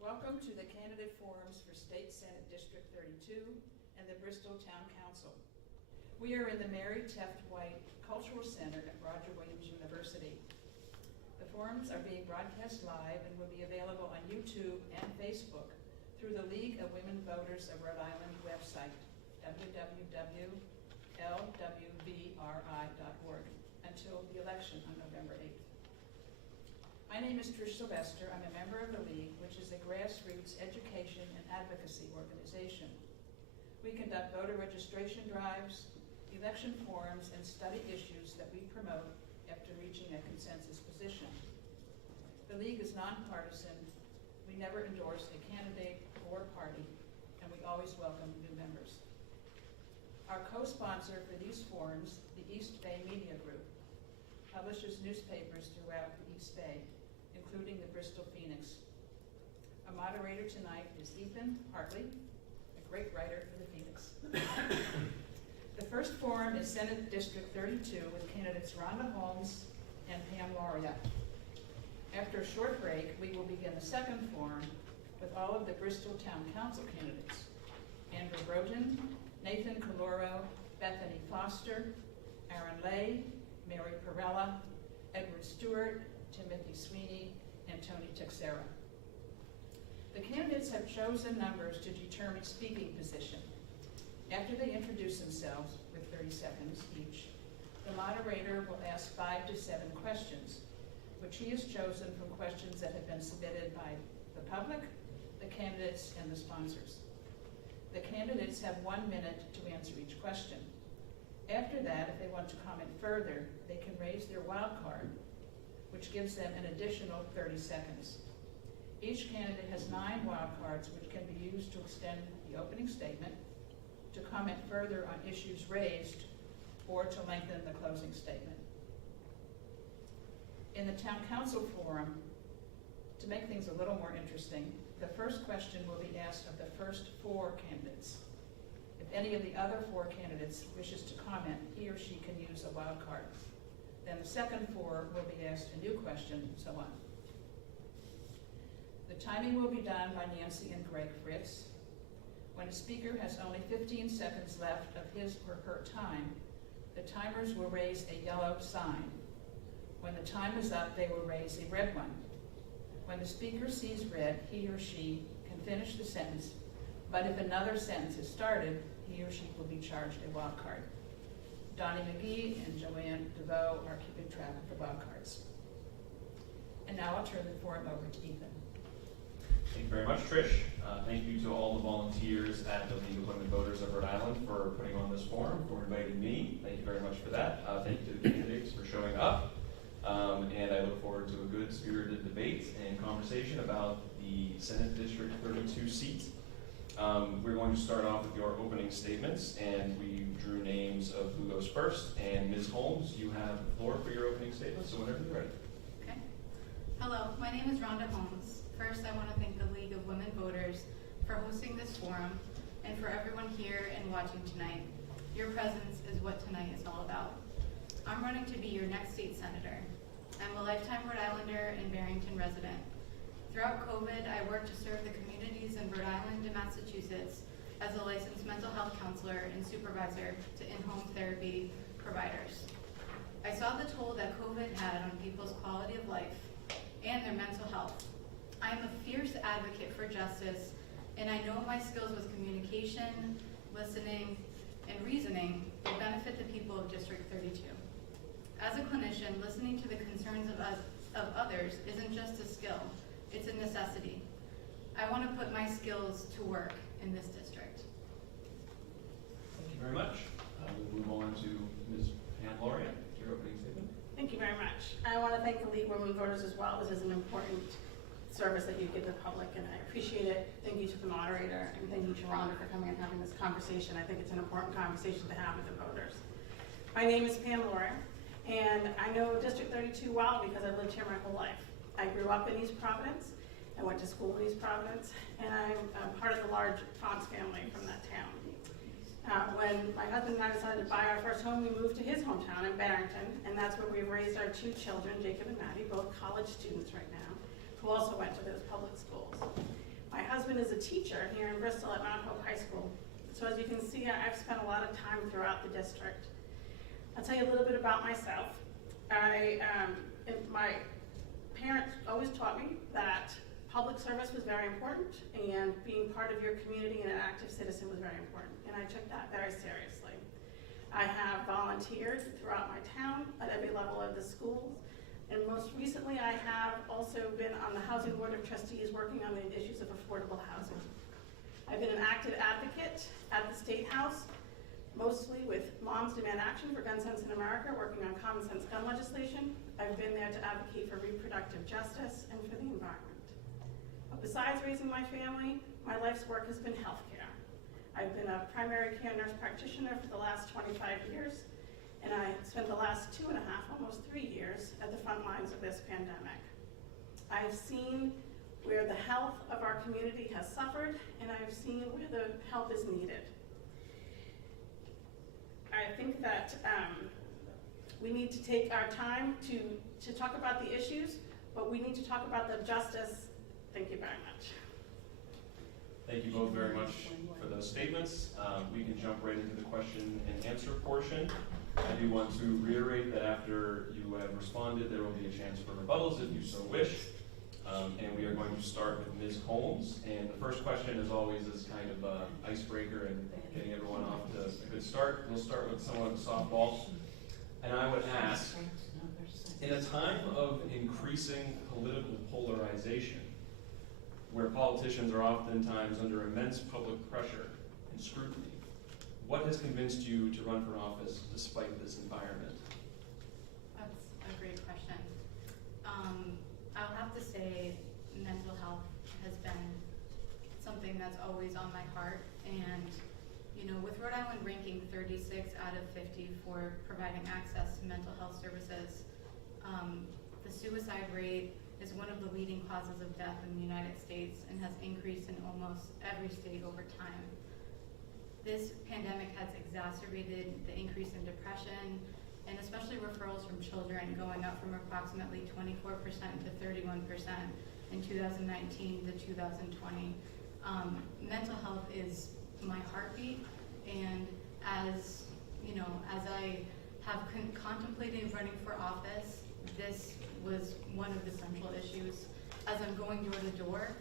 Welcome to the candidate forums for State Senate District 32 and the Bristol Town Council. We are in the Mary Teft White Cultural Center at Roger Williams University. The forums are being broadcast live and will be available on YouTube and Facebook through the League of Women Voters of Rhode Island website, www.lwvri.org, until the election on November 8th. My name is Trish Sylvester. I'm a member of the League, which is a grassroots education and advocacy organization. We conduct voter registration drives, election forums, and study issues that we promote after reaching a consensus position. The League is nonpartisan. We never endorse a candidate or party, and we always welcome new members. Our co-sponsor for these forums, the East Bay Media Group, publishes newspapers throughout the East Bay, including the Bristol Phoenix. Our moderator tonight is Ethan Hartley, a great writer for the Phoenix. The first forum is Senate District 32 with candidates Rhonda Holmes and Pam Lauria. After a short break, we will begin the second forum with all of the Bristol Town Council candidates: Andrew Broden, Nathan Caloro, Bethany Foster, Aaron Lay, Mary Perella, Edward Stewart, Timothy Sweeney, and Tony Texera. The candidates have chosen numbers to determine speaking position. After they introduce themselves with 30 seconds each, the moderator will ask 5 to 7 questions, which he has chosen from questions that have been submitted by the public, the candidates, and the sponsors. The candidates have 1 minute to answer each question. After that, if they want to comment further, they can raise their wild card, which gives them an additional 30 seconds. Each candidate has 9 wild cards, which can be used to extend the opening statement, to comment further on issues raised, or to lengthen the closing statement. In the Town Council Forum, to make things a little more interesting, the first question will be asked of the first 4 candidates. If any of the other 4 candidates wishes to comment, he or she can use a wild card. Then the second 4 will be asked a new question, and so on. The timing will be done by Nancy and Greg Fritz. When a speaker has only 15 seconds left of his or her time, the timers will raise a yellow sign. When the time is up, they will raise a red one. When the speaker sees red, he or she can finish the sentence, but if another sentence is started, he or she will be charged a wild card. Donnie McGee and Joanne DeVoe are keeping track of the wild cards. And now I'll turn the forum over to Ethan. Thank you very much, Trish. Thank you to all the volunteers at the League of Women Voters of Rhode Island for putting on this forum, for inviting me. Thank you very much for that. Thank you to the candidates for showing up. And I look forward to a good spirited debate and conversation about the Senate District 32 seat. We're going to start off with your opening statements, and we drew names of who goes first. And Ms. Holmes, you have the floor for your opening statement, so whenever you're ready. Okay. Hello, my name is Rhonda Holmes. First, I want to thank the League of Women Voters for hosting this forum and for everyone here and watching tonight. Your presence is what tonight is all about. I'm running to be your next state senator. I'm a lifetime Rhode Islander and Barrington resident. Throughout COVID, I worked to serve the communities in Rhode Island and Massachusetts as a licensed mental health counselor and supervisor to in-home therapy providers. I saw the toll that COVID had on people's quality of life and their mental health. I am a fierce advocate for justice, and I know my skills with communication, listening, and reasoning will benefit the people of District 32. As a clinician, listening to the concerns of others isn't just a skill, it's a necessity. I want to put my skills to work in this district. Thank you very much. We'll move on to Ms. Pam Lauria, your opening statement. Thank you very much. I want to thank the League of Women Voters as well. This is an important service that you give the public, and I appreciate it. Thank you to the moderator, and thank you to Rhonda for coming and having this conversation. I think it's an important conversation to have with the voters. My name is Pam Lauria, and I know District 32 well because I've lived here my whole life. I grew up in East Providence. I went to school in East Providence, and I'm part of the large Fonz family from that town. When my husband and I decided to buy our first home, we moved to his hometown in Barrington, and that's where we've raised our 2 children, Jacob and Maddie, both college students right now, who also went to those public schools. My husband is a teacher here in Bristol at Mount Hope High School. So as you can see, I've spent a lot of time throughout the district. I'll tell you a little bit about myself. My parents always taught me that public service was very important and being part of your community and an active citizen was very important, and I took that very seriously. I have volunteered throughout my town at every level of the schools, and most recently I have also been on the Housing Board of Trustees working on the issues of affordable housing. I've been an active advocate at the State House, mostly with Moms Demand Action for Gun Sense in America, working on common sense gun legislation. I've been there to advocate for reproductive justice and for the environment. But besides raising my family, my life's work has been healthcare. I've been a primary care nurse practitioner for the last 25 years, and I spent the last 2.5, almost 3 years at the front lines of this pandemic. I've seen where the health of our community has suffered, and I've seen where the help is needed. I think that we need to take our time to talk about the issues, but we need to talk about the justice. Thank you very much. Thank you both very much for those statements. We can jump right into the question and answer portion. I do want to reiterate that after you have responded, there will be a chance for rebuttals if you so wish. And we are going to start with Ms. Holmes. And the first question, as always, is kind of an icebreaker and getting everyone off to a good start. We'll start with somewhat of a softball. And I would ask, in a time of increasing political polarization, where politicians are oftentimes under immense public pressure and scrutiny, what has convinced you to run for office despite this environment? That's a great question. I'll have to say mental health has been something that's always on my heart, and with Rhode Island ranking 36 out of 50 for providing access to mental health services, the suicide rate is one of the leading causes of death in the United States and has increased in almost every state over time. This pandemic has exacerbated the increase in depression, and especially referrals from children going up from approximately 24% to 31% in 2019 to 2020. Mental health is my heartbeat, and as I have contemplated running for office, this was one of the central issues. As I'm going door to door,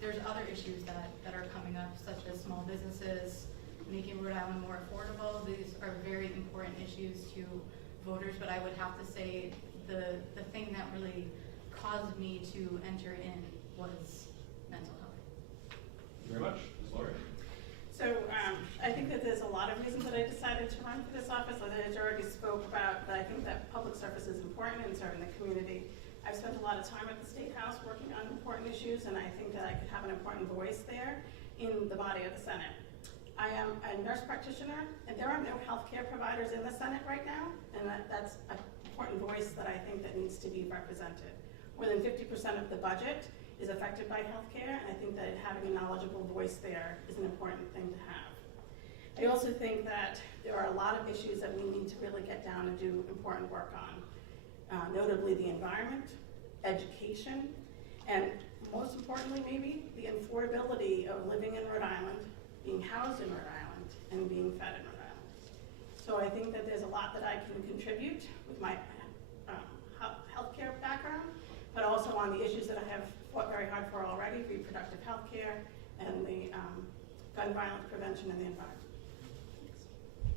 there's other issues that are coming up, such as small businesses, making Rhode Island more affordable. These are very important issues to voters, but I would have to say the thing that really caused me to enter in was mental health. Thank you very much. Ms. Laurie? So I think that there's a lot of reasons that I decided to run for this office. As I already spoke about, that I think that public service is important in serving the community. I've spent a lot of time at the State House working on important issues, and I think that I could have an important voice there in the body of the Senate. I am a nurse practitioner, and there are no healthcare providers in the Senate right now, and that's an important voice that I think that needs to be represented. More than 50% of the budget is affected by healthcare, and I think that having a knowledgeable voice there is an important thing to have. I also think that there are a lot of issues that we need to really get down and do important work on, notably the environment, education, and most importantly maybe, the affordability of living in Rhode Island, being housed in Rhode Island, and being fed in Rhode Island. So I think that there's a lot that I can contribute with my healthcare background, but also on the issues that I have fought very hard for already, reproductive health care and the gun violence prevention and the environment.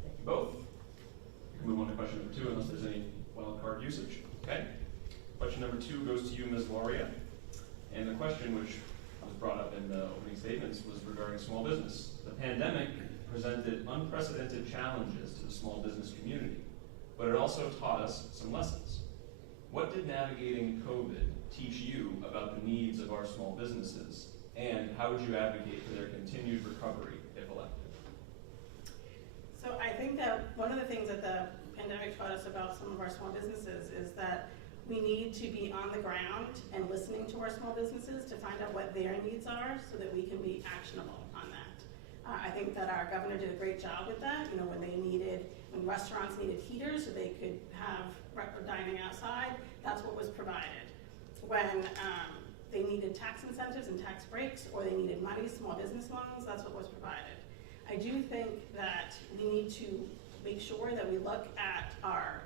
Thank you both. We can move on to question number 2 unless there's any wild card usage. Okay. Question number 2 goes to you, Ms. Lauria. And the question, which was brought up in the opening statements, was regarding small business. The pandemic presented unprecedented challenges to the small business community, but it also taught us some lessons. What did navigating COVID teach you about the needs of our small businesses, and how would you advocate for their continued recovery if elected? So I think that one of the things that the pandemic taught us about some of our small businesses is that we need to be on the ground and listening to our small businesses to find out what their needs are so that we can be actionable on that. I think that our governor did a great job with that. When restaurants needed heaters so they could have dining outside, that's what was provided. When they needed tax incentives and tax breaks, or they needed money, small business loans, that's what was provided. I do think that we need to make sure that we look at our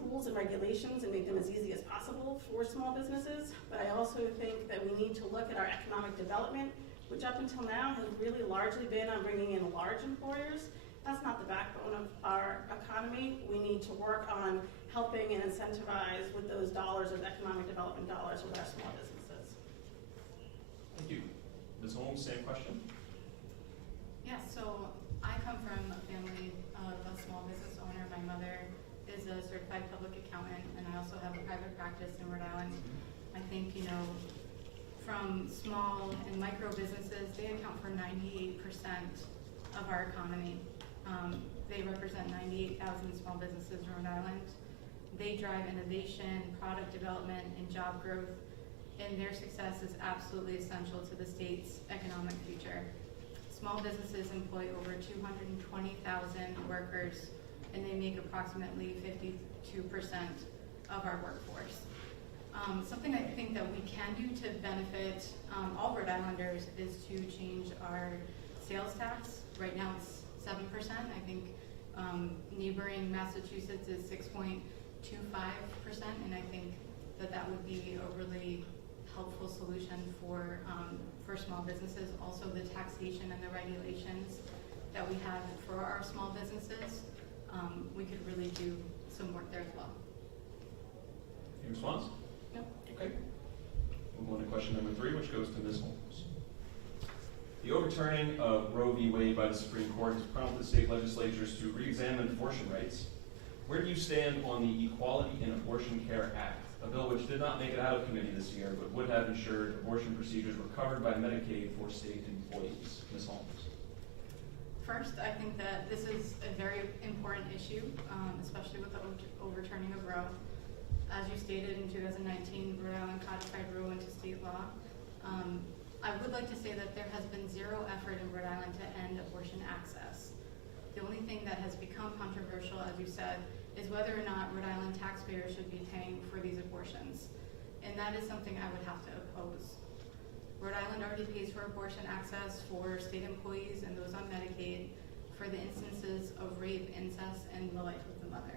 rules and regulations and make them as easy as possible for small businesses, but I also think that we need to look at our economic development, which up until now has really largely been on bringing in large employers. That's not the backbone of our economy. We need to work on helping and incentivize with those dollars, those economic development dollars with our small businesses. Thank you. Ms. Holmes, same question? Yes, so I come from a family of a small business owner. My mother is a certified public accountant, and I also have a private practice in Rhode Island. I think, from small and micro businesses, they account for 98% of our economy. They represent 98,000 small businesses in Rhode Island. They drive innovation, product development, and job growth, and their success is absolutely essential to the state's economic future. Small businesses employ over 220,000 workers, and they make approximately 52% of our workforce. Something I think that we can do to benefit all Rhode Islanders is to change our sales tax. Right now it's 7%. I think neighboring Massachusetts is 6.25%, and I think that would be a really helpful solution for small businesses. Also, the taxation and the regulations that we have for our small businesses, we could really do some work there as well. Any response? No. Okay. Move on to question number 3, which goes to Ms. Holmes. The overturning of Roe v. Wade by the Supreme Court has prompted state legislatures to re-examine abortion rights. Where do you stand on the Equality in Abortion Care Act, a bill which did not make it out of committee this year, but would have ensured abortion procedures were covered by Medicaid for state employees? Ms. Holmes. First, I think that this is a very important issue, especially with the overturning of Roe. As you stated, in 2019, Rhode Island codified Roe into state law. I would like to say that there has been zero effort in Rhode Island to end abortion access. The only thing that has become controversial, as you said, is whether or not Rhode Island taxpayers should be paying for these abortions. And that is something I would have to oppose. Rhode Island already pays for abortion access for state employees and those on Medicaid for the instances of rape, incest, and the life of the mother.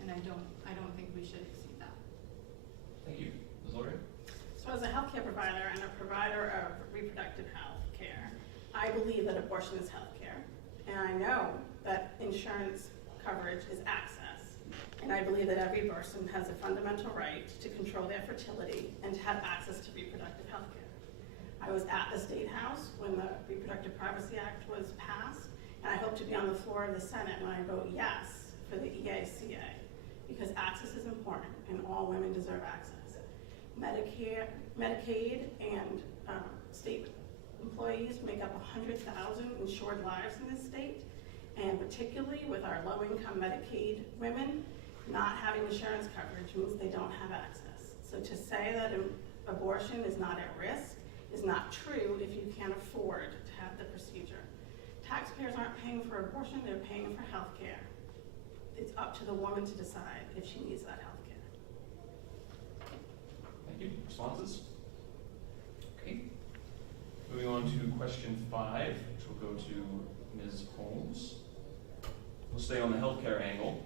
And I don't think we should exceed that. Thank you. Ms. Lurie? So as a healthcare provider and a provider of reproductive health care, I believe that abortion is health care. And I know that insurance coverage is access. And I believe that every person has a fundamental right to control their fertility and to have access to reproductive health care. I was at the State House when the Reproductive Privacy Act was passed, and I hope to be on the floor of the Senate when I vote yes for the EACA, because access is important and all women deserve access. Medicaid and state employees make up 100,000 insured lives in this state, and particularly with our low-income Medicaid women, not having insurance coverage means they don't have access. So to say that abortion is not at risk is not true if you can't afford to have the procedure. Taxpayers aren't paying for abortion, they're paying for health care. It's up to the woman to decide if she needs that health care. Thank you. Responses? Okay. Moving on to question 5, which will go to Ms. Holmes. We'll stay on the healthcare angle.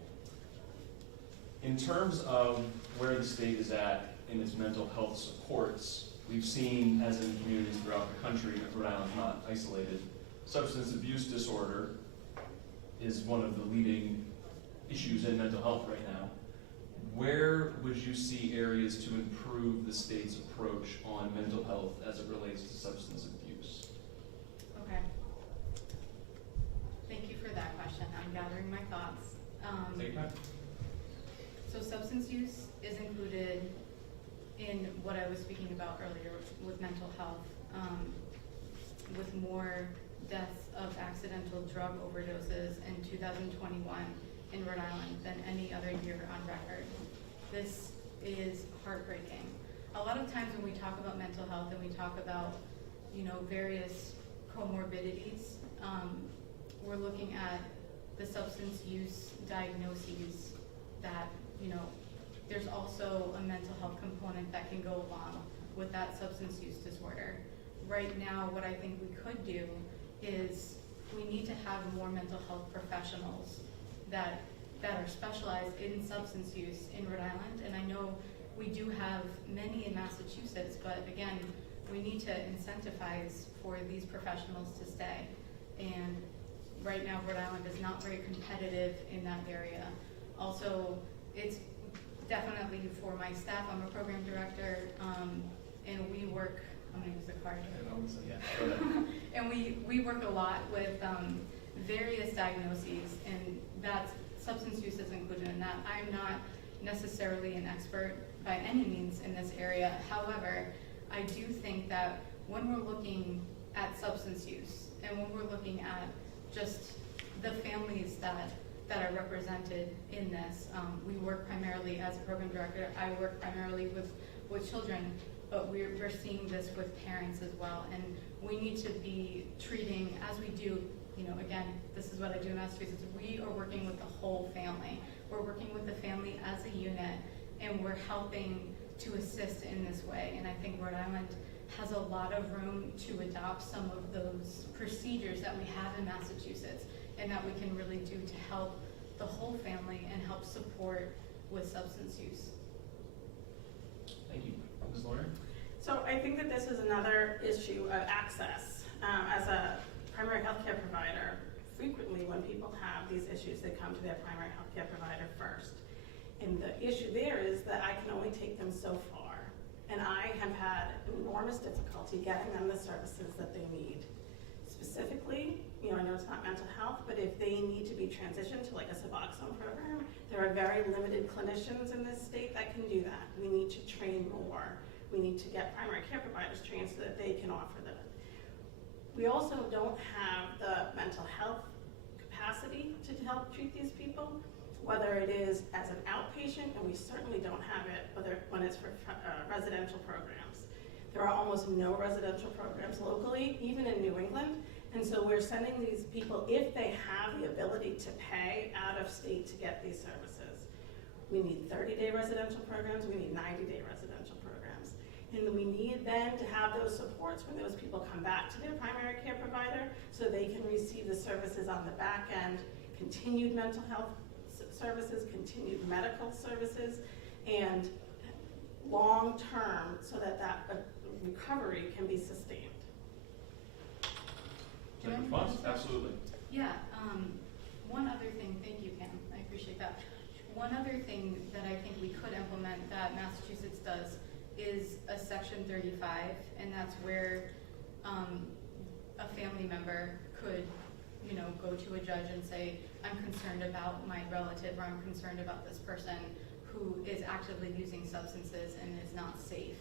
In terms of where the state is at in its mental health supports, we've seen, as in communities throughout the country, that Rhode Island's not isolated. Substance abuse disorder is one of the leading issues in mental health right now. Where would you see areas to improve the state's approach on mental health as it relates to substance abuse? Okay. Thank you for that question. I'm gathering my thoughts. Take your time. So substance use is included in what I was speaking about earlier with mental health, with more deaths of accidental drug overdoses in 2021 in Rhode Island than any other year on record. This is heartbreaking. A lot of times when we talk about mental health and we talk about, various comorbidities, we're looking at the substance use diagnoses that, there's also a mental health component that can go along with that substance use disorder. Right now, what I think we could do is we need to have more mental health professionals that are specialized in substance use in Rhode Island. And I know we do have many in Massachusetts, but again, we need to incentivize for these professionals to stay. And right now, Rhode Island is not very competitive in that area. Also, it's definitely for my staff. I'm a program director, and we work, I'm gonna use the card. Yeah, go ahead. And we work a lot with various diagnoses, and that's substance use is included in that. I'm not necessarily an expert by any means in this area. However, I do think that when we're looking at substance use and when we're looking at just the families that are represented in this, we work primarily as a program director. I work primarily with children, but we're seeing this with parents as well, and we need to be treating, as we do, again, this is what I do in Massachusetts, we are working with the whole family. We're working with the family as a unit, and we're helping to assist in this way. And I think Rhode Island has a lot of room to adopt some of those procedures that we have in Massachusetts, and that we can really do to help the whole family and help support with substance use. Thank you. Ms. Lawyer? So I think that this is another issue of access. As a primary healthcare provider, frequently when people have these issues, they come to their primary healthcare provider first. And the issue there is that I can only take them so far. And I have had enormous difficulty getting them the services that they need. Specifically, I know it's not mental health, but if they need to be transitioned to like a Suboxone program, there are very limited clinicians in this state that can do that. We need to train more. We need to get primary care providers trained so that they can offer that. We also don't have the mental health capacity to help treat these people, whether it is as an outpatient, and we certainly don't have it when it's for residential programs. There are almost no residential programs locally, even in New England, and so we're sending these people, if they have the ability to pay, out of state to get these services. We need 30-day residential programs, we need 90-day residential programs. And we need then to have those supports when those people come back to their primary care provider so they can receive the services on the back end, continued mental health services, continued medical services, and long-term so that recovery can be sustained. Response? Absolutely. Yeah, one other thing, thank you, Pam, I appreciate that. One other thing that I think we could implement that Massachusetts does is a Section 35, and that's where a family member could, go to a judge and say, I'm concerned about my relative, or I'm concerned about this person who is actively using substances and is not safe.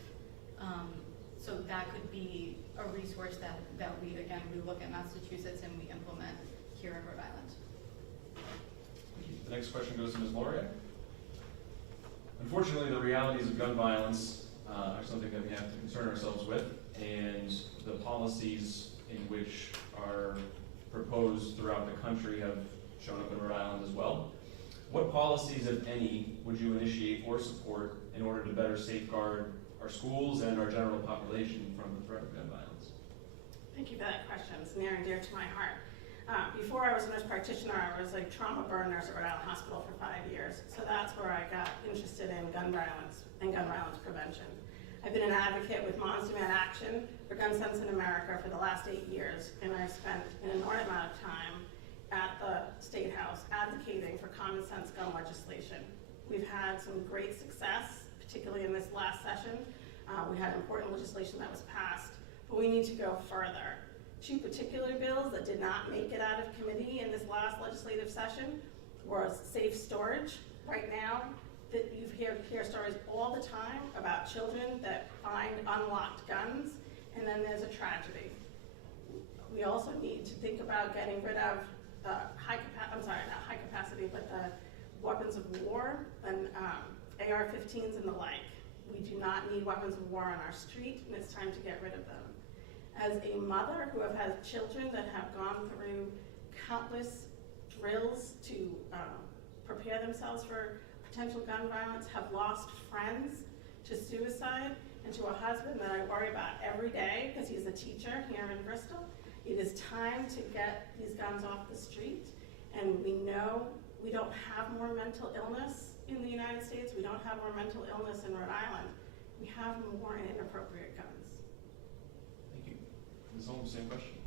So that could be a resource that we look at Massachusetts and we implement here in Rhode Island. Thank you. The next question goes to Ms. Laurier. Unfortunately, the realities of gun violence are something that we have to concern ourselves with, and the policies in which are proposed throughout the country have shown up in Rhode Island as well. What policies, if any, would you initiate or support in order to better safeguard our schools and our general population from the threat of gun violence? Thank you for that question. It's near and dear to my heart. Before I was a nurse practitioner, I was a trauma burn nurse at Rhode Island Hospital for 5 years. So that's where I got interested in gun violence and gun violence prevention. I've been an advocate with Moms Demand Action for Gun Sense in America for the last 8 years, and I've spent an inordinate amount of time at the State House advocating for common sense gun legislation. We've had some great success, particularly in this last session. We had important legislation that was passed, but we need to go further. 2 particular bills that did not make it out of committee in this last legislative session were safe storage. Right now, that you hear stories all the time about children that find unlocked guns, and then there's a tragedy. We also need to think about getting rid of the weapons of war and AR-15s and the like. We do not need weapons of war on our street, and it's time to get rid of them. As a mother who have had children that have gone through countless drills to prepare themselves for potential gun violence, have lost friends to suicide, and to a husband that I worry about every day because he's a teacher here in Bristol. It is time to get these guns off the street, and we know we don't have more mental illness in the United States. We don't have more mental illness in Rhode Island. We have more inappropriate guns. Thank you. Ms. Holmes, same question.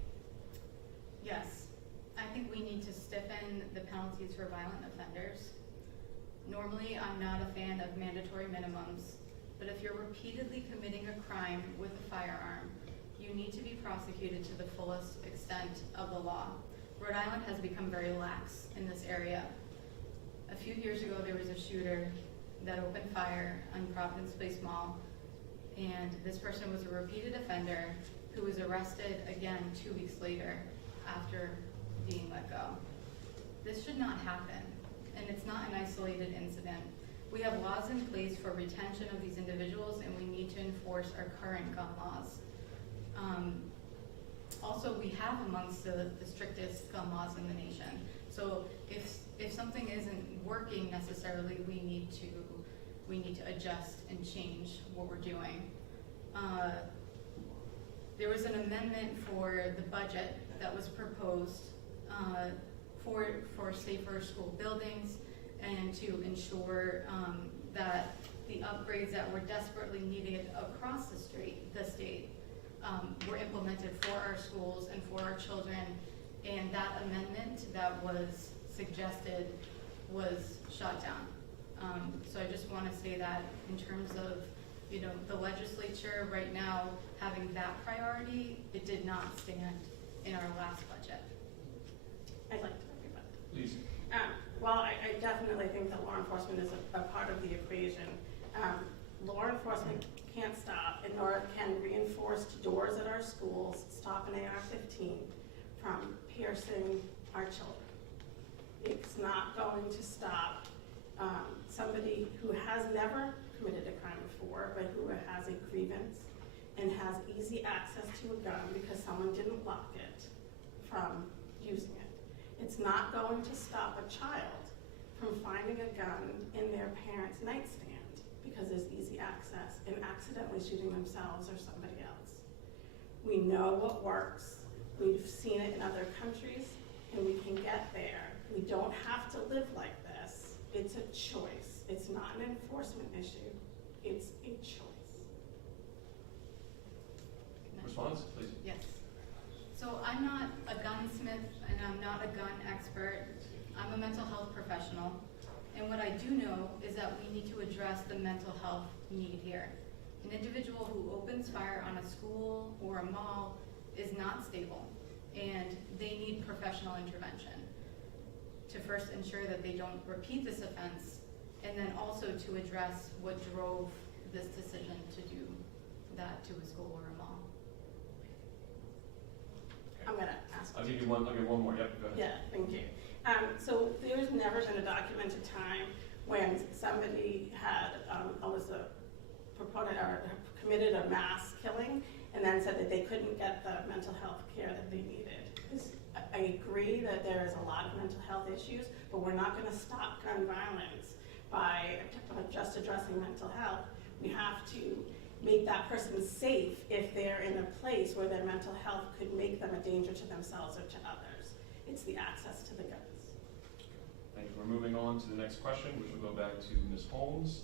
Yes, I think we need to stiffen the penalties for violent offenders. Normally, I'm not a fan of mandatory minimums, but if you're repeatedly committing a crime with a firearm, you need to be prosecuted to the fullest extent of the law. Rhode Island has become very lax in this area. A few years ago, there was a shooter that opened fire on Providence Place Mall, and this person was a repeated offender who was arrested again 2 weeks later after being let go. This should not happen, and it's not an isolated incident. We have laws in place for retention of these individuals, and we need to enforce our current gun laws. Also, we have amongst the strictest gun laws in the nation. So if something isn't working necessarily, we need to adjust and change what we're doing. There was an amendment for the budget that was proposed for safer school buildings and to ensure that the upgrades that were desperately needed across the state were implemented for our schools and for our children. And that amendment that was suggested was shot down. So I just want to say that in terms of, the legislature right now having that priority, it did not stand in our last budget. I'd like to everybody. Please. Well, I definitely think that law enforcement is a part of the equation. Law enforcement can't stop, and nor can reinforced doors at our schools stop an AR-15 from piercing our children. It's not going to stop somebody who has never committed a crime before, but who has a grievance and has easy access to a gun because someone didn't lock it from using it. It's not going to stop a child from finding a gun in their parent's nightstand because there's easy access and accidentally shooting themselves or somebody else. We know what works. We've seen it in other countries, and we can get there. We don't have to live like this. It's a choice. It's not an enforcement issue. It's a choice. Response, please. Yes. So I'm not a gunsmith and I'm not a gun expert. I'm a mental health professional. And what I do know is that we need to address the mental health need here. An individual who opens fire on a school or a mall is not stable, and they need professional intervention to first ensure that they don't repeat this offense, and then also to address what drove this decision to do that to a school or a mall. I'm going to ask. I'll give you one more. Yep, go ahead. Yeah, thank you. So there's never been a documented time when somebody was a proponent or committed a mass killing and then said that they couldn't get the mental health care that they needed. I agree that there is a lot of mental health issues, but we're not going to stop gun violence by just addressing mental health. We have to make that person safe if they're in a place where their mental health could make them a danger to themselves or to others. It's the access to the guns. Thank you. We're moving on to the next question, which will go back to Ms. Holmes.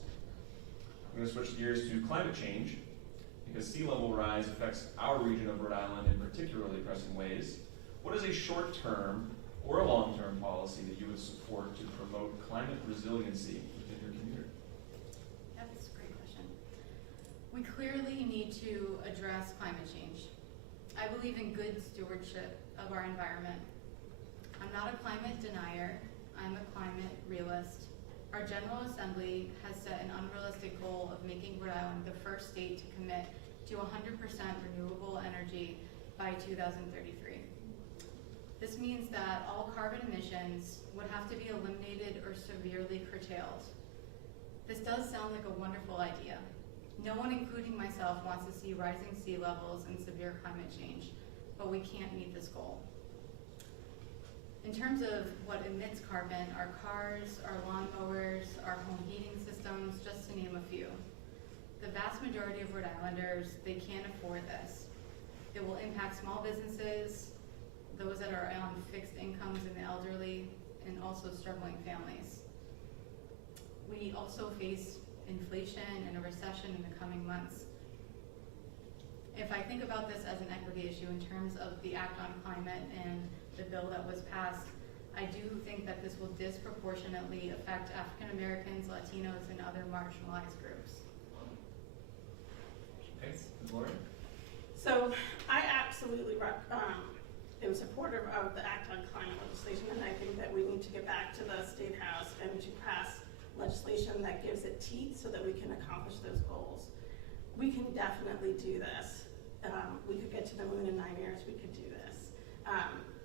I'm going to switch gears to climate change, because sea level rise affects our region of Rhode Island in particularly pressing ways. What is a short-term or a long-term policy that you would support to promote climate resiliency within your community? That's a great question. We clearly need to address climate change. I believe in good stewardship of our environment. I'm not a climate denier, I'm a climate realist. Our General Assembly has set an unrealistic goal of making Rhode Island the first state to commit to 100% renewable energy by 2033. This means that all carbon emissions would have to be eliminated or severely curtailed. This does sound like a wonderful idea. No one, including myself, wants to see rising sea levels and severe climate change, but we can't meet this goal. In terms of what emits carbon, our cars, our lawnmowers, our home heating systems, just to name a few. the vast majority of Rhode Islanders, they can't afford this. It will impact small businesses, those that are on fixed incomes and the elderly, and also struggling families. We also face inflation and a recession in the coming months. If I think about this as an equity issue in terms of the Act on Climate and the bill that was passed, I do think that this will disproportionately affect African Americans, Latinos, and other marginalized groups. Okay, Ms. Lauren? So I absolutely am supportive of the Act on Climate legislation, and I think that we need to get back to the State House and to pass legislation that gives it teeth so that we can accomplish those goals. We can definitely do this. We could get to the moon in 9 years. We could do this.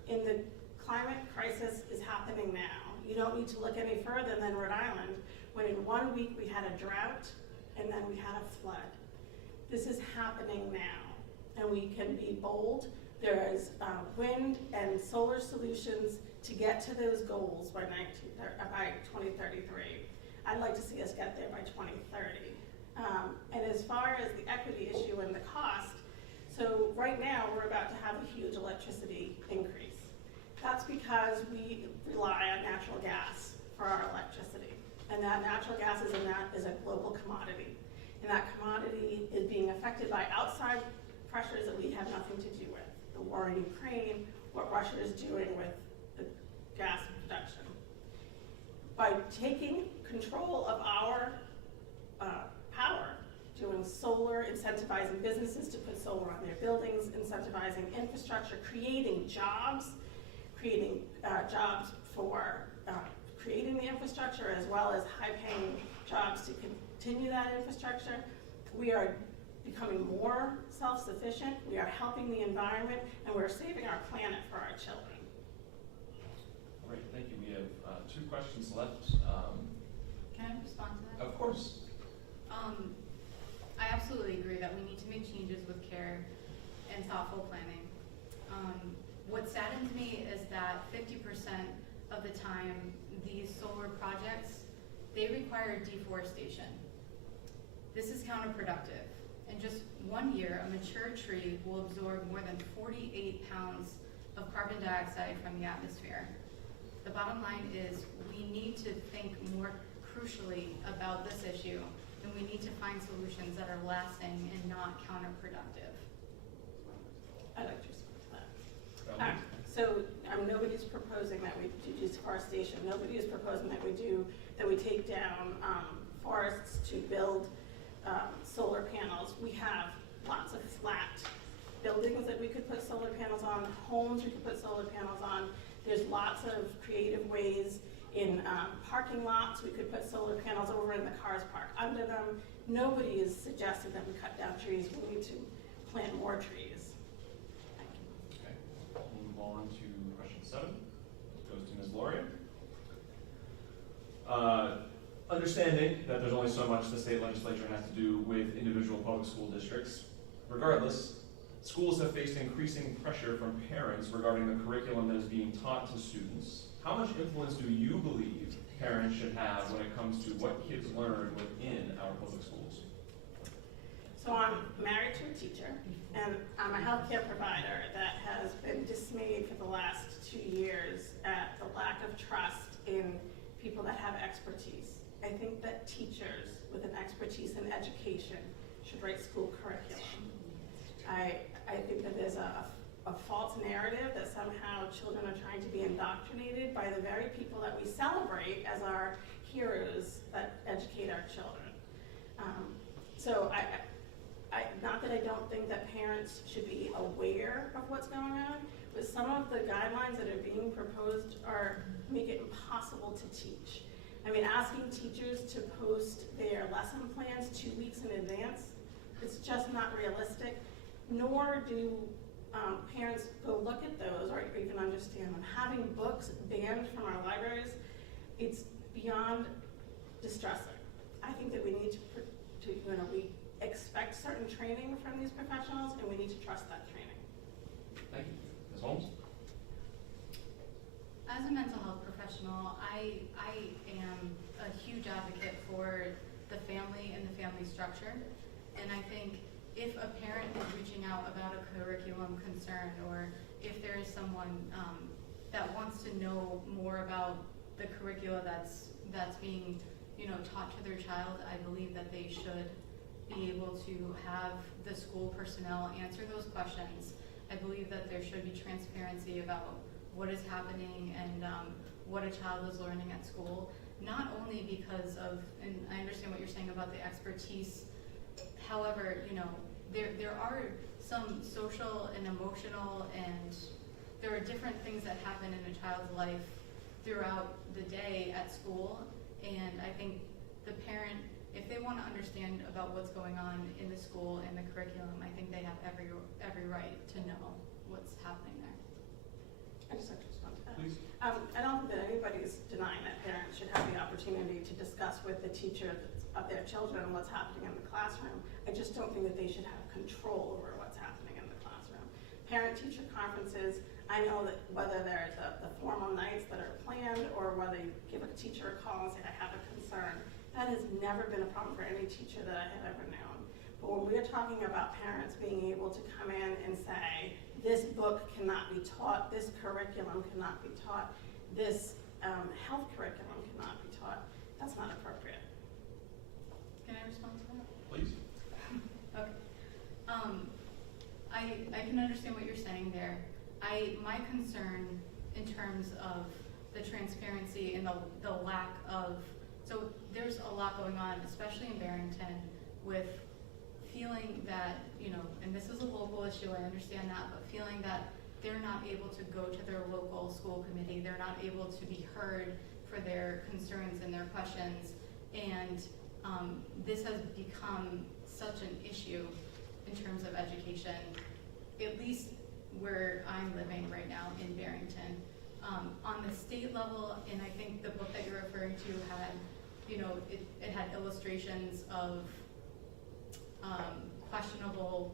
In the climate crisis is happening now. You don't need to look any further than Rhode Island, when in 1 week we had a drought and then we had a flood. This is happening now, and we can be bold. There is wind and solar solutions to get to those goals by 2033. I'd like to see us get there by 2030. And as far as the equity issue and the cost, so right now we're about to have a huge electricity increase. That's because we rely on natural gas for our electricity. And that natural gas is a global commodity. And that commodity is being affected by outside pressures that we have nothing to do with. The war in Ukraine, what Russia is doing with the gas production. By taking control of our power, doing solar, incentivizing businesses to put solar on their buildings, incentivizing infrastructure, creating jobs for creating the infrastructure, as well as high-paying jobs to continue that infrastructure. We are becoming more self-sufficient, we are helping the environment, and we're saving our planet for our children. All right, thank you. We have 2 questions left. Can I respond to that? Of course. I absolutely agree that we need to make changes with care and thoughtful planning. What saddens me is that 50% of the time these solar projects, they require deforestation. This is counterproductive. In just 1 year, a mature tree will absorb more than 48 pounds of carbon dioxide from the atmosphere. The bottom line is we need to think more crucially about this issue, and we need to find solutions that are lasting and not counterproductive. I'd like to respond to that. So nobody's proposing that we do deforestation. Nobody is proposing that we take down forests to build solar panels. We have lots of flat buildings that we could put solar panels on, homes we could put solar panels on. There's lots of creative ways in parking lots. We could put solar panels over in the cars parked under them. Nobody is suggesting that we cut down trees. We need to plant more trees. Thank you. Okay, we'll move on to question 7. This goes to Ms. Lauria. Understanding that there's only so much the state legislature has to do with individual public school districts, regardless, schools have faced increasing pressure from parents regarding the curriculum that is being taught to students. How much influence do you believe parents should have when it comes to what kids learn within our public schools? So I'm married to a teacher, and I'm a healthcare provider that has been dismayed for the last 2 years at the lack of trust in people that have expertise. I think that teachers with an expertise in education should write school curriculum. I think that there's a false narrative that somehow children are trying to be indoctrinated by the very people that we celebrate as our heroes that educate our children. So not that I don't think that parents should be aware of what's going on, but some of the guidelines that are being proposed make it impossible to teach. I mean, asking teachers to post their lesson plans 2 weeks in advance, it's just not realistic, nor do parents go look at those or even understand them. Having books banned from our libraries, it's beyond distressing. I think that we need we expect certain training from these professionals, and we need to trust that training. Thank you. Ms. Holmes? As a mental health professional, I am a huge advocate for the family and the family structure. And I think if a parent is reaching out about a curriculum concern, or if there is someone that wants to know more about the curricula that's being, taught to their child, I believe that they should be able to have the school personnel answer those questions. I believe that there should be transparency about what is happening and what a child is learning at school, not only because of, and I understand what you're saying about the expertise. However, there are some social and emotional, and there are different things that happen in a child's life throughout the day at school. And I think the parent, if they want to understand about what's going on in the school and the curriculum, I think they have every right to know what's happening there. I just like to respond to that. Please. I don't think that anybody is denying that parents should have the opportunity to discuss with the teacher of their children what's happening in the classroom. I just don't think that they should have control over what's happening in the classroom. Parent-teacher conferences, I know that whether they're the formal nights that are planned or whether you give a teacher a call and say, I have a concern, that has never been a problem for any teacher that I have ever known. But when we're talking about parents being able to come in and say, this book cannot be taught, this curriculum cannot be taught, this health curriculum cannot be taught, that's not appropriate. Can I respond to that? Please. Okay. I can understand what you're saying there. My concern in terms of the transparency and the lack of, so there's a lot going on, especially in Barrington, with feeling that, and this is a local issue, I understand that, but feeling that they're not able to go to their local school committee, they're not able to be heard for their concerns and their questions, and this has become such an issue in terms of education, at least where I'm living right now in Barrington. On the state level, and I think the book that you're referring to had, it had illustrations of questionable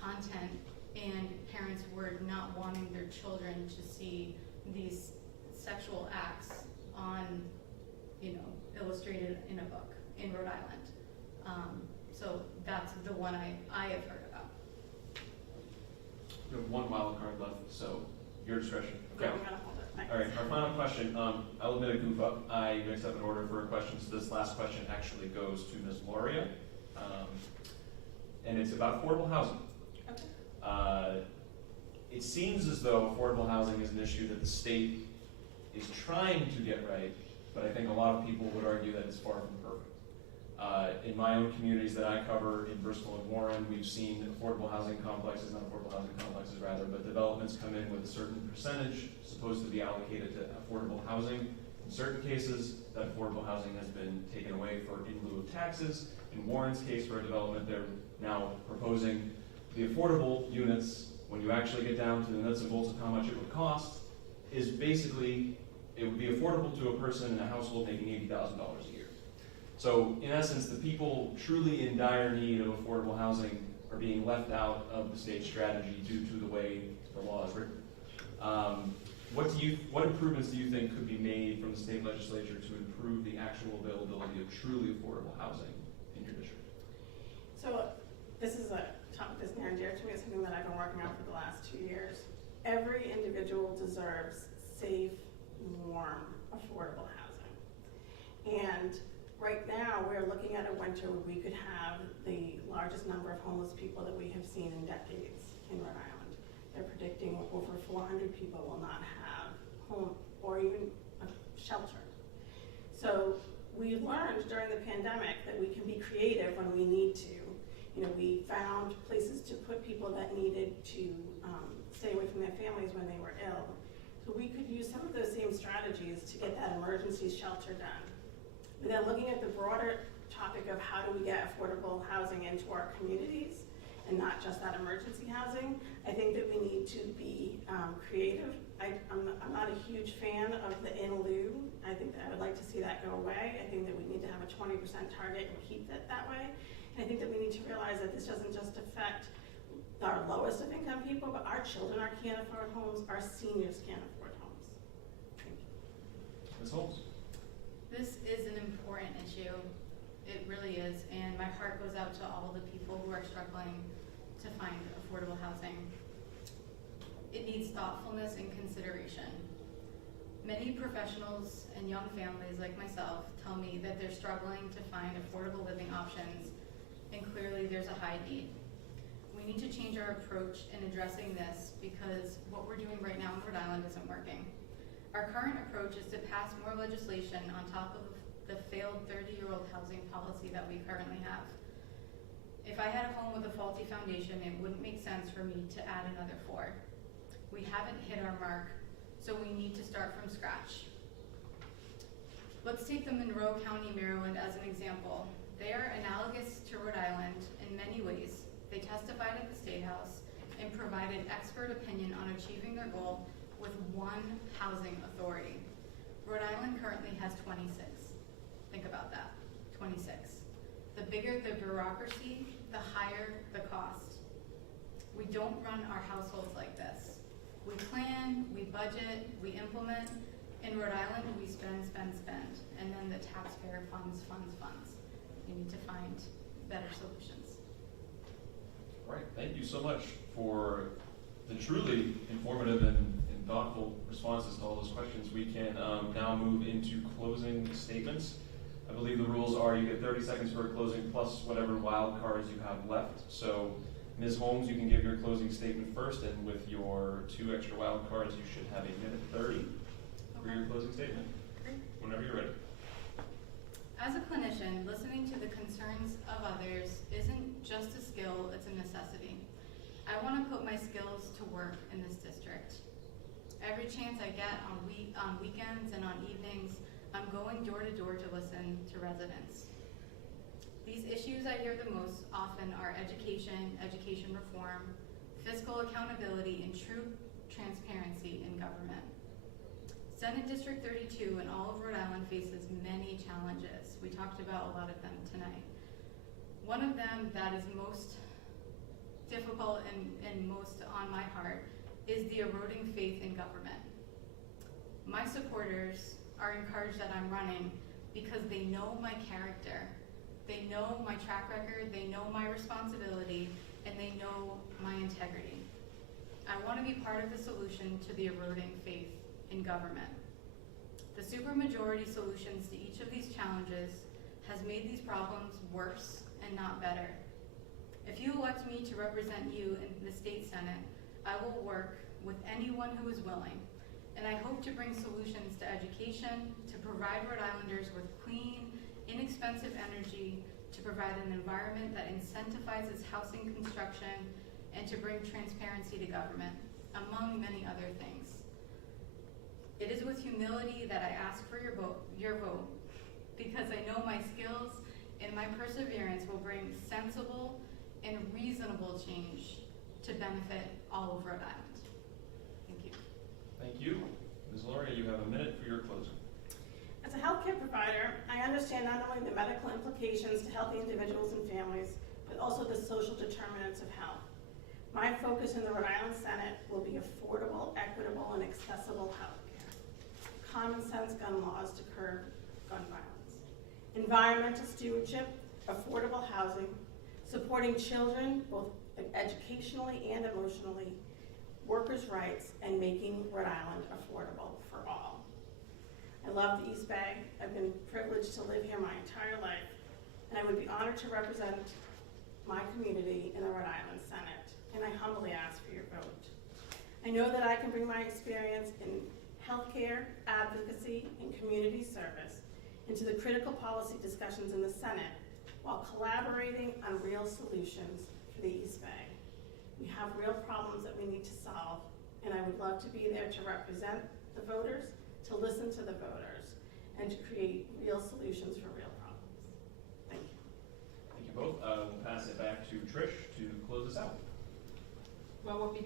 content, and parents were not wanting their children to see these sexual acts on, illustrated in a book in Rhode Island. So that's the one I have heard about. You have one wild card left, so your discretion. Okay. Yeah, we're gonna hold it. Thanks. All right, our final question. I'll admit a goof up. I mixed up an order for a question, so this last question actually goes to Ms. Loria. And it's about affordable housing. Okay. It seems as though affordable housing is an issue that the state is trying to get right, but I think a lot of people would argue that it's far from perfect. In my own communities that I cover in Bristol and Warren, we've seen affordable housing complexes, not affordable housing complexes rather, but developments come in with a certain percentage supposed to be allocated to affordable housing. In certain cases, that affordable housing has been taken away in lieu of taxes. In Warren's case for a development, they're now proposing the affordable units, when you actually get down to the nuts and bolts of how much it would cost, is basically, it would be affordable to a person in a household making $80,000 a year. So in essence, the people truly in dire need of affordable housing are being left out of the state strategy due to the way the law is written. What improvements do you think could be made from the state legislature to improve the actual availability of truly affordable housing in your district? So this is a topic that's near and dear to me. It's something that I've been working on for the last 2 years. Every individual deserves safe, warm, affordable housing. And right now, we're looking at a winter where we could have the largest number of homeless people that we have seen in decades in Rhode Island. They're predicting over 400 people will not have home or even a shelter. So we learned during the pandemic that we can be creative when we need to. We found places to put people that needed to stay away from their families when they were ill. So we could use some of those same strategies to get that emergency shelter done. But then looking at the broader topic of how do we get affordable housing into our communities and not just that emergency housing, I think that we need to be creative. I'm not a huge fan of the in lieu. I think that I would like to see that go away. I think that we need to have a 20% target and keep it that way. And I think that we need to realize that this doesn't just affect our lowest of income people, but our children can't afford homes, our seniors can't afford homes. Thank you. Ms. Holmes? This is an important issue. It really is. And my heart goes out to all the people who are struggling to find affordable housing. It needs thoughtfulness and consideration. Many professionals and young families like myself tell me that they're struggling to find affordable living options, and clearly there's a high need. We need to change our approach in addressing this because what we're doing right now in Rhode Island isn't working. Our current approach is to pass more legislation on top of the failed 30-year-old housing policy that we currently have. If I had a home with a faulty foundation, it wouldn't make sense for me to add another 4. We haven't hit our mark, so we need to start from scratch. Let's take the Monroe County, Maryland as an example. They are analogous to Rhode Island in many ways. They testified at the State House and provided expert opinion on achieving their goal with one housing authority. Rhode Island currently has 26. Think about that, 26. The bigger the bureaucracy, the higher the cost. We don't run our households like this. We plan, we budget, we implement. In Rhode Island, we spend, and then the taxpayer funds. You need to find better solutions. All right, thank you so much for the truly informative and thoughtful responses to all those questions. We can now move into closing statements. I believe the rules are you get 30 seconds for a closing plus whatever wild cards you have left. So Ms. Holmes, you can give your closing statement first, and with your 2 extra wild cards, you should have 1:30 for your closing statement. Great. Whenever you're ready. As a clinician, listening to the concerns of others isn't just a skill, it's a necessity. I want to put my skills to work in this district. Every chance I get on weekends and on evenings, I'm going door to door to listen to residents. These issues I hear the most often are education reform, fiscal accountability, and true transparency in government. Senate District 32 and all of Rhode Island faces many challenges. We talked about a lot of them tonight. One of them that is most difficult and most on my heart is the eroding faith in government. My supporters are encouraged that I'm running because they know my character, they know my track record, they know my responsibility, and they know my integrity. I want to be part of the solution to the eroding faith in government. The supermajority solutions to each of these challenges has made these problems worse and not better. If you elect me to represent you in the state Senate, I will work with anyone who is willing, and I hope to bring solutions to education, to provide Rhode Islanders with clean, inexpensive energy, to provide an environment that incentivizes housing construction, and to bring transparency to government, among many other things. It is with humility that I ask for your vote, because I know my skills and my perseverance will bring sensible and reasonable change to benefit all of Rhode Island. Thank you. Thank you. Ms. Loria, you have 1 minute for your closing. As a healthcare provider, I understand not only the medical implications to healthy individuals and families, but also the social determinants of health. My focus in the Rhode Island Senate will be affordable, equitable, and accessible health care, common sense gun laws to curb gun violence, environmental stewardship, affordable housing, supporting children both educationally and emotionally, workers' rights, and making Rhode Island affordable for all. I love the East Bay. I've been privileged to live here my entire life, and I would be honored to represent my community in the Rhode Island Senate, and I humbly ask for your vote. I know that I can bring my experience in healthcare, advocacy, and community service into the critical policy discussions in the Senate while collaborating on real solutions for the East Bay. We have real problems that we need to solve, and I would love to be there to represent the voters, to listen to the voters, and to create real solutions for real problems. Thank you. Thank you both. We'll pass it back to Trish to close this out. Well, we'll be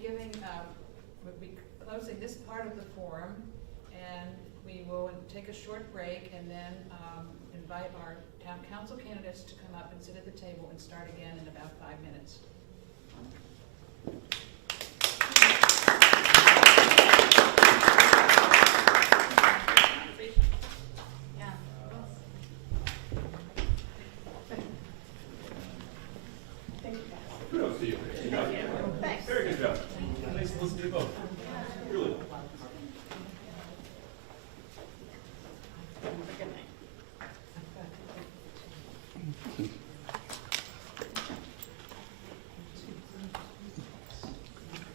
closing this part of the forum, and we will take a short break and then invite our town council candidates to come up and sit at the table and start again in about 5 minutes.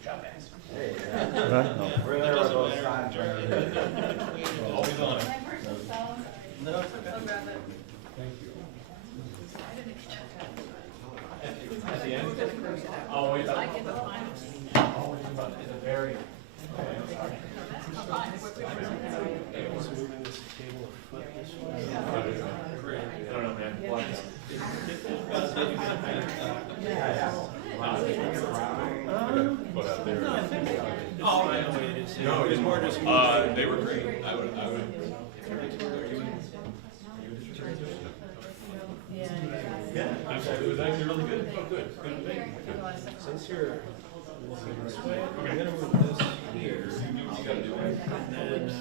job, guys. Hey, we're there with those signs. Always on it. No, it's okay. I'll grab it. At the end? Oh, wait, I get the final. oh, it's about, it's a very, okay, I'm sorry. I don't know, man. What? Oh, I know what it is. No, It's more just. they were great. I would. Yeah, it was actually really good. Oh, good. Good thing. Since you're looking this way, I'm gonna move this here. You gotta do it. And then,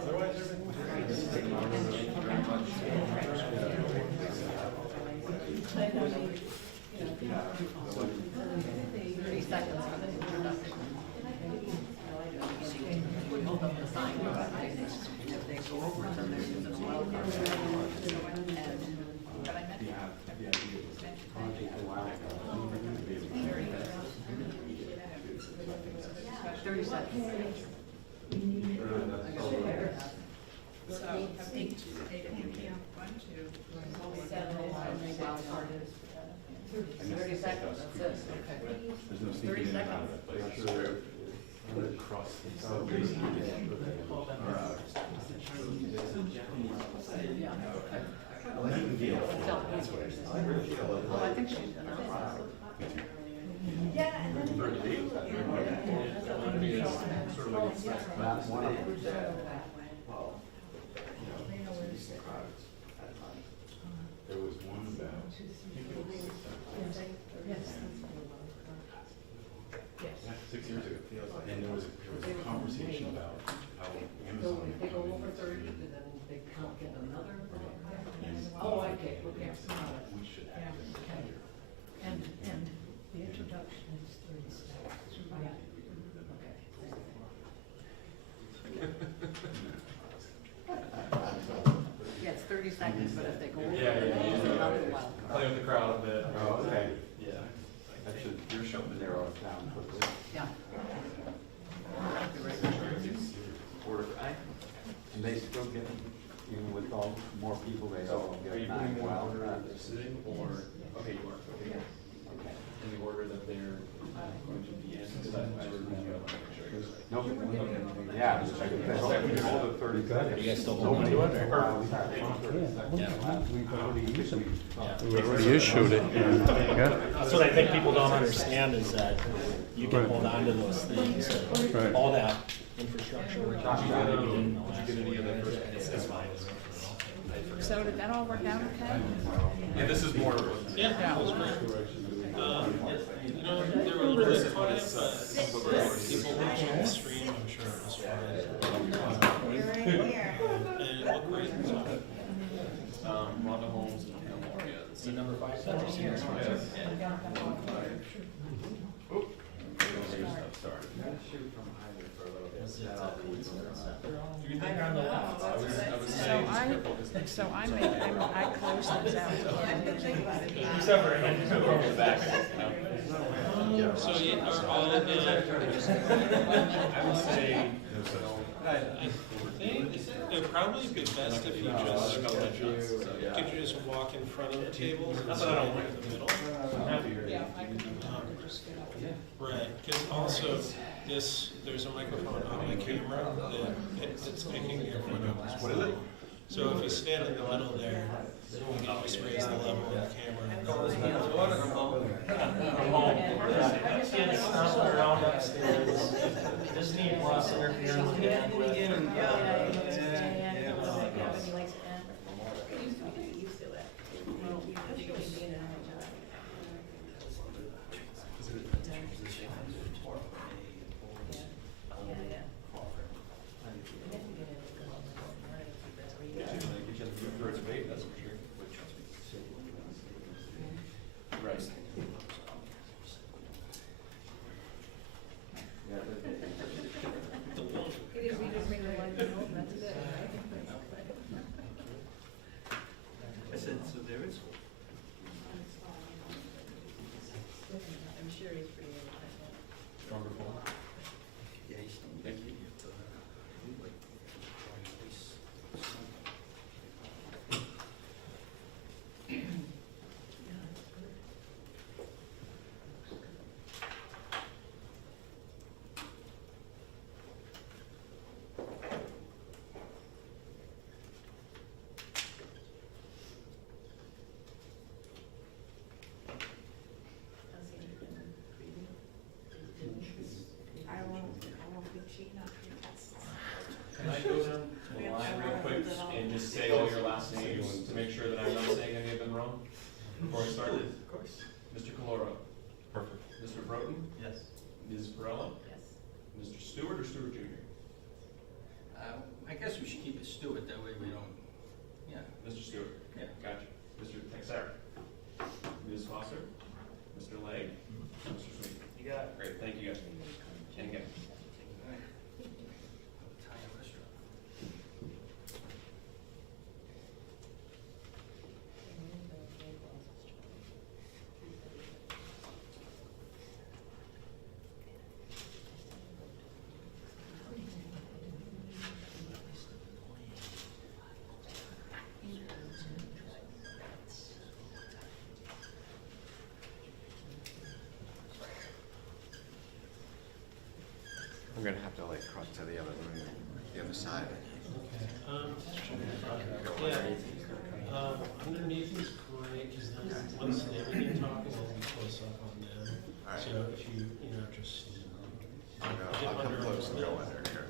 Otherwise, So, have eight of you. 1, 2, 30 seconds, that's it, okay. There's no 30 sneaking in and out seconds. of that place. Cross Yeah, okay. Oh, I think she's done. Not one of them. There was one about. Yeah, 6 years ago. And there was a conversation about how So Amazon. if they go over 30, and then they can't get another. And, Oh, okay, okay. we should have them here. And the introduction is 30 seconds. Yeah. Yeah, it's 30 seconds, but if they go over, Yeah, yeah, then it's yeah. another while. play with the crowd a bit. Oh, okay. Yeah. That should, you're showing the narrow it down quickly. Yeah. And they still get, even with all more people, they all Are get you 9 putting them in well. order of sitting or, okay, you are, okay. Okay. In the order that they're going to be in, because I reviewed it, I want to make sure you're right. Nope. Yeah, all the 30 seconds. You guys still Nobody holding to it, or? allows that 30 seconds. We've already used them. We already issued it. Yeah. That's what I think people don't understand is that you can Right. hold on to those things, and Right. all that infrastructure. Did Did you get any other first? It's fine. So did that all work out okay? Yeah, this is more. Yeah, that was great. You know, there were a little bit quiet, but people watching the stream, I'm sure it was fine. And it looked great, so. Rhonda Holmes and Memoria. See number 5? On the left. So I closed these out. Except for Andy, who was back. So you are all in I would say. I think it'd probably be best if you just, could you just walk in front of the tables instead of in the middle? Right, because also this, there's a microphone on the camera that it's picking your phone. What is it? So if you stand in the middle there, you can just raise the level of the camera. Kids stomping around upstairs, just need less interference with bandwidth. just say all your last names to make sure that I'm not saying any of them wrong before I start? Of course. Mr. Caloro, Perfect. Mr. Broughton, Yes. Ms. Perella, Yes. Mr. Stewart or Stewart Jr.? I guess we should keep it Stewart, that way we don't, yeah. Mr. Stewart? Yeah. Gotcha. Mr. Texera? Ms. Foster? Mr. Legg? Mr. Sweet? You got it. Great, thank you guys. And again. Italian restaurant. I'm gonna have to like cross to the other room, the other side. Underneath is great, because then once they begin talking, we'll be close up on them. All right. So if you, just. I'll come close and go under here.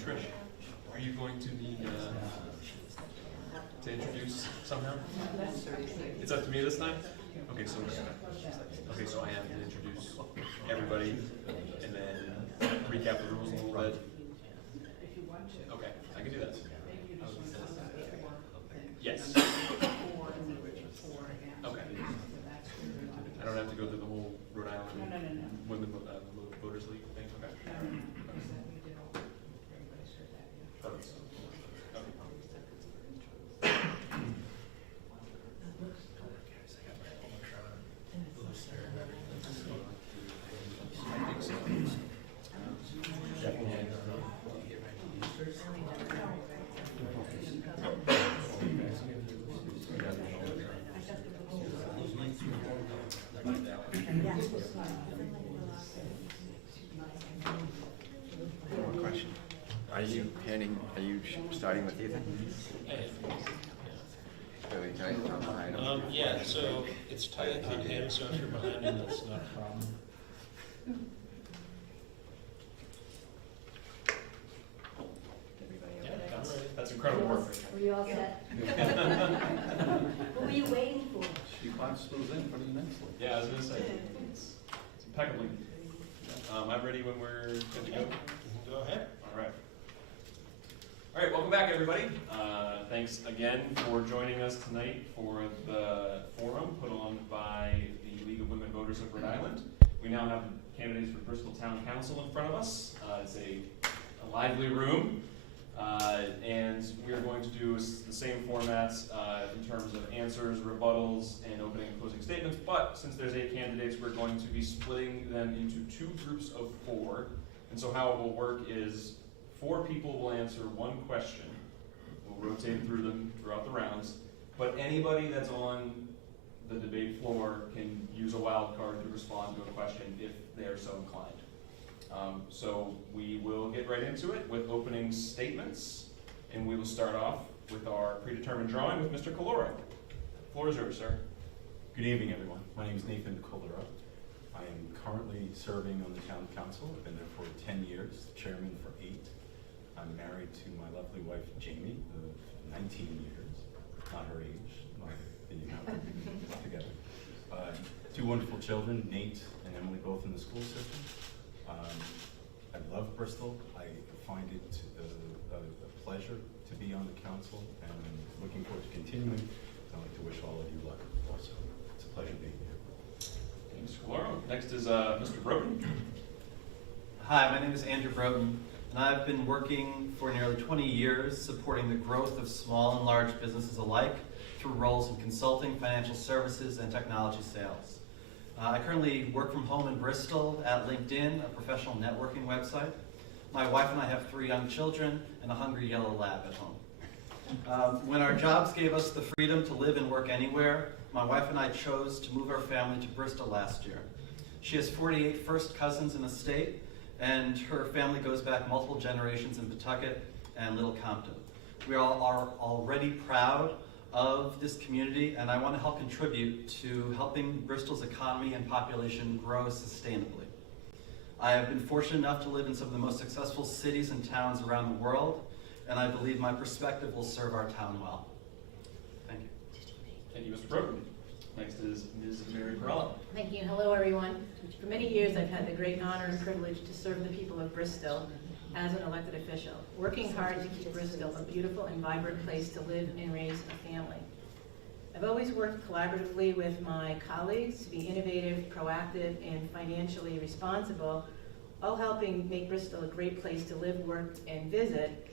Trish, are you going to need to introduce somehow? It's up to me this time? Okay, so I have to introduce everybody and then recap the rules a little bit. Okay, I can do that. Yes. Okay. I don't have to go through the whole Rhode Island Women Voters League thing? Okay. Perfect. One question. Are you starting with Ethan? Really tight on behind him? Yeah, so it's tight on him, so if you're behind him, that's not a problem. Yeah, I'm ready. That's incredible work. Were you all set? What were you waiting for? You boxed those in pretty nicely. Yeah, I was gonna say, it's impeccably. I'm ready when we're good to go. Go ahead. All right. All right, welcome back, everybody. Thanks again for joining us tonight for the forum put on by the League of Women Voters of Rhode Island. We now have candidates for Bristol Town Council in front of us. It's a lively room, and we are going to do the same formats in terms of answers, rebuttals, and opening and closing statements. But since there's 8 candidates, we're going to be splitting them into 2 groups of 4. And so how it will work is 4 people will answer 1 question. We'll rotate through them throughout the rounds. But anybody that's on the debate floor can use a wild card to respond to a question if they are so inclined. So we will get right into it with opening statements. And we will start off with our predetermined drawing with Mr. Caloro. Floor is yours, sir. Good evening, everyone. My name is Nathan Colera. I am currently serving on the town council. I've been there for 10 years, chairman for 8. I'm married to my lovely wife, Jamie, of 19 years. Not her age, not being out together. 2 wonderful children, Nate and Emily, both in the school system. I love Bristol. I find it a pleasure to be on the council, and I'm looking forward to continuing. I'd like to wish all of you luck also. It's a pleasure being here. Thanks, Mr. Caloro. Next is Mr. Broughton. Hi, my name is Andrew Broughton, and I've been working for nearly 20 years supporting the growth of small and large businesses alike through roles in consulting, financial services, and technology sales. I currently work from home in Bristol at LinkedIn, a professional networking website. My wife and I have 3 young children and a hungry yellow lab at home. When our jobs gave us the freedom to live and work anywhere, my wife and I chose to move our family to Bristol last year. She has 48 first cousins in the state, and her family goes back multiple generations in Pawtucket and Little Compton. We all are already proud of this community, and I want to help contribute to helping Bristol's economy and population grow sustainably. I have been fortunate enough to live in some of the most successful cities and towns around the world, and I believe my perspective will serve our town well. Thank you. Thank you, Mr. Broden. Next is Ms. Mary Perella. Thank you. Hello, everyone. For many years, I've had the great honor and privilege to serve the people of Bristol as an elected official, working hard to keep Bristol a beautiful and vibrant place to live and raise a family. I've always worked collaboratively with my colleagues to be innovative, proactive, and financially responsible, all helping make Bristol a great place to live, work, and visit,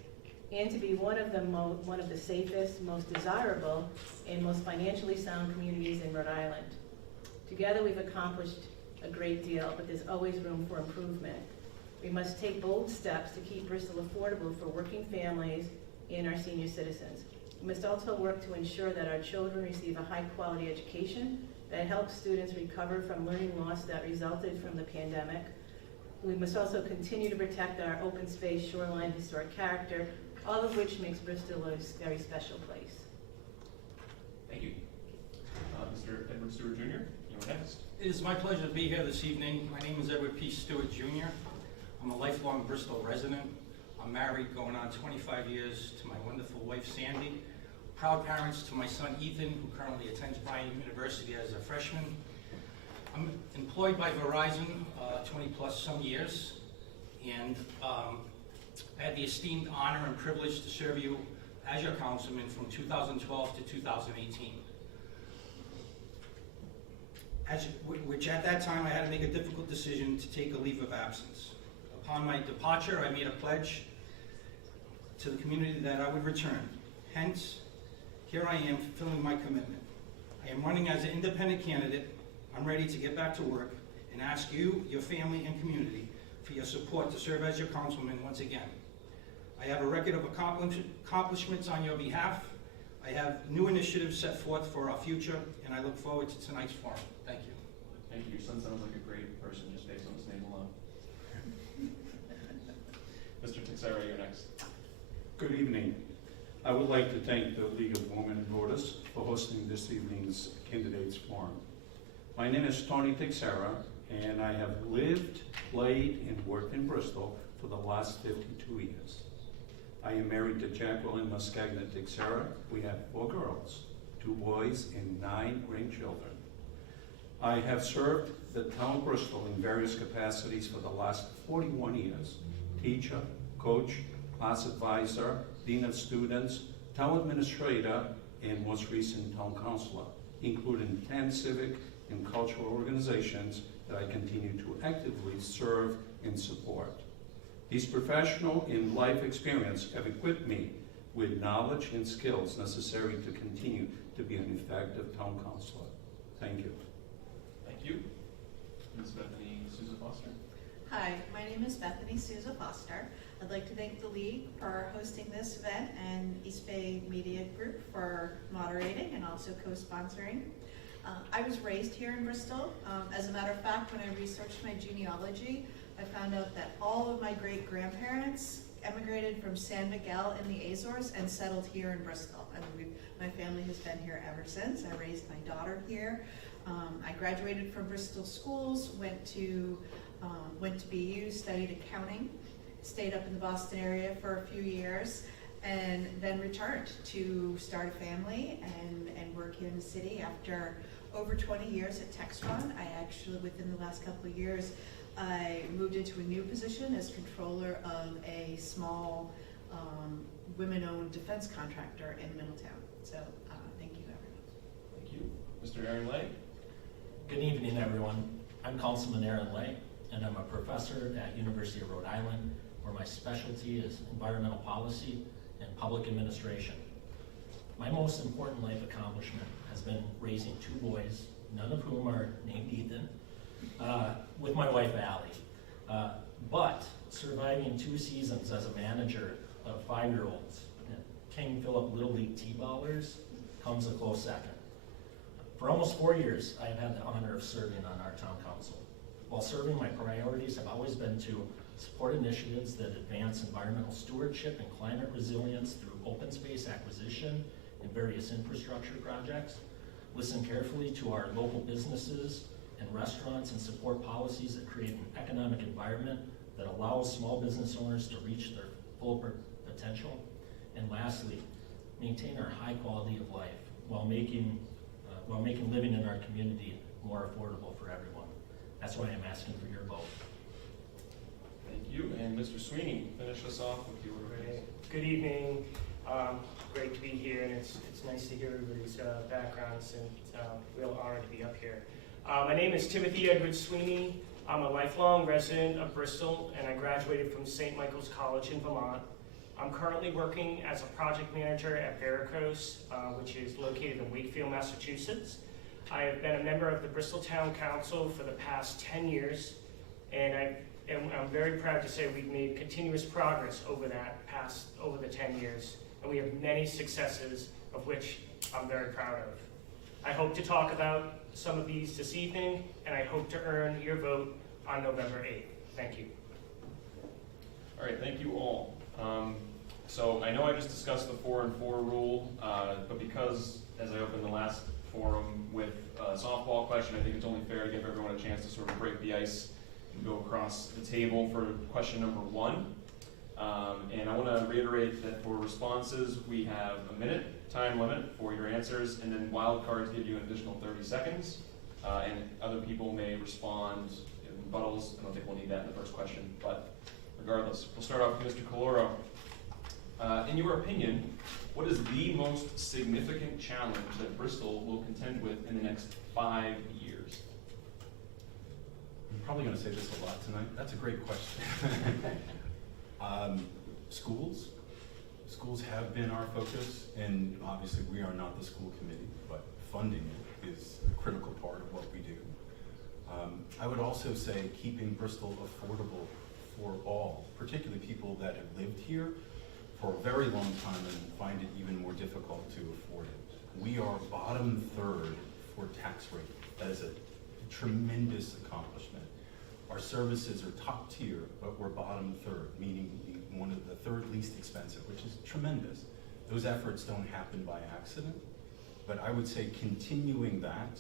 and to be one of the safest, most desirable, and most financially sound communities in Rhode Island. Together, we've accomplished a great deal, but there's always room for improvement. We must take bold steps to keep Bristol affordable for working families and our senior citizens. We must also work to ensure that our children receive a high-quality education that helps students recover from learning loss that resulted from the pandemic. We must also continue to protect our open space, shoreline, historic character, all of which makes Bristol a very special place. Thank you. Mr. Edward Stewart Jr., you're next. It is my pleasure to be here this evening. My name is Edward P. Stewart Jr. I'm a lifelong Bristol resident. I'm married going on 25 years to my wonderful wife, Sandy. Proud parents to my son, Ethan, who currently attends Bryant University as a freshman. I'm employed by Verizon 20 plus some years, and I had the esteemed honor and privilege to serve you as your councilman from 2012 to 2018. Which at that time I had to make a difficult decision to take a leave of absence. Upon my departure, I made a pledge to the community that I would return. Hence, here I am fulfilling my commitment. I am running as an independent candidate. I'm ready to get back to work and ask you, your family, and community for your support to serve as your councilman once again. I have a record of accomplishments on your behalf. I have new initiatives set forth for our future, and I look forward to tonight's forum. Thank you. Thank you. Your son sounds like a great person just based on his name alone. Mr. Teixeira, you're next. Good evening. I would like to thank the League of Women Voters for hosting this evening's Candidates Forum. My name is Tony Teixeira, and I have lived, played, and worked in Bristol for the last 52 years. I am married to Jacqueline Muscagna Teixeira. We have 4 girls, 2 boys, and 9 grandchildren. I have served the town of Bristol in various capacities for the last 41 years. Teacher, coach, class advisor, dean of students, town administrator, and most recent town councilor, including 10 civic and cultural organizations that I continue to actively serve and support. These professional and life experience have equipped me with knowledge and skills necessary to continue to be an effective town councilor. Thank you. Thank you. Ms. Bethany Souza Foster. Hi, my name is Bethany Souza Foster. I'd like to thank the League for hosting this event and East Bay Media Group for moderating and also co-sponsoring. I was raised here in Bristol. As a matter of fact, when I researched my genealogy, I found out that all of my great-grandparents emigrated from San Miguel in the Azores and settled here in Bristol. And my family has been here ever since. I raised my daughter here. I graduated from Bristol schools, went to BU, studied accounting, stayed up in the Boston area for a few years, and then returned to start a family and work here in the city. After over 20 years at Textron, I actually, within the last couple of years, I moved into a new position as controller of a small women-owned defense contractor in Middletown. So thank you, everyone. Thank you. Mr. Aaron Lay. Good evening, everyone. I'm Councilman Aaron Lay, and I'm a professor at University of Rhode Island, where my specialty is environmental policy and public administration. My most important life accomplishment has been raising 2 boys, none of whom are named Ethan, with my wife, Allie. But surviving 2 seasons as a manager of 5-year-olds, King Philip Little League T-ballers comes a close second. For almost 4 years, I have had the honor of serving on our town council. While serving, my priorities have always been to support initiatives that advance environmental stewardship and climate resilience through open space acquisition and various infrastructure projects, listen carefully to our local businesses and restaurants, and support policies that create an economic environment that allows small business owners to reach their full potential. And lastly, maintain our high quality of life while making living in our community more affordable for everyone. That's why I'm asking for your vote. Thank you. And Mr. Sweeney, finish us off with your raise. Good evening. Great to be here, and it's nice to hear everybody's backgrounds, and real honor to be up here. My name is Timothy Edward Sweeney. I'm a lifelong resident of Bristol, and I graduated from St. Michael's College in Vermont. I'm currently working as a project manager at Veracruz, which is located in Wakefield, Massachusetts. I have been a member of the Bristol Town Council for the past 10 years, and I'm very proud to say we've made continuous progress over the 10 years, and we have many successes of which I'm very proud of. I hope to talk about some of these this evening, and I hope to earn your vote on November 8th. Thank you. All right, thank you all. So I know I just discussed the 4 and 4 rule, but because as I opened the last forum with a softball question, I think it's only fair to give everyone a chance to sort of break the ice and go across the table for question number 1. And I want to reiterate that for responses, we have a minute time limit for your answers, and then wildcards give you an additional 30 seconds. And other people may respond in rebuttals. I don't think we'll need that in the first question, but regardless, we'll start off with Mr. Coloro. In your opinion, what is the most significant challenge that Bristol will contend with in the next 5 years? I'm probably going to say this a lot tonight. That's a great question. Schools. Schools have been our focus, and obviously we are not the school committee, but funding it is a critical part of what we do. I would also say keeping Bristol affordable for all, particularly people that have lived here for a very long time and find it even more difficult to afford it. We are bottom third for tax rate. That is a tremendous accomplishment. Our services are top tier, but we're bottom third, meaning one of the third least expensive, which is tremendous. Those efforts don't happen by accident, but I would say continuing that,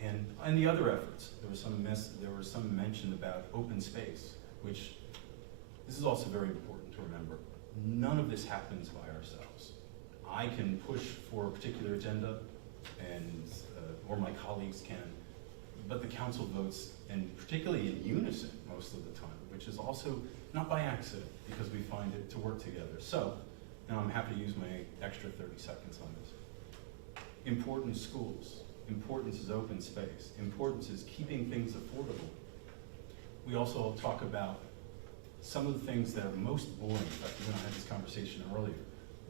and the other efforts. There was some mention about open space, which this is also very important to remember. None of this happens by ourselves. I can push for a particular agenda, and or my colleagues can, but the council votes, and particularly in unison most of the time, which is also not by accident, because we find it to work together. So, now I'm happy to use my extra 30 seconds on this. Importance schools. Importance is open space. Importance is keeping things affordable. We also talk about some of the things that are most boring. In fact, we had this conversation earlier.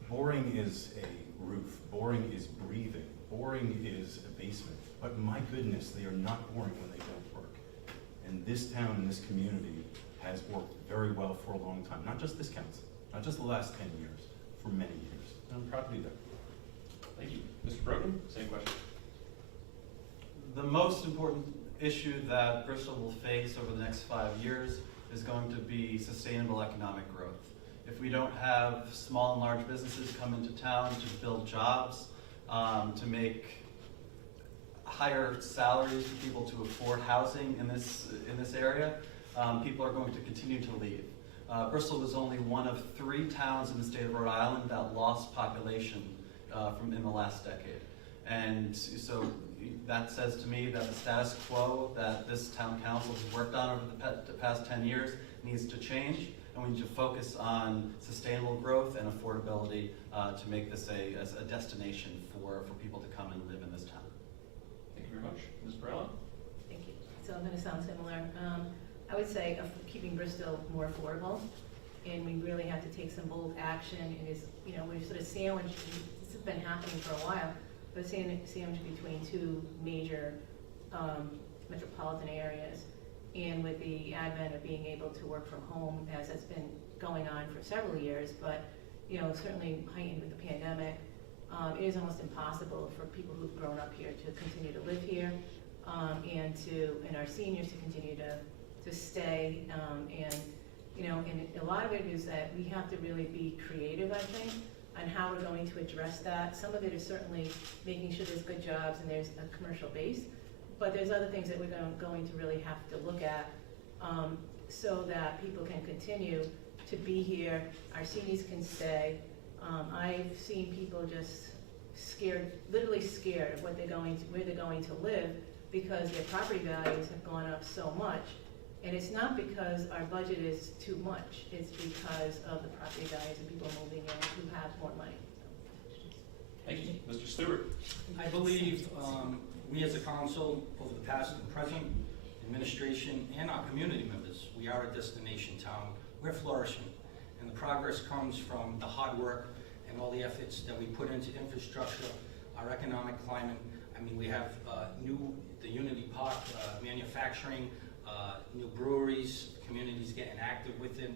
Boring is a roof. Boring is breathing. Boring is a basement. But my goodness, they are not boring when they don't work. And this town and this community has worked very well for a long time. Not just this council, not just the last 10 years, for many years. And I'm proud to be there. Thank you. Mr. Broughton, same question. The most important issue that Bristol will face over the next 5 years is going to be sustainable economic growth. If we don't have small and large businesses come into town to build jobs, to make higher salaries for people to afford housing in this area, people are going to continue to leave. Bristol was only one of 3 towns in the state of Rhode Island that lost population in the last decade. And so that says to me that the status quo that this town council has worked on over the past 10 years needs to change, and we need to focus on sustainable growth and affordability to make this a destination for people to come and live in this town. Thank you very much. Ms. Perella? Thank you. So I'm going to sound similar. I would say keeping Bristol more affordable, and we really have to take some bold action. It is, we're sort of sandwiched. This has been happening for a while, but sandwiched between 2 major metropolitan areas. And with the advent of being able to work from home, as has been going on for several years, but certainly heightened with the pandemic. It is almost impossible for people who've grown up here to continue to live here, and our seniors to continue to stay. And a lot of it is that we have to really be creative, I think, on how we're going to address that. Some of it is certainly making sure there's good jobs and there's a commercial base, but there's other things that we're going to really have to look at so that people can continue to be here, our seniors can stay. I've seen people just scared, literally scared of where they're going to live because their property values have gone up so much. And it's not because our budget is too much, it's because of the property values and people moving in who have more money. Thank you. Mr. Stewart. I believe we as a council, over the past and present, administration, and our community members, we are a destination town. We're flourishing. And the progress comes from the hard work and all the efforts that we put into infrastructure, our economic climate. I mean, we have the Unity Park manufacturing, new breweries, communities getting active with it.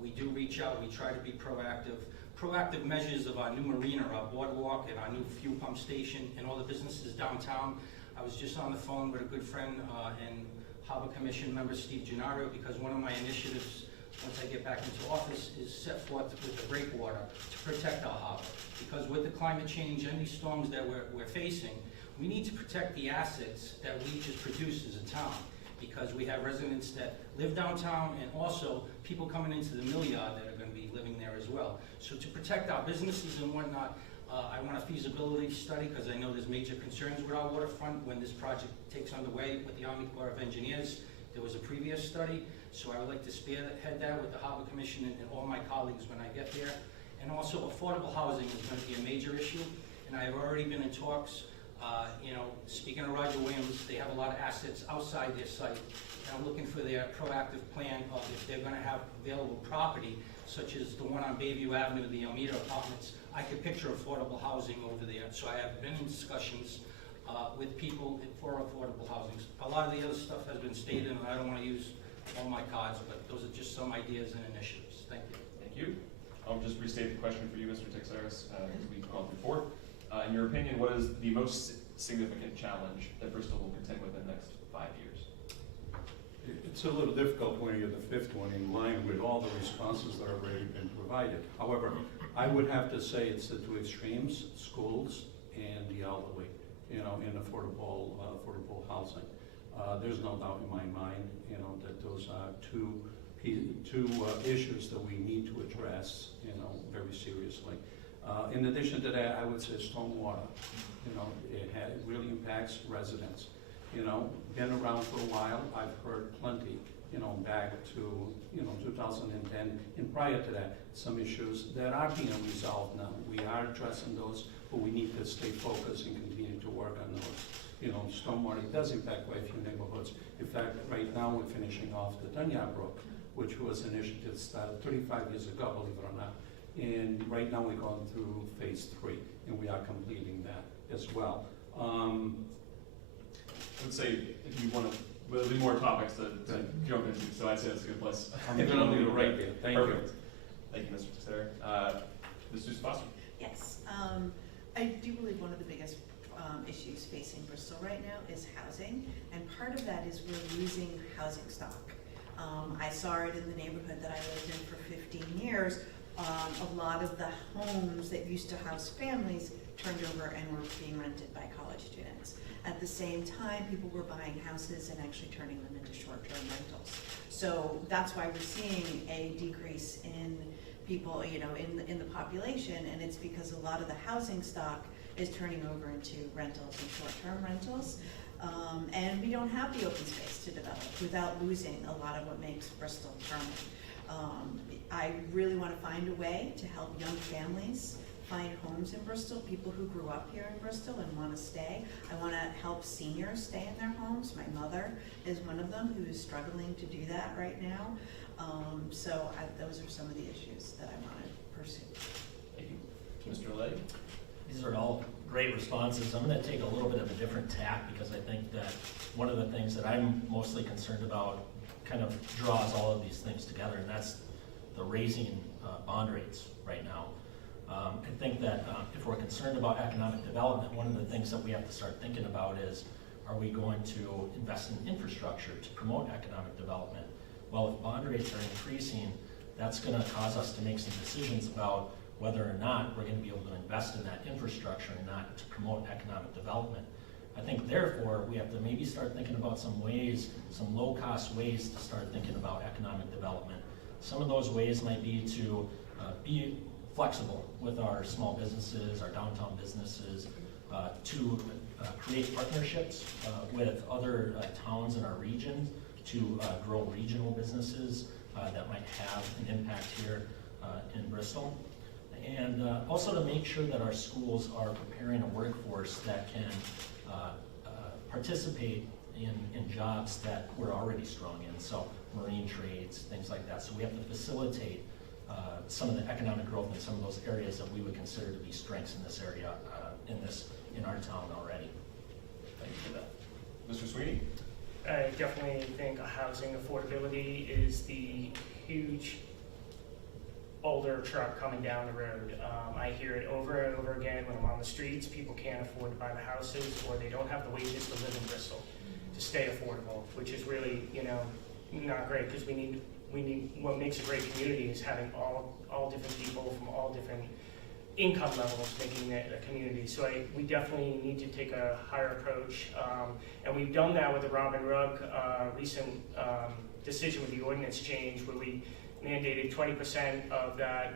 We do reach out, we try to be proactive. Proactive measures of our new marina, our boardwalk, and our new fuel pump station, and all the businesses downtown. I was just on the phone with a good friend and Harbor Commission member Steve Gennaro, because one of my initiatives, once I get back into office, is set forth with the breakwater to protect our harbor. Because with the climate change and these storms that we're facing, we need to protect the assets that we just produce as a town. Because we have residents that live downtown and also people coming into the mill yard that are going to be living there as well. So to protect our businesses and whatnot, I want a feasibility study because I know there's major concerns with our waterfront when this project takes underway with the Army Corps of Engineers. There was a previous study, so I would like to spearhead that with the Harbor Commission and all my colleagues when I get there. And also affordable housing is going to be a major issue, and I have already been in talks. Speaking of Roger Williams, they have a lot of assets outside their site. And I'm looking for their proactive plan of if they're going to have available property, such as the one on Bayview Avenue, the Almeida Apartments. I could picture affordable housing over there. So I have been in discussions with people for affordable housing. A lot of the other stuff has been stated, and I don't want to use all my cards, but those are just some ideas and initiatives. Thank you. Thank you. I'll just restate the question for you, Mr. Texeris, as we've gone before. In your opinion, what is the most significant challenge that Bristol will contend with in the next 5 years? It's a little difficult when you're the fifth one in line with all the responses that have already been provided. However, I would have to say it's the two extremes, schools and the elderly, in affordable housing. There's no doubt in my mind, that those are two issues that we need to address, very seriously. In addition to that, I would say stormwater. It really impacts residents. Been around for a while. I've heard plenty, back to, 2010 and prior to that, some issues that are being resolved now. We are addressing those, but we need to stay focused and continue to work on those. Stormwater does impact quite a few neighborhoods. In fact, right now we're finishing off the Dunya Brook, which was an initiative started 35 years ago, believe it or not. And right now we're going through phase 3, and we are completing that as well. I would say if you want to, there'll be more topics to jump into, so I'd say that's a good place. I'm going to leave it right there. Thank you. Thank you, Mr. Teixeira. Ms. Foster. Yes, I do believe one of the biggest issues facing Bristol right now is housing, and part of that is we're losing housing stock. I saw it in the neighborhood that I lived in for 15 years. A lot of the homes that used to house families turned over and were being rented by college students. At the same time, people were buying houses and actually turning them into short-term rentals. So that's why we're seeing a decrease in people, in the population, and it's because a lot of the housing stock is turning over into rentals and short-term rentals. And we don't have the open space to develop without losing a lot of what makes Bristol charming. I really want to find a way to help young families find homes in Bristol, people who grew up here in Bristol and want to stay. I want to help seniors stay in their homes. My mother is one of them who is struggling to do that right now. Those are some of the issues that I want to pursue. Thank you. Mr. Legg? These are all great responses. I'm going to take a little bit of a different tack because I think that one of the things that I'm mostly concerned about kind of draws all of these things together, and that's the raising bond rates right now. I think that if we're concerned about economic development, one of the things that we have to start thinking about is, are we going to invest in infrastructure to promote economic development? Well, if bond rates are increasing, that's going to cause us to make some decisions about whether or not we're going to be able to invest in that infrastructure and not to promote economic development. I think therefore we have to maybe start thinking about some ways, some low-cost ways to start thinking about economic development. Some of those ways might be to be flexible with our small businesses, our downtown businesses, to create partnerships with other towns in our region to grow regional businesses that might have an impact here in Bristol. And also to make sure that our schools are preparing a workforce that can participate in jobs that we're already strong in, so marine trades, things like that. So we have to facilitate some of the economic growth in some of those areas that we would consider to be strengths in this area, in our town already. Thank you for that. Mr. Sweeney? I definitely think housing affordability is the huge older truck coming down the road. I hear it over and over again when I'm on the streets. People can't afford to buy the houses, or they don't have the wages to live in Bristol to stay affordable, which is really, not great, because we need what makes a great community is having all different people from all different income levels making it a community. So we definitely need to take a higher approach, and we've done that with the Robin Rugg recent decision with the ordinance change, where we mandated 20% of that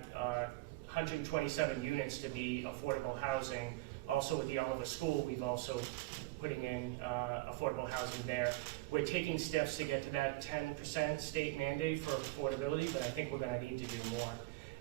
127 units to be affordable housing. Also with the Oliver School, we've also putting in affordable housing there. We're taking steps to get to that 10% state mandate for affordability, but I think we're going to need to do more.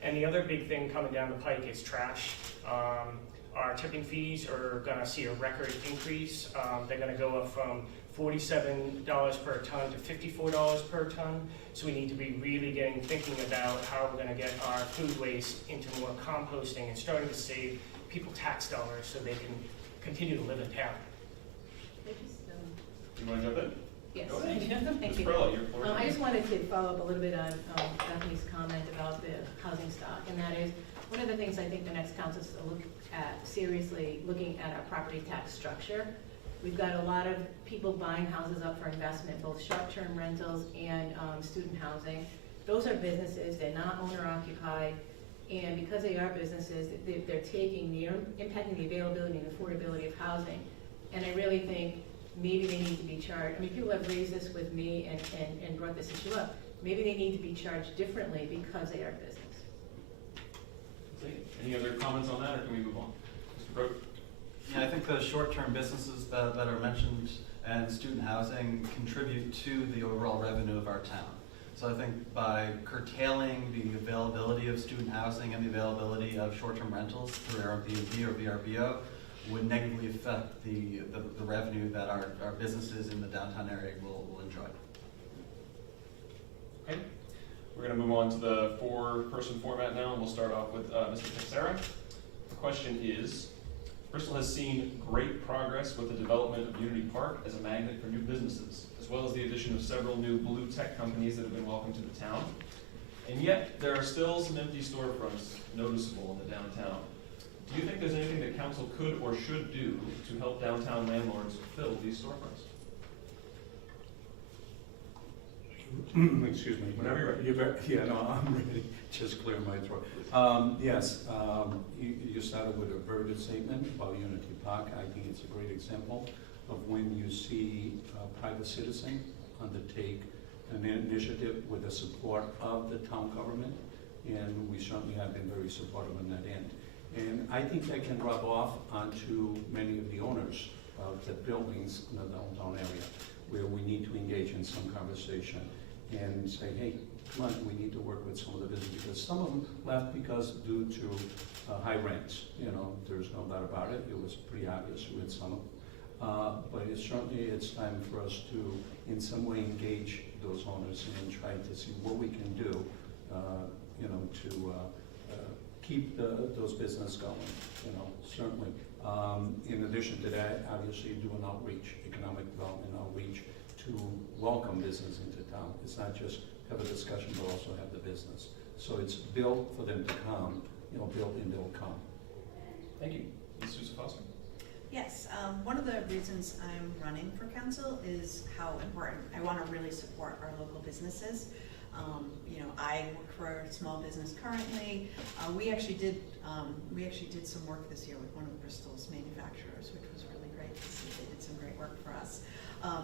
And the other big thing coming down the pike is trash. Our tipping fees are going to see a record increase. They're going to go up from $47 per ton to $54 per ton. So we need to be really thinking about how we're going to get our food waste into more composting and starting to save people tax dollars so they can continue to live in town. You want to jump in? Yes, Go ahead. thank Ms. you. Perla, your floor. I just wanted to follow up a little bit on Bethany's comment about the housing stock, and that is one of the things I think the next council is to look at seriously, looking at our property tax structure. We've got a lot of people buying houses up for investment, both short-term rentals and student housing. Those are businesses, they're not owner-occupied, and because they are businesses, they're impacting the availability and affordability of housing. And I really think maybe they need to be charged. I mean, people have raised this with me and brought this issue up. Maybe they need to be charged differently because they are business. Any other comments on that, or can we move on? Mr. Brook? Yeah, I think the short-term businesses that are mentioned and student housing contribute to the overall revenue of our town. So I think by curtailing the availability of student housing and the availability of short-term rentals through Airbnb or VRBO would negatively affect the revenue that our businesses in the downtown area will enjoy. Okay. We're going to move on to the four-person format now, and we'll start off with Mr. Texera. The question is, Bristol has seen great progress with the development of Unity Park as a magnet for new businesses, as well as the addition of several new blue tech companies that have been welcomed to the town. And yet, there are still some empty storefronts noticeable in the downtown. Do you think there's anything that council could or should do to help downtown landlords fill these storefronts? Excuse me. Whenever you're ready. Yeah, no, I'm ready. Just clear my throat. Yes, you started with a very good statement about Unity Park. I think it's a great example of when you see a private citizen undertake an initiative with the support of the town government, and we certainly have been very supportive on that end. And I think that can rub off onto many of the owners of the buildings in the downtown area, where we need to engage in some conversation and say, hey, come on, we need to work with some of the businesses, because some of them left due to high rents. There's no doubt about it. It was pretty obvious with some of them. But it's time for us to, in some way, engage those owners and try to see what we can do, to keep those business going, certainly. In addition to that, obviously do an outreach, economic development outreach, to welcome business into town. It's not just have a discussion, but also have the business. So it's built for them to come, built and they'll come. Thank you. Ms. Sousa Foster? Yes, one of the reasons I'm running for council is how important, I want to really support our local businesses. I work for a small business currently. We actually did some work this year with one of Bristol's manufacturers, which was really great to see. They did some great work for us.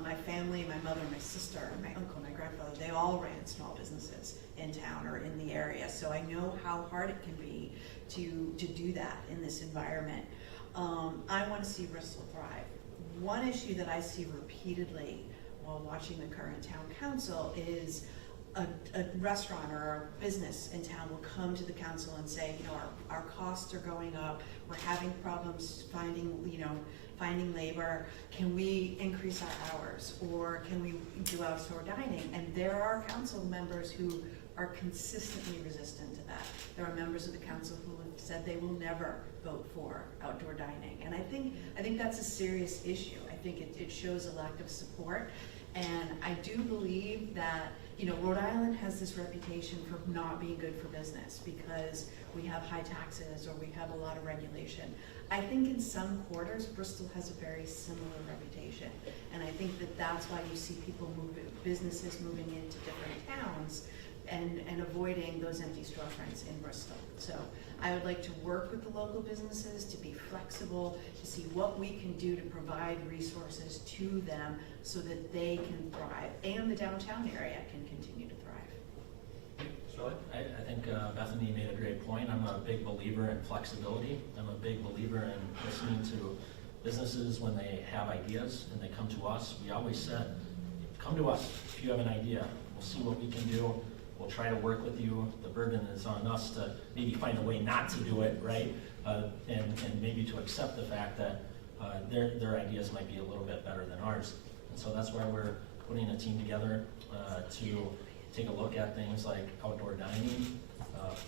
My family, my mother, my sister, my uncle, my grandfather, they all ran small businesses in town or in the area. So I know how hard it can be to do that in this environment. I want to see Bristol thrive. One issue that I see repeatedly while watching the current town council is a restaurant or a business in town will come to the council and say, our costs are going up, we're having problems finding labor, can we increase our hours, or can we do outdoor dining? And there are council members who are consistently resistant to that. There are members of the council who have said they will never vote for outdoor dining. And I think that's a serious issue. I think it shows a lack of support. And I do believe that, Rhode Island has this reputation for not being good for business because we have high taxes or we have a lot of regulation. I think in some quarters, Bristol has a very similar reputation. And I think that that's why you see businesses moving into different towns and avoiding those empty storefronts in Bristol. So I would like to work with the local businesses to be flexible, to see what we can do to provide resources to them so that they can thrive and the downtown area can continue to thrive. Charlotte? I think Bethany made a great point. I'm a big believer in flexibility. I'm a big believer in listening to businesses when they have ideas and they come to us. We always said, come to us if you have an idea. We'll see what we can do. We'll try to work with you. The burden is on us to maybe find a way not to do it, right? And maybe to accept the fact that their ideas might be a little bit better than ours. And so that's why we're putting a team together to take a look at things like outdoor dining,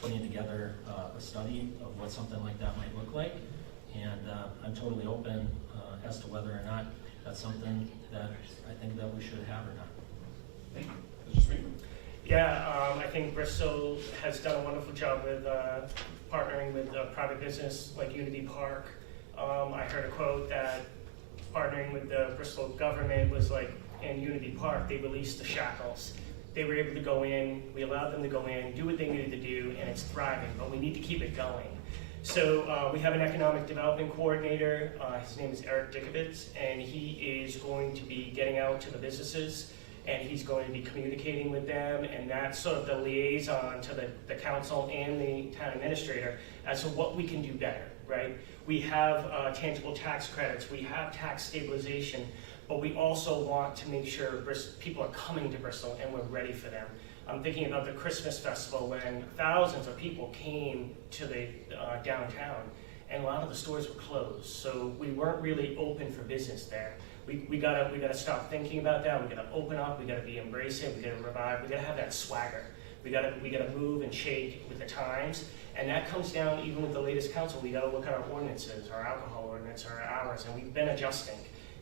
putting together a study of what something like that might look like. And I'm totally open as to whether or not that's something that I think that we should have or not. Thank you. Mr. Sweeney? Yeah, I think Bristol has done a wonderful job with partnering with private business like Unity Park. I heard a quote that partnering with the Bristol government was like in Unity Park, they released the shackles. They were able to go in, we allowed them to go in, do what they needed to do, and it's thriving, but we need to keep it going. So we have an economic development coordinator, his name is Eric Dickovitz, and he is going to be getting out to the businesses and he's going to be communicating with them, and that's sort of the liaison to the council and the town administrator as to what we can do better, right? We have tangible tax credits, we have tax stabilization, but we also want to make sure people are coming to Bristol and we're ready for them. I'm thinking about the Christmas festival when thousands of people came to the downtown and a lot of the stores were closed, so we weren't really open for business there. We gotta stop thinking about that. We gotta open up. We gotta be embracing. We gotta revive. We gotta have that swagger. We gotta move and shake with the times, and that comes down even with the latest council. We gotta look at our ordinances, our alcohol ordinance, our hours, and we've been adjusting,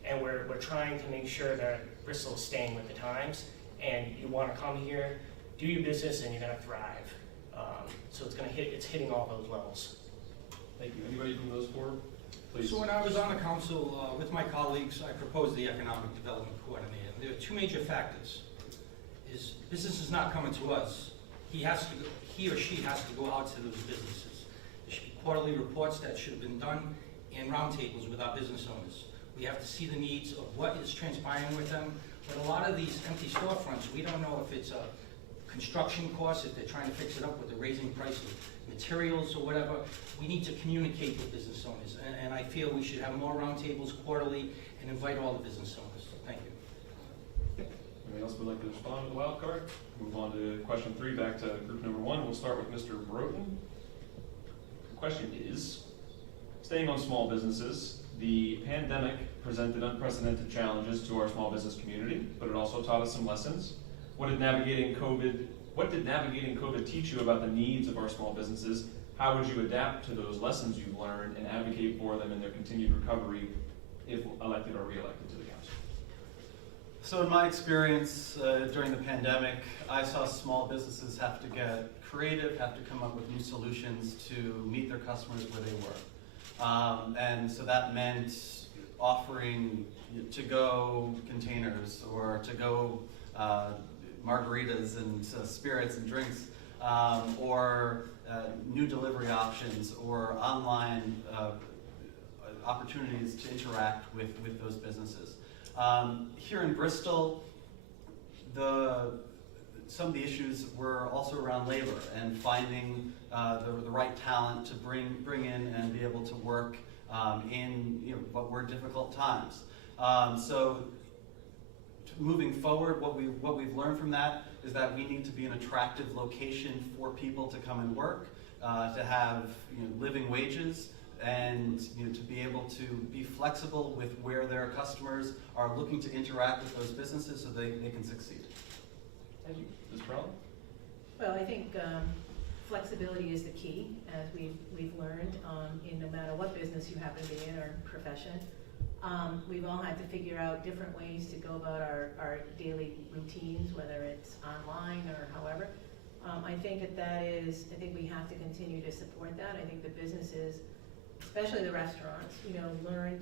and we're trying to make sure that Bristol is staying with the times. And you want to come here, do your business, and you're gonna thrive. So it's hitting all those levels. Thank you. Anybody from those four? Please. So when I was on the council with my colleagues, I proposed the economic development coordinator. There are two major factors. Is business is not coming to us. He or she has to go out to those businesses. There should be quarterly reports that should have been done and roundtables with our business owners. We have to see the needs of what is transpiring with them. But a lot of these empty storefronts, we don't know if it's a construction cost, if they're trying to fix it up with the raising price of materials or whatever. We need to communicate with business owners, and I feel we should have more roundtables quarterly and invite all the business owners. Thank you. Anybody else would like to respond to the wild card? Move on to question 3, back to group number 1. We'll start with Mr. Broughton. The question is, staying on small businesses, the pandemic presented unprecedented challenges to our small business community, but it also taught us some lessons. What did navigating COVID teach you about the needs of our small businesses? How would you adapt to those lessons you've learned and advocate for them in their continued recovery if elected or re-elected to the council? So in my experience during the pandemic, I saw small businesses have to get creative, have to come up with new solutions to meet their customers where they were. And so that meant offering to-go containers or to-go margaritas and spirits and drinks, or new delivery options or online opportunities to interact with those businesses. Here in Bristol, some of the issues were also around labor and finding the right talent to bring in and be able to work in what were difficult times. So moving forward, what we've learned from that is that we need to be an attractive location for people to come and work, to have living wages, and to be able to be flexible with where their customers are looking to interact with those businesses so they can succeed. Thank you. Ms. Perlin? Well, I think flexibility is the key, as we've learned in no matter what business you happen to be in or profession. We've all had to figure out different ways to go about our daily routines, whether it's online or however. I think I think we have to continue to support that. I think the businesses, especially the restaurants, learned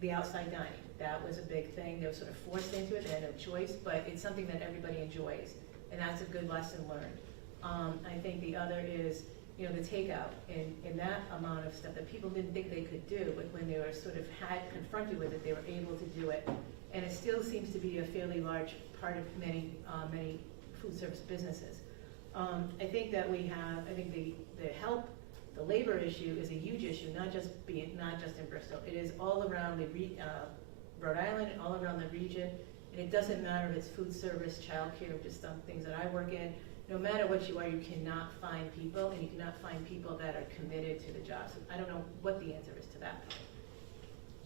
the outside dining. That was a big thing. They were sort of forced into it. They had no choice, but it's something that everybody enjoys, and that's a good lesson learned. I think the other is, the takeout and that amount of stuff that people didn't think they could do, but when they were sort of confronted with it, they were able to do it. And it still seems to be a fairly large part of many food service businesses. I think that the labor issue is a huge issue, not just in Bristol. It is all around Rhode Island and all around the region. And it doesn't matter if it's food service, childcare, just some things that I work in. No matter what you are, you cannot find people, and you cannot find people that are committed to the job. So I don't know what the answer is to that.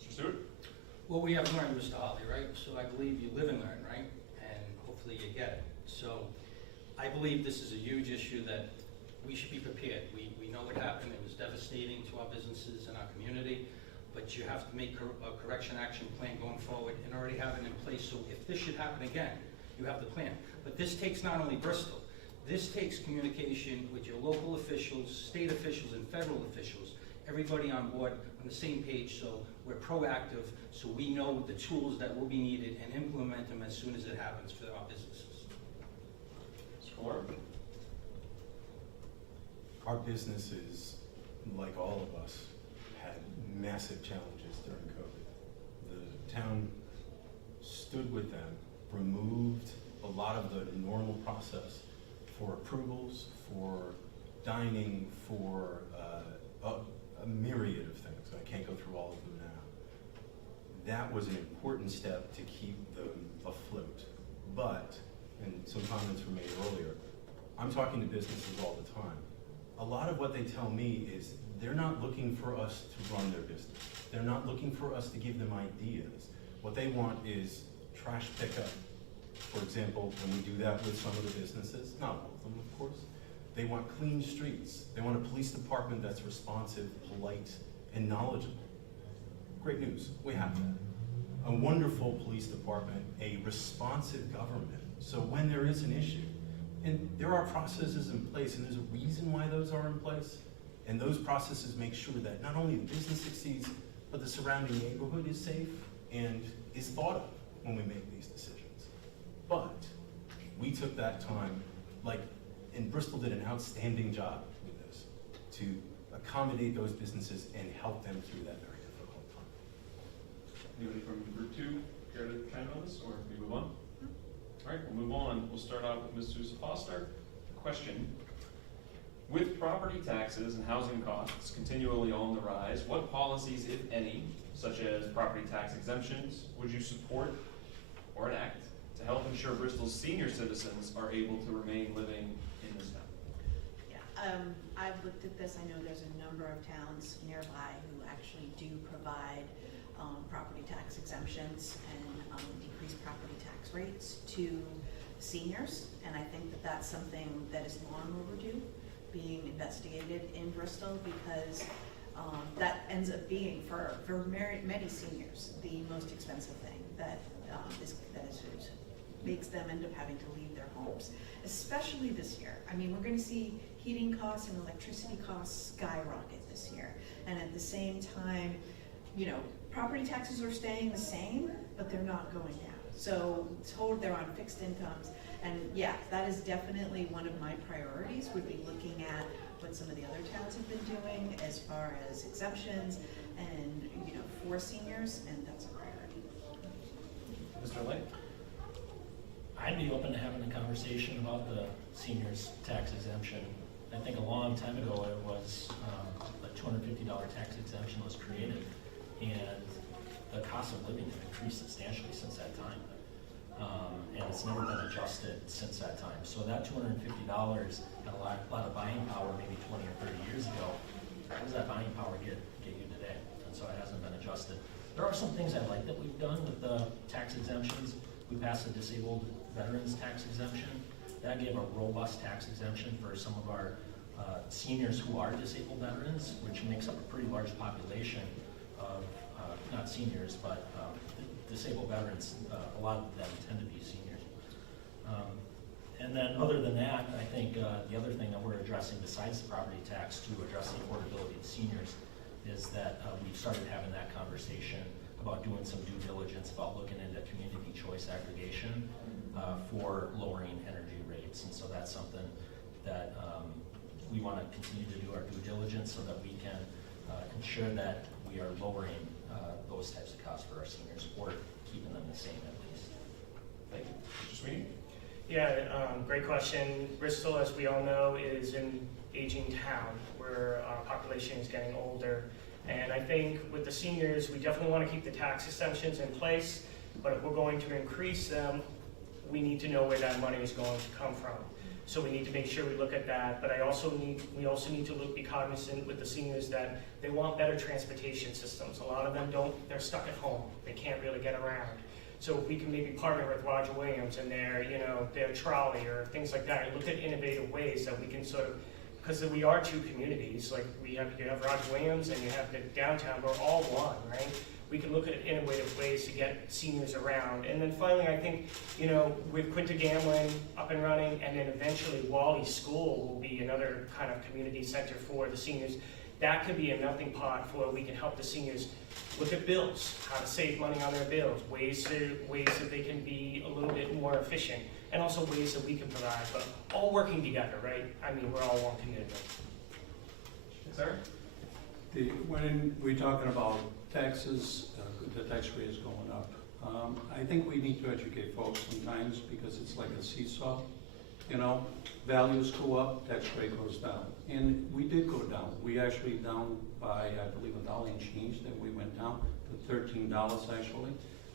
Mr. Stewart? Well, we have learned, Mr. Holly, right? So I believe you live and learn, right? And hopefully you get it. So I believe this is a huge issue that we should be prepared. We know what happened. It was devastating to our businesses and our community, but you have to make a correction action plan going forward and already have it in place. So if this should happen again, you have the plan. But this takes not only Bristol. This takes communication with your local officials, state officials, and federal officials, everybody on board on the same page, so we're proactive, so we know the tools that will be needed and implement them as soon as it happens for our businesses. Mr. Clark? Our businesses, like all of us, had massive challenges during COVID. The town stood with them, removed a lot of the normal process for approvals, for dining, for a myriad of things. I can't go through all of them now. That was an important step to keep them afloat. But, and some comments were made earlier, I'm talking to businesses all the time. A lot of what they tell me is they're not looking for us to run their business. They're not looking for us to give them ideas. What they want is trash pickup. For example, when we do that with some of the businesses, not all of them, of course, they want clean streets. They want a police department that's responsive, polite, and knowledgeable. Great news, we have that. A wonderful police department, a responsive government. So when there is an issue, and there are processes in place, and there's a reason why those are in place, and those processes make sure that not only the business succeeds, but the surrounding neighborhood is safe and is thought of when we make these decisions. But we took that time, and Bristol did an outstanding job with this, to accommodate those businesses and help them through that very difficult time. Anybody from Group 2 care to chime in on this, or we move on? All right, we'll move on. We'll start out with Ms. Sousa Foster. Question: with property taxes and housing costs continually on the rise, what policies, if any, such as property tax exemptions, would you support or enact to help ensure Bristol's senior citizens are able to remain living in this town? Yeah, I've looked at this. I know there's a number of towns nearby who actually do provide property tax exemptions and decreased property tax rates to seniors, and I think that that's something that is long overdue being investigated in Bristol, because that ends up being for many seniors the most expensive thing that makes them end up having to leave their homes, especially this year. I mean, we're going to see heating costs and electricity costs skyrocket this year, and at the same time, you know, property taxes are staying the same, but they're not going down. So they're on fixed incomes, and yeah, that is definitely one of my priorities. Would be looking at what some of the other towns have been doing as far as exemptions and, you know, for seniors, and that's a priority. Mr. Lane? I'd be open to having a conversation about the seniors tax exemption. I think a long time ago it was a $250 tax exemption was created, and the cost of living has increased substantially since that time. And it's never been adjusted since that time. So that $250 had a lot of buying power maybe 20 or 30 years ago. How does that buying power get you today? And so it hasn't been adjusted. There are some things I like that we've done with the tax exemptions. We passed a disabled veterans tax exemption. That gave a robust tax exemption for some of our seniors who are disabled veterans, which makes up a pretty large population of, not seniors, but disabled veterans. A lot of them tend to be seniors. And then other than that, I think the other thing that we're addressing besides the property tax to address the affordability of seniors is that we've started having that conversation about doing some due diligence about looking into community choice aggregation for lowering energy rates. And so that's something that we want to continue to do our due diligence so that we can ensure that we are lowering those types of costs for our seniors or keeping them the same at least. Thank you. Mr. Sweeney? Yeah, great question. Bristol, as we all know, is an aging town where our population is getting older. And I think with the seniors, we definitely want to keep the tax exemptions in place, but if we're going to increase them, we need to know where that money is going to come from. So we need to make sure we look at that, but we also need to be cognizant with the seniors that they want better transportation systems. A lot of them don't, they're stuck at home. They can't really get around. So if we can maybe partner with Roger Williams and their trolley or things like that, and look at innovative ways that we can sort of, because we are two communities, like you have Roger Williams and you have the downtown, we're all one, right? We can look at innovative ways to get seniors around. And then finally, I think, with Quinta Gamlin up and running, and then eventually Wally School will be another kind of community center for the seniors. That could be a melting pot for where we can help the seniors look at bills, how to save money on their bills, ways that they can be a little bit more efficient, and also ways that we can provide, but all working together, right? I mean, we're all one community. Sir? When we're talking about taxes, the tax rate is going up. I think we need to educate folks sometimes because it's like a seesaw. Values go up, tax rate goes down. And we did go down. We actually down by, I believe, $1 and change, then we went down to $13 actually.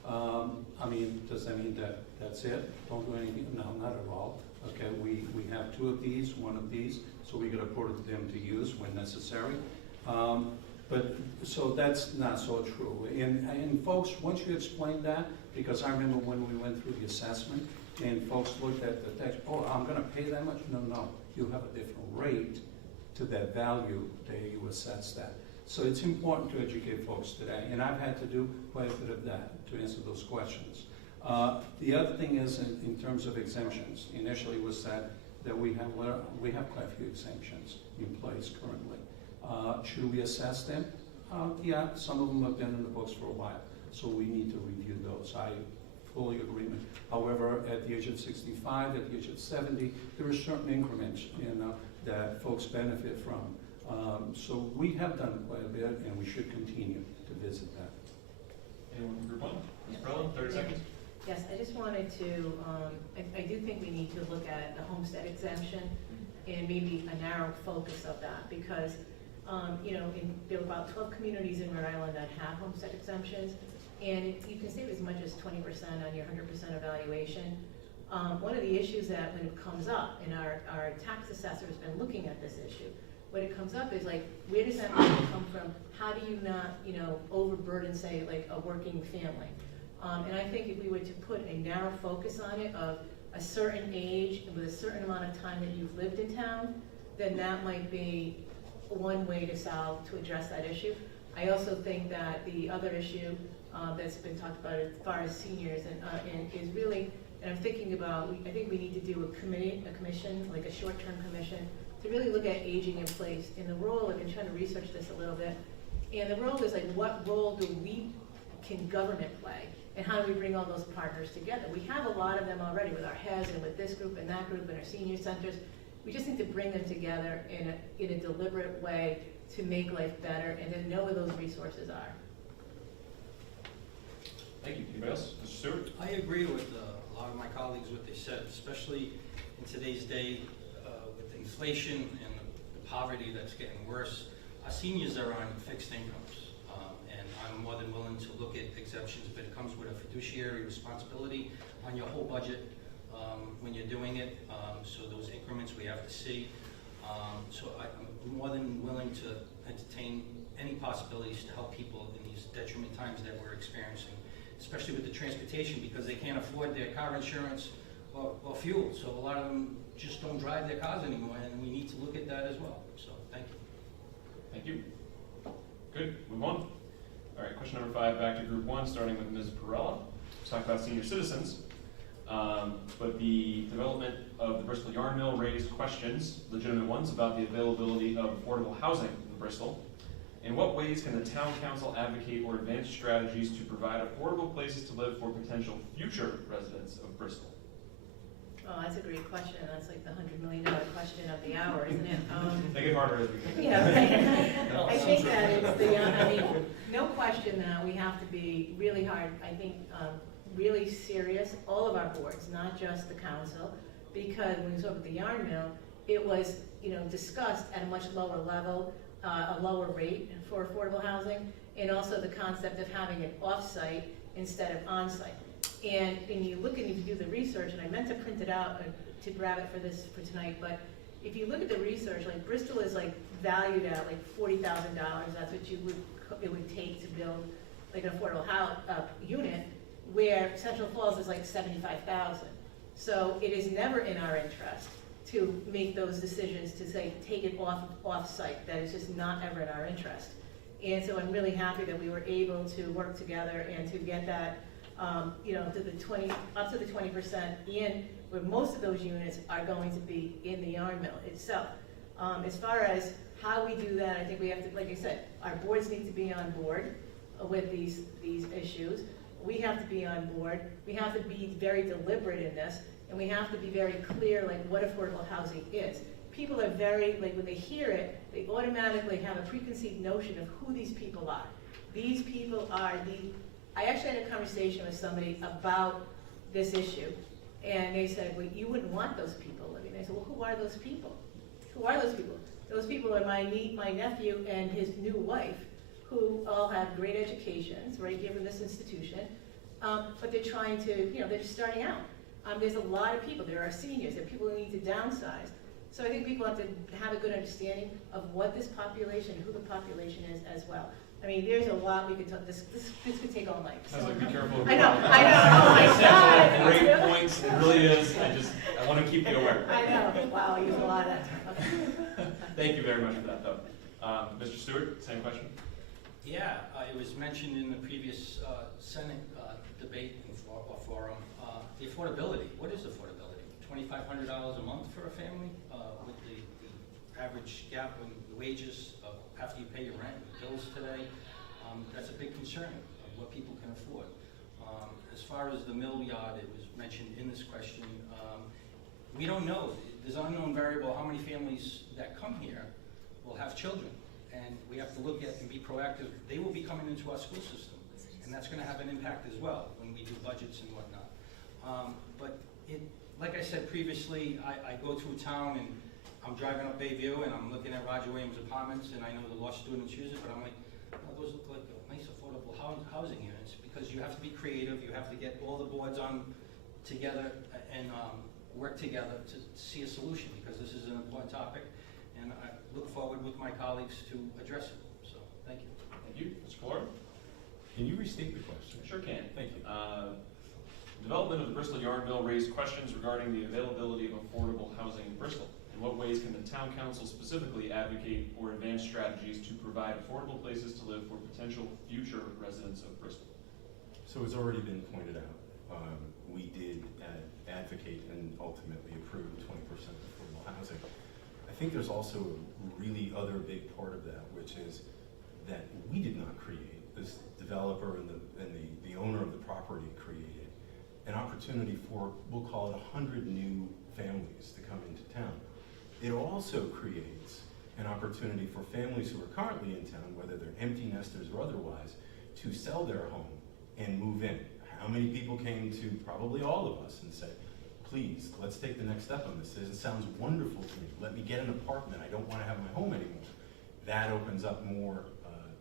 I mean, does that mean that that's it? Don't do anything? No, not at all. Okay, we have 2 of these, 1 of these, so we got to put them to use when necessary. But so that's not so true. And folks, once you explain that, because I remember when we went through the assessment and folks looked at the tax, oh, I'm going to pay that much? No, you have a different rate to that value that you assess that. So it's important to educate folks today, and I've had to do quite a bit of that to answer those questions. The other thing is in terms of exemptions. Initially was said that we have quite a few exemptions in place currently. Should we assess them? Yeah, some of them have been in the books for a while, so we need to review those. I fully agree. However, at the age of 65, at the age of 70, there are certain increments that folks benefit from. So we have done quite a bit, and we should continue to visit that. Anyone from Group 1? Ms. Berlin, 30 seconds. Yes, I just wanted to, I do think we need to look at the homestead exemption and maybe a narrow focus of that because, there were about 12 communities in Rhode Island that have homestead exemptions, and you can save as much as 20% on your 100% evaluation. One of the issues that when it comes up, and our tax assessor has been looking at this issue, when it comes up is like, where does that money come from? How do you not, overburden, say, like a working family? And I think if we were to put a narrow focus on it of a certain age and with a certain amount of time that you've lived in town, then that might be one way to address that issue. I also think that the other issue that's been talked about as far as seniors and is really, and I'm thinking about, I think we need to do a commission, like a short-term commission, to really look at aging in place. In the role, I've been trying to research this a little bit, and the role is like, what role can government play? And how do we bring all those partners together? We have a lot of them already with our heads and with this group and that group and our senior centers. We just need to bring them together in a deliberate way to make life better and to know where those resources are. Thank you. Anybody else? Mr. Stewart? I agree with a lot of my colleagues what they said, especially in today's day with inflation and the poverty that's getting worse. Our seniors are on fixed incomes, and I'm more than willing to look at exemptions, but it comes with a fiduciary responsibility on your whole budget when you're doing it. So those increments we have to see. So I'm more than willing to entertain any possibilities to help people in these detriment times that we're experiencing, especially with the transportation, because they can't afford their car insurance or fuel. So a lot of them just don't drive their cars anymore, and we need to look at that as well. So thank you. Thank you. Good. Move on. All right, question number 5, back to group 1, starting with Ms. Perella. Let's talk about senior citizens. But the development of the Bristol yarn mill raised questions, legitimate ones, about the availability of affordable housing in Bristol. In what ways can the town council advocate or advance strategies to provide affordable places to live for potential future residents of Bristol? Oh, that's a great question. That's like the $100 million question of the hour, isn't it? Make it harder as we can. Yeah, right. I think that it's no question that we have to be really hard, I think, really serious, all of our boards, not just the council, because when we talk about the yarn mill, it was, discussed at a much lower level, a lower rate for affordable housing, and also the concept of having it off-site instead of on-site. And you look and you do the research, and I meant to print it out to grab it for tonight, but if you look at the research, like Bristol is like valued at like $40,000. That's what it would take to build like an affordable unit, where Central Falls is like $75,000. So it is never in our interest to make those decisions to say take it off-site. That is just not ever in our interest. And so I'm really happy that we were able to work together and to get that, to the 20, up to the 20% in, where most of those units are going to be in the yarn mill itself. As far as how we do that, I think we have to, like I said, our boards need to be on board with these issues. We have to be on board. We have to be very deliberate in this, and we have to be very clear, like, what affordable housing is. People are very, like, when they hear it, they automatically have a preconceived notion of who these people are. These people are I actually had a conversation with somebody about this issue, and they said, well, you wouldn't want those people living there. I said, well, who are those people? Who are those people? Those people are my nephew and his new wife, who all have great educations right here from this institution, but they're trying to, they're just starting out. There's a lot of people. There are seniors. There are people who need to downsize. So I think people have to have a good understanding of what this population, who the population is as well. I mean, there's a lot we could talk. This could take all night. Sounds like be careful. I know. Oh my God. Great points. It really is. I want to keep you aware. I know. Wow, I use a lot of that term. Okay. Thank you very much for that, though. Mr. Stewart, same question. Yeah, it was mentioned in the previous Senate debate or forum. The affordability. What is affordability? $2,500 a month for a family with the average gap in wages after you pay your rent and bills today. That's a big concern of what people can afford. As far as the mill yard, it was mentioned in this question. We don't know. There's an unknown variable how many families that come here will have children. And we have to look at and be proactive. They will be coming into our school system, and that's going to have an impact as well when we do budgets and whatnot. But like I said previously, I go through town and I'm driving up Bayview and I'm looking at Roger Williams Apartments, and I know the law students use it, but I'm like, oh, those look like nice affordable housing units, because you have to be creative. You have to get all the boards on together and work together to see a solution, because this is an important topic. And I look forward with my colleagues to address it. So, thank you. Thank you. Mr. Flora? Can you restate the question? Sure can. Thank you. Development of the Bristol yarn mill raised questions regarding the availability of affordable housing in Bristol. In what ways can the town council specifically advocate or advance strategies to provide affordable places to live for potential future residents of Bristol? So it's already been pointed out, we did advocate and ultimately approve 20% affordable housing. I think there's also a really other big part of that, which is that we did not create. This developer and the owner of the property created an opportunity for, we'll call it 100 new families to come into town. It also creates an opportunity for families who are currently in town, whether they're empty nesters or otherwise, to sell their home and move in. How many people came to probably all of us and said, please, let's take the next step on this. It sounds wonderful to me. Let me get an apartment. I don't want to have my home anymore. That opens up more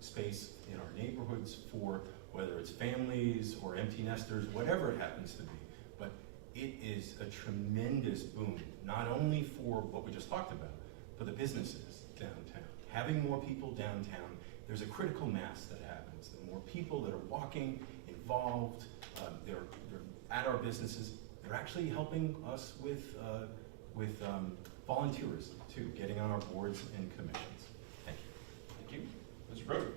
space in our neighborhoods for whether it's families or empty nesters, whatever it happens to be. But it is a tremendous boon, not only for what we just talked about, but the businesses downtown. Having more people downtown, there's a critical mass that happens. The more people that are walking, involved, they're at our businesses, they're actually helping us with volunteerism too, getting on our boards and commissions. Thank you. Thank you. Mr. Broder.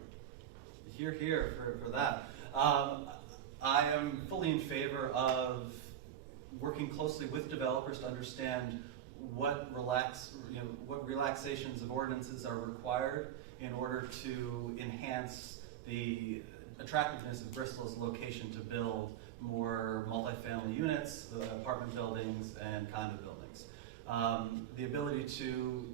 Here for that. I am fully in favor of working closely with developers to understand what relaxations of ordinances are required in order to enhance the attractiveness of Bristol as a location to build more multifamily units, apartment buildings, and condo buildings. The ability to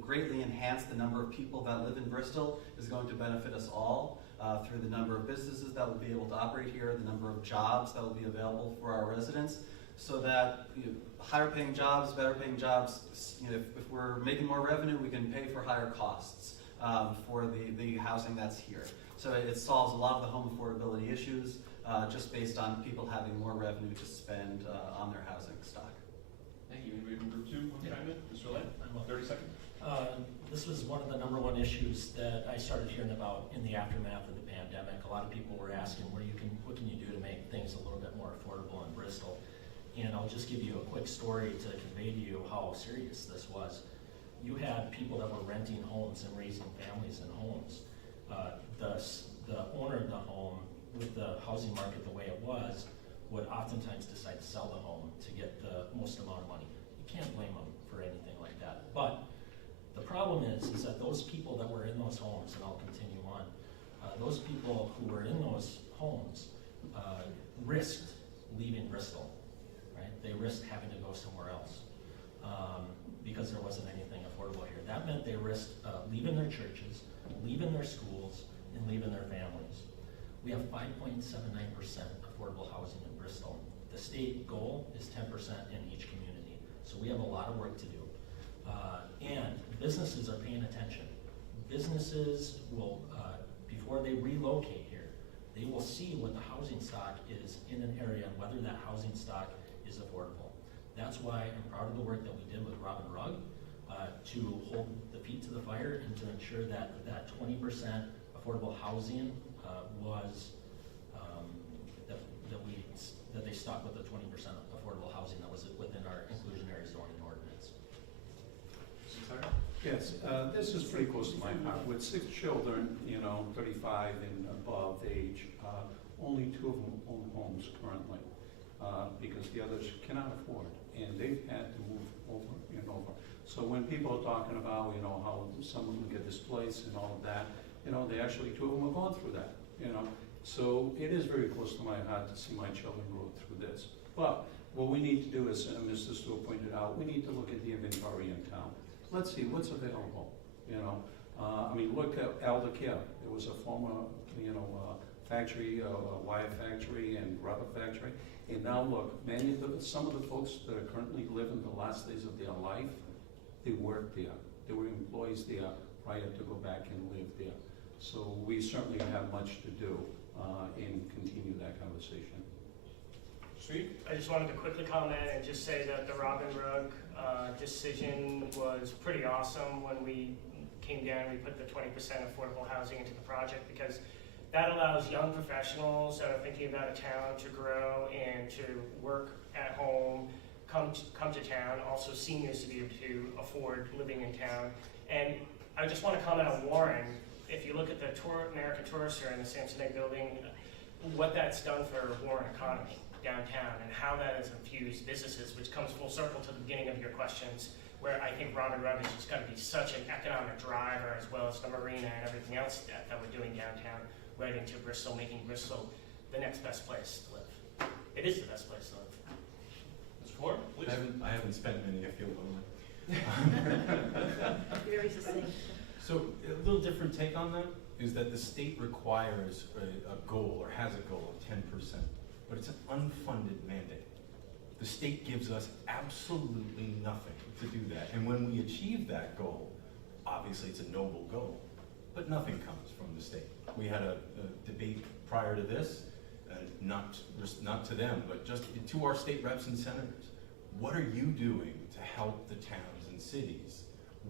greatly enhance the number of people that live in Bristol is going to benefit us all through the number of businesses that will be able to operate here, the number of jobs that will be available for our residents, so that higher paying jobs, better paying jobs, if we're making more revenue, we can pay for higher costs for the housing that's here. So it solves a lot of the home affordability issues just based on people having more revenue to spend on their housing stock. Thank you. Anybody from Group 2 want to chime in? Mr. Lane? 30 seconds. This was one of the #1 issues that I started hearing about in the aftermath of the pandemic. A lot of people were asking what can you do to make things a little bit more affordable in Bristol. And I'll just give you a quick story to convey to you how serious this was. You had people that were renting homes and raising families in homes. The owner of the home, with the housing market the way it was, would oftentimes decide to sell the home to get the most amount of money. You can't blame them for anything like that. But the problem is that those people that were in those homes, and I'll continue on, those people who were in those homes risked leaving Bristol, right? They risked having to go somewhere else because there wasn't anything affordable here. That meant they risked leaving their churches, leaving their schools, and leaving their families. We have 5.79% affordable housing in Bristol. The state goal is 10% in each community. So we have a lot of work to do. And businesses are paying attention. Businesses will, before they relocate here, they will see what the housing stock is in an area and whether that housing stock is affordable. That's why I'm proud of the work that we did with Robin Rugg to hold the feet to the fire and to ensure that that 20% affordable housing was that they stuck with the 20% affordable housing that was within our inclusionary zoning ordinance. Yes, this is pretty close to my heart. With 6 children, 35 and above age, only 2 of them own homes currently because the others cannot afford, and they've had to move over and over. So when people are talking about, how some of them get displaced and all of that, they actually, 2 of them have gone through that, So it is very close to my heart to see my children go through this. But what we need to do, as Mr. Stewart pointed out, we need to look at the inventory in town. Let's see what's available, look at Elder Care. There was a former, factory, a wire factory and rubber factory. And now look, some of the folks that are currently living the last days of their life, they worked there. They were employees there prior to go back and live there. So we certainly have much to do and continue that conversation. Steve? I just wanted to quickly comment and just say that the Robin Rugg decision was pretty awesome when we came down and we put the 20% affordable housing into the project, because that allows young professionals that are thinking about a town to grow and to work at home come to town, also seniors to be able to afford living in town. And I just want to comment on Warren. If you look at the American Tourister and the Samsonite building, what that's done for Warren economy downtown and how that has infused businesses, which comes full circle to the beginning of your questions, where I think Robin Rudd is just going to be such an economic driver, as well as the marina and everything else that we're doing downtown, right into Bristol, making Bristol the next best place to live. It is the best place to live. Mr. Floor, please. I haven't spent many, I feel lonely. Very succinct. So a little different take on that is that the state requires a goal or has a goal of 10%, but it's an unfunded mandate. The state gives us absolutely nothing to do that. And when we achieve that goal, obviously it's a noble goal, but nothing comes from the state. We had a debate prior to this, not to them, but just to our state reps and senators. What are you doing to help the towns and cities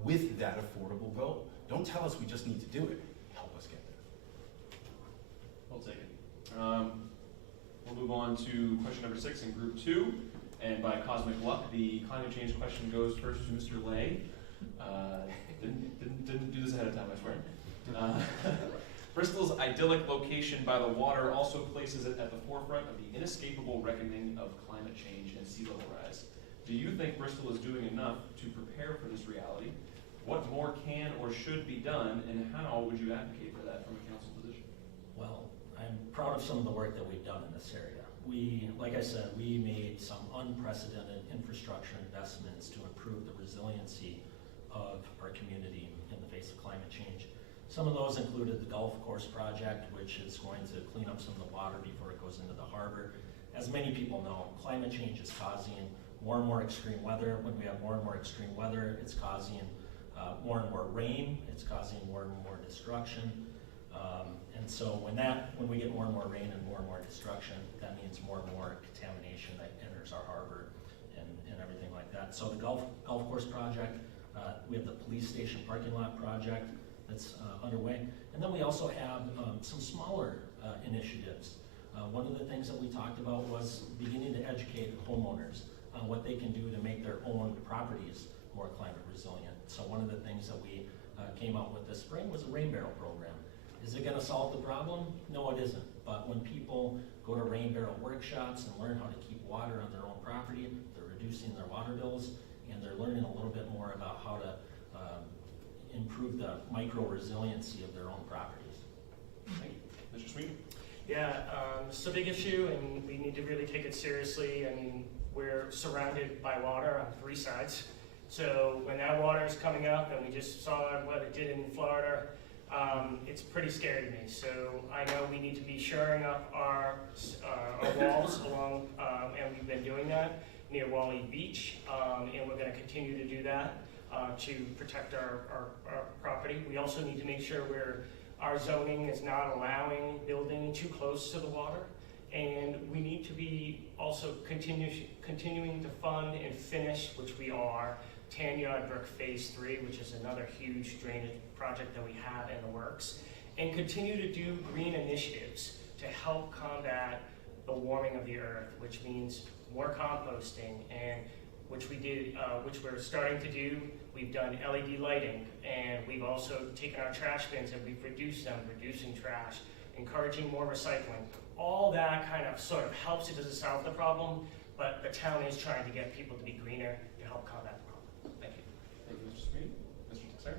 with that affordable goal? Don't tell us we just need to do it. Help us get there. We'll take it. We'll move on to question number 6 in group 2. And by cosmic luck, the climate change question goes first to Mr. Lay. Didn't do this ahead of time, I swear. Bristol's idyllic location by the water also places it at the forefront of the inescapable reckoning of climate change and sea level rise. Do you think Bristol is doing enough to prepare for this reality? What more can or should be done, and how would you advocate for that from a council position? Well, I'm proud of some of the work that we've done in this area. Like I said, we made some unprecedented infrastructure investments to improve the resiliency of our community in the face of climate change. Some of those included the golf course project, which is going to clean up some of the water before it goes into the harbor. As many people know, climate change is causing more and more extreme weather. When we have more and more extreme weather, it's causing more and more rain. It's causing more and more destruction. And so when we get more and more rain and more destruction, that means more and more contamination that enters our harbor and everything like that. So the golf course project, we have the police station parking lot project that's underway. And then we also have some smaller initiatives. One of the things that we talked about was beginning to educate homeowners on what they can do to make their own properties more climate resilient. So one of the things that we came out with this spring was a rain barrel program. Is it going to solve the problem? No, it isn't. But when people go to rain barrel workshops and learn how to keep water on their own property, they're reducing their water bills, and they're learning a little bit more about how to improve the micro-resiliency of their own properties. Thank you. Mr. Sweeney? Yeah, it's a big issue, and we need to really take it seriously. I mean, we're surrounded by water on 3 sides. So when that water is coming up, and we just saw what it did in Florida, it's pretty scary to me. So I know we need to be shoring up our walls along, and we've been doing that near Wally Beach, and we're going to continue to do that to protect our property. We also need to make sure our zoning is not allowing building too close to the water, and we need to be also continuing to fund and finish, which we are, Tanyard Brook Phase 3, which is another huge drainage project that we have in the works, and continue to do green initiatives to help combat the warming of the earth, which means more composting, and which we're starting to do. We've done LED lighting, and we've also taken our trash bins and we've reduced them, reducing trash, encouraging more recycling. All that kind of sort of helps. It doesn't solve the problem, but the town is trying to get people to be greener to help combat the problem. Thank you. Thank you, Mr. Sweeney. Mr. Teixeira?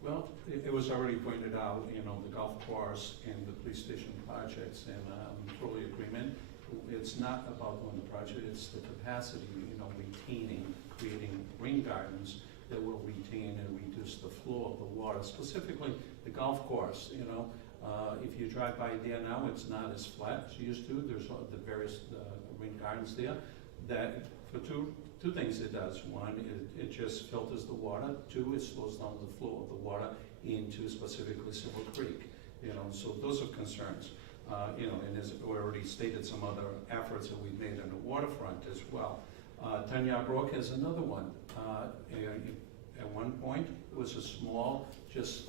Well, it was already pointed out, the golf course and the police station projects, and I'm totally agreement. It's not about doing the project, it's the capacity, retaining, creating rain gardens that will retain and reduce the flow of the water, specifically the golf course, if you drive by there now, it's not as flat as it used to. There's the various rain gardens there that, for two things it does. One, it just filters the water. 2, it slows down the flow of the water into specifically Silver Creek. So those are concerns. And as we already stated, some other efforts that we've made on the waterfront as well. Tanyard Brook is another one. At one point, it was a small, just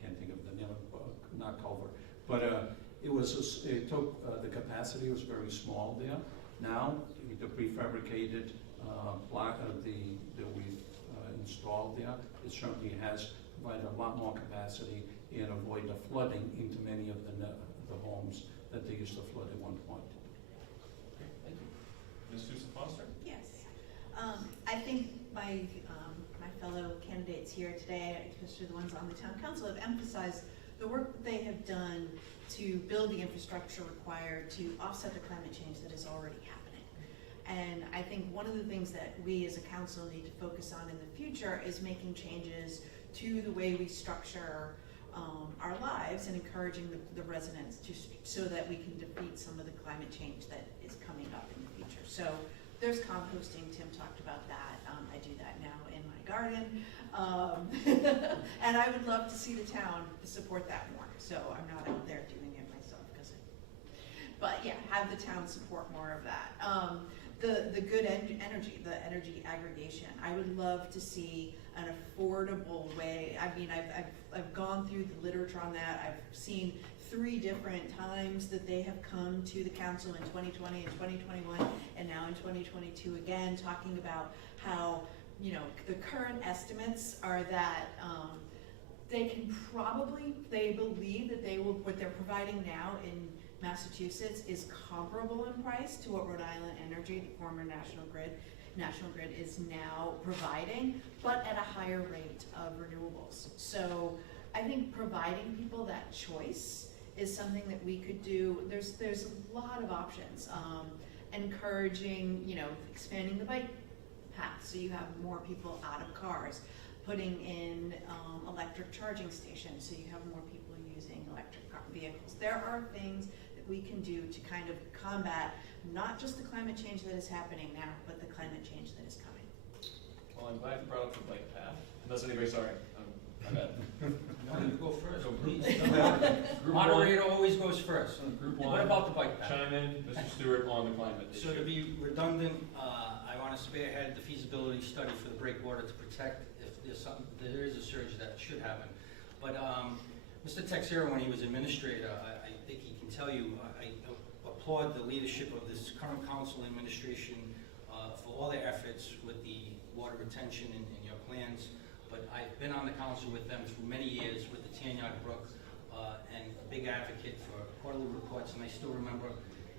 can't think of the name of not culvert, but It took, the capacity was very small there. Now, the prefabricated block that we've installed there, it certainly has provided a lot more capacity and avoid the flooding into many of the homes that they used to flood at one point. Thank you. Ms. Susan Foster? Yes. I think my fellow candidates here today, especially the ones on the town council, have emphasized the work that they have done to build the infrastructure required to offset the climate change that is already happening. And I think one of the things that we as a council need to focus on in the future is making changes to the way we structure our lives and encouraging the residents so that we can defeat some of the climate change that is coming up in the future. So there's composting, Tim talked about that. I do that now in my garden. And I would love to see the town support that more. So I'm not out there doing it myself, but yeah, have the town support more of that. The good energy, the energy aggregation. I would love to see an affordable way. I mean, I've gone through the literature on that. I've seen 3 different times that they have come to the council in 2020 and 2021 and now in 2022 again, talking about how, you know, the current estimates are that they believe that what they're providing now in Massachusetts is comparable in price to what Rhode Island Energy, the former National Grid is now providing, but at a higher rate of renewables. So I think providing people that choice is something that we could do. There's a lot of options. Encouraging, you know, expanding the bike path so you have more people out of cars, putting in electric charging stations so you have more people using electric vehicles. There are things that we can do to kind of combat not just the climate change that is happening now, but the climate change that is coming. Well, I'm glad you brought up the bike path. Unless anybody, sorry, my bad. No, you go first, please. Group Moderator always goes first. Group What one, about the bike path? chime in, Mr. Stewart, on the climate issue. So to be redundant, I want to spearhead the feasibility study for the breakwater to protect if there is a surge that should happen. But Mr. Texera, when he was administrator, I think he can tell you, I applaud the leadership of this current council administration for all their efforts with the water retention and your plans. But I've been on the council with them for many years with the Tanyard Brook and a big advocate for quarterly reports. And I still remember,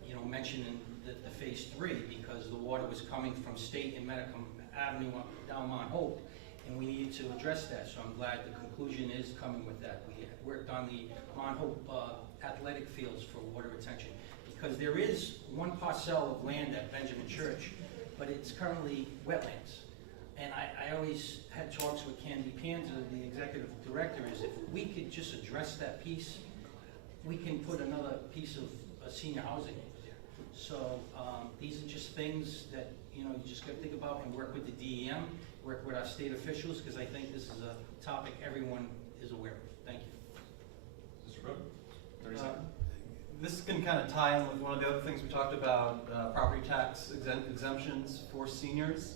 you know, mentioning the phase 3 because the water was coming from State and Medicum Avenue down Mount Hope, and we needed to address that. So I'm glad the conclusion is coming with that. We worked on the Mount Hope athletic fields for water retention because there is one parcel of land at Benjamin Church, but it's currently wetlands. And I always had talks with Candy Panza, the executive director, is if we could just address that piece, we can put another piece of senior housing in there. So these are just things that, you know, you just got to think about and work with the DEM, work with our state officials, because I think this is a topic everyone is aware of. Thank you. Mr. Brooke, 30 seconds. This can kind of tie in with one of the other things we talked about, property tax exemptions for seniors.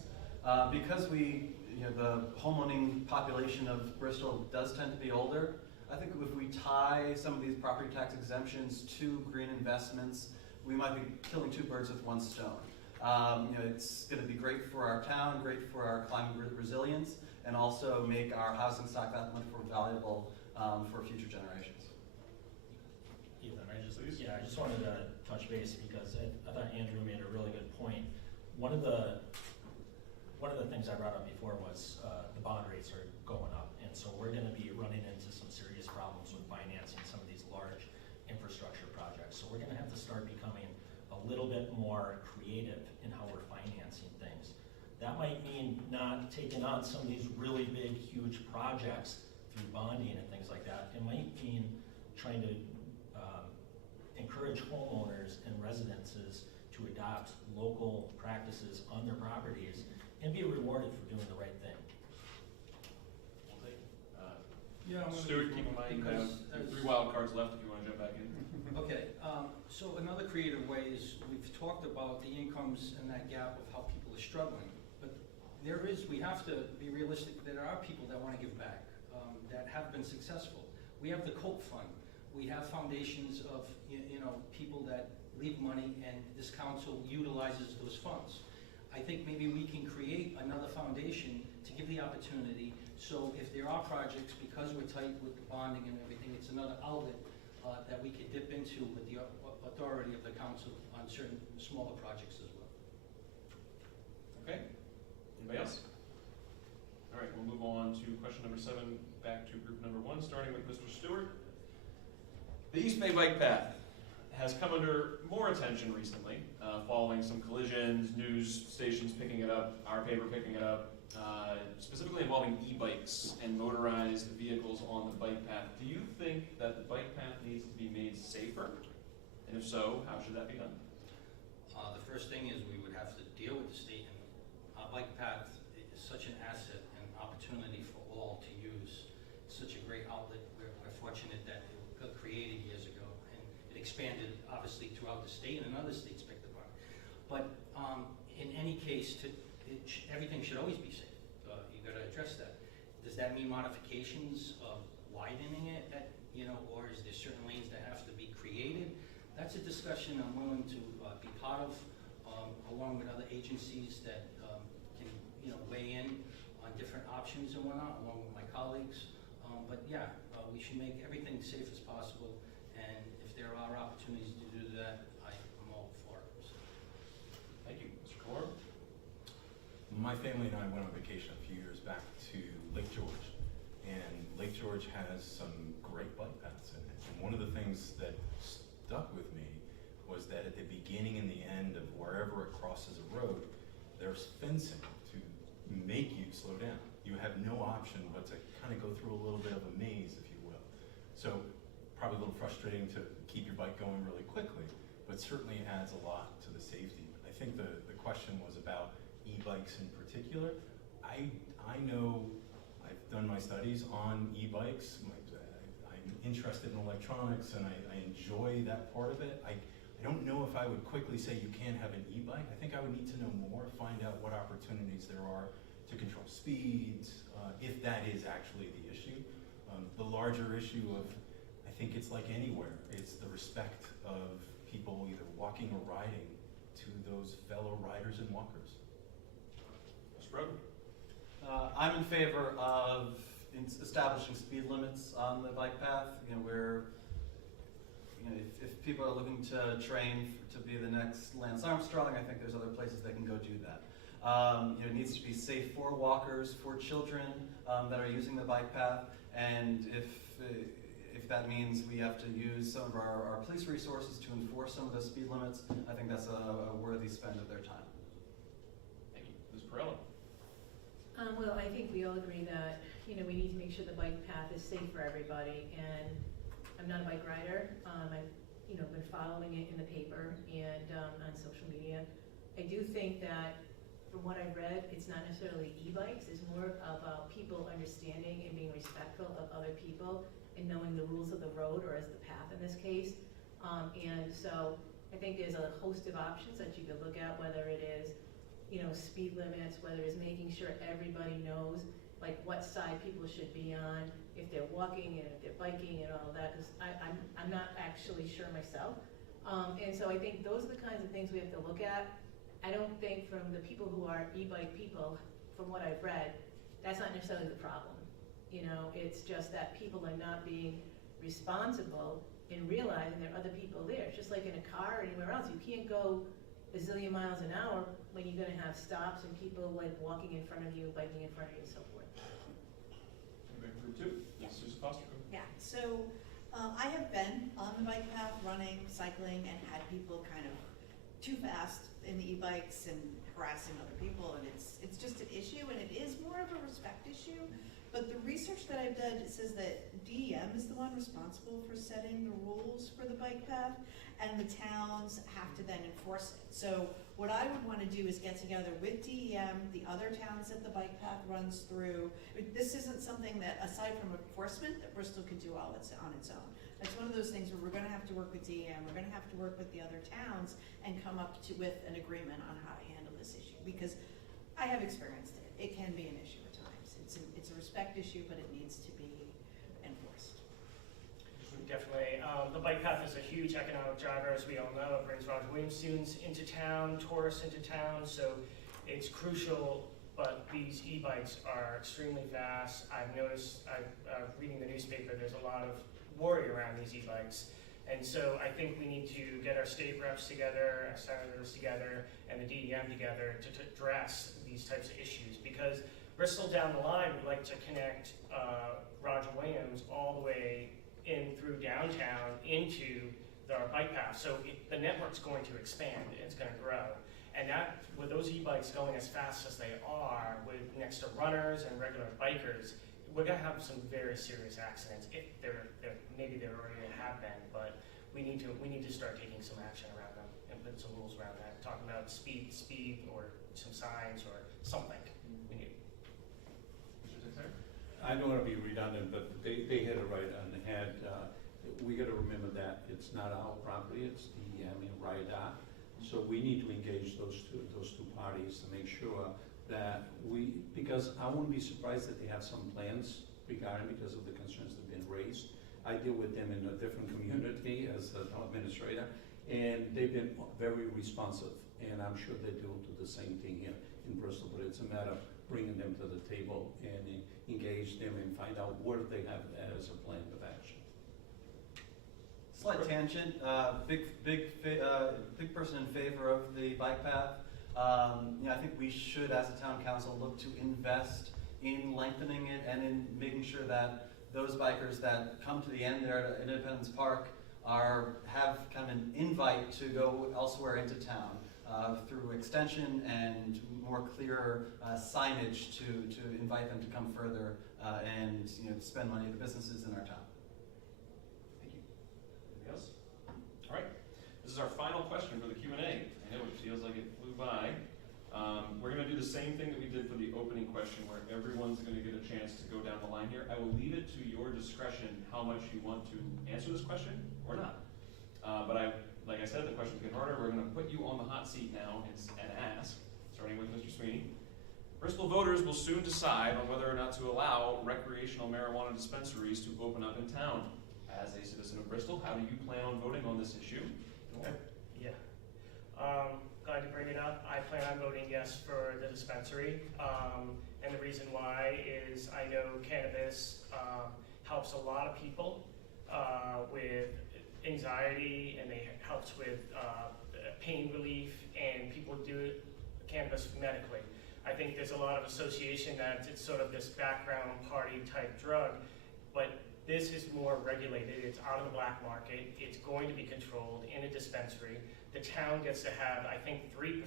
Because the homeowning population of Bristol does tend to be older, I think if we tie some of these property tax exemptions to green investments, we might be killing 2 birds with 1 stone. It's going to be great for our town, great for our climate resilience, and also make our housing stock that much more valuable for future generations. Ethan, I just wanted to touch base because I thought Andrew made a really good point. One of the things I brought up before was the bond rates are going up, and so we're going to be running into some serious problems with financing some of these large infrastructure projects. So we're going to have to start becoming a little bit more creative in how we're financing things. That might mean not taking on some of these really big, huge projects through bonding and things like that. It might mean trying to encourage homeowners and residences to adopt local practices on their properties and be rewarded for doing the right thing. Stuart, keep in mind, you have 3 wild cards left if you want to jump back in. Okay, so another creative way is we've talked about the incomes and that gap of how people are struggling. But we have to be realistic. There are people that want to give back, that have been successful. We have the Coke Fund, We have foundations of, people that leave money, and this council utilizes those funds. I think maybe we can create another foundation to give the opportunity, so if there are projects, because we're tight with the bonding and everything, it's another outlet that we could dip into with the authority of the council on certain smaller projects as well. Okay, anybody else? All right, we'll move on to question number 7, back to group number 1, starting with Mr. Stewart. The East Bay Bike Path has come under more attention recently, following some collisions, news stations picking it up, our paper picking it up, specifically involving e-bikes and motorized vehicles on the bike path. Do you think that the bike path needs to be made safer? And if so, how should that be done? The first thing is we would have to deal with the state, and our bike path is such an asset and opportunity for all to use. It's such a great outlet. We're fortunate that it got created years ago, and it expanded obviously throughout the state, and other states picked up on it. But in any case, everything should always be safe. You got to address that. Does that mean modifications of widening it, or is there certain lanes that have to be created? That's a discussion I'm willing to be part of, along with other agencies that can, weigh in on different options and whatnot, along with my colleagues. But yeah, we should make everything safe as possible, and if there are opportunities to do that, I'm all for it. So. Thank you. Mr. Kalora? My family and I went on vacation a few years back to Lake George, and Lake George has some great bike paths in it. And one of the things that stuck with me was that at the beginning and the end of wherever it crosses a road, there's fencing to make you slow down. You have no option but to kind of go through a little bit of a maze, if you will. So probably a little frustrating to keep your bike going really quickly, but certainly adds a lot to the safety. I think the question was about e-bikes in particular. I know I've done my studies on e-bikes. I'm interested in electronics, and I enjoy that part of it. I don't know if I would quickly say you can't have an e-bike. I think I would need to know more, find out what opportunities there are to control speeds, if that is actually the issue. The larger issue of, I think it's like anywhere, it's the respect of people either walking or riding to those fellow riders and walkers. Mr. Broden? I'm in favor of establishing speed limits on the bike path. If people are looking to train to be the next Lance Armstrong, I think there's other places they can go do that. It needs to be safe for walkers, for children that are using the bike path, and if that means we have to use some of our police resources to enforce some of the speed limits, I think that's a worthy spend of their time. Thank you. Ms. Perella? Well, I think we all agree that, we need to make sure the bike path is safe for everybody, and I'm not a bike rider. I've been following it in the paper and on social media. I do think that, from what I've read, it's not necessarily e-bikes. It's more about people understanding and being respectful of other people and knowing the rules of the road, or as the path in this case. And so I think there's a host of options that you could look at, whether it is, speed limits, whether it's making sure everybody knows like what side people should be on, if they're walking and if they're biking and all of that, because I'm not actually sure myself. And so I think those are the kinds of things we have to look at. I don't think from the people who are e-bike people, from what I've read, that's not necessarily the problem. It's just that people are not being responsible in realizing there are other people there. It's just like in a car or anywhere else. You can't go a zillion miles an hour when you're going to have stops and people like walking in front of you, biking in front of you, and so forth. Group 2? Yeah. Susan Foster? Yeah, so I have been on the bike path, running, cycling, and had people kind of too fast in the e-bikes and harassing other people, and it's just an issue, and it is more of a respect issue. But the research that I've done says that DEM is the one responsible for setting the rules for the bike path, and the towns have to then enforce it. So what I would want to do is get together with DEM, the other towns that the bike path runs through. This isn't something that, aside from enforcement, that Bristol can do all on its own. It's one of those things where we're going to have to work with DEM, we're going to have to work with the other towns and come up with an agreement on how to handle this issue. Because I have experienced it. It can be an issue at times. It's a respect issue, but it needs to be enforced. Definitely. The bike path is a huge economic driver, as we all know. It brings Roger Williams students into town, tourists into town, so it's crucial. But these e-bikes are extremely fast. I've noticed, reading the newspaper, there's a lot of worry around these e-bikes. And so I think we need to get our state reps together, our senators together, and the DEM together to address these types of issues. Because Bristol down the line would like to connect Roger Williams all the way in through downtown into our bike path. So the network's going to expand, it's going to grow. And that, with those e-bikes going as fast as they are, with next to runners and regular bikers, we're going to have some very serious accidents. If maybe there already have been, but we need to start taking some action around them and put some rules around that. Talking about speed, or some signs or something. We need. Mr. Teixeira? I don't want to be redundant, but they hit it right on the head. We got to remember that it's not our property, it's DEM and RIDA. So we need to engage those two parties to make sure that because I wouldn't be surprised that they have some plans regarding because of the concerns that have been raised. I deal with them in a different community as an administrator, and they've been very responsive, and I'm sure they do the same thing here in Bristol, but it's a matter of bringing them to the table and engage them and find out what they have as a plan of action. Slight tangent, big person in favor of the bike path. I think we should, as a town council, look to invest in lengthening it and in making sure that those bikers that come to the end there at Independence Park have kind of an invite to go elsewhere into town through extension and more clear signage to invite them to come further and spend money at the businesses in our town. Thank you. Anything else? All right. This is our final question for the Q&A. I know it feels like it flew by. We're going to do the same thing that we did for the opening question, where everyone's going to get a chance to go down the line here. I will leave it to your discretion how much you want to answer this question or not. But like I said, the questions get harder. We're going to put you on the hot seat now and ask, starting with Mr. Sweeney. Bristol voters will soon decide on whether or not to allow recreational marijuana dispensaries to open up in town. As a citizen of Bristol, how do you plan on voting on this issue? Yeah. Glad to bring it up. I plan on voting yes for the dispensary. And the reason why is I know cannabis helps a lot of people with anxiety, and it helps with pain relief, and people do cannabis medically. I think there's a lot of association that it's sort of this background party type drug, but this is more regulated. It's out of the black market. It's going to be controlled in a dispensary. The town gets to have, I think, 3%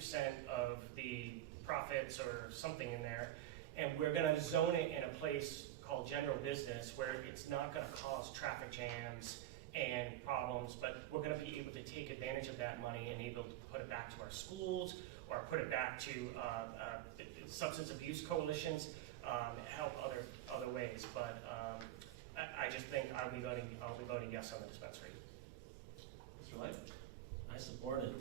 of the profits or something in there. And we're going to zone it in a place called general business where it's not going to cause traffic jams and problems, but we're going to be able to take advantage of that money and able to put it back to our schools or put it back to substance abuse coalitions, help other ways. But I just think I'll be voting yes on the dispensary. Mr. Light? I support it.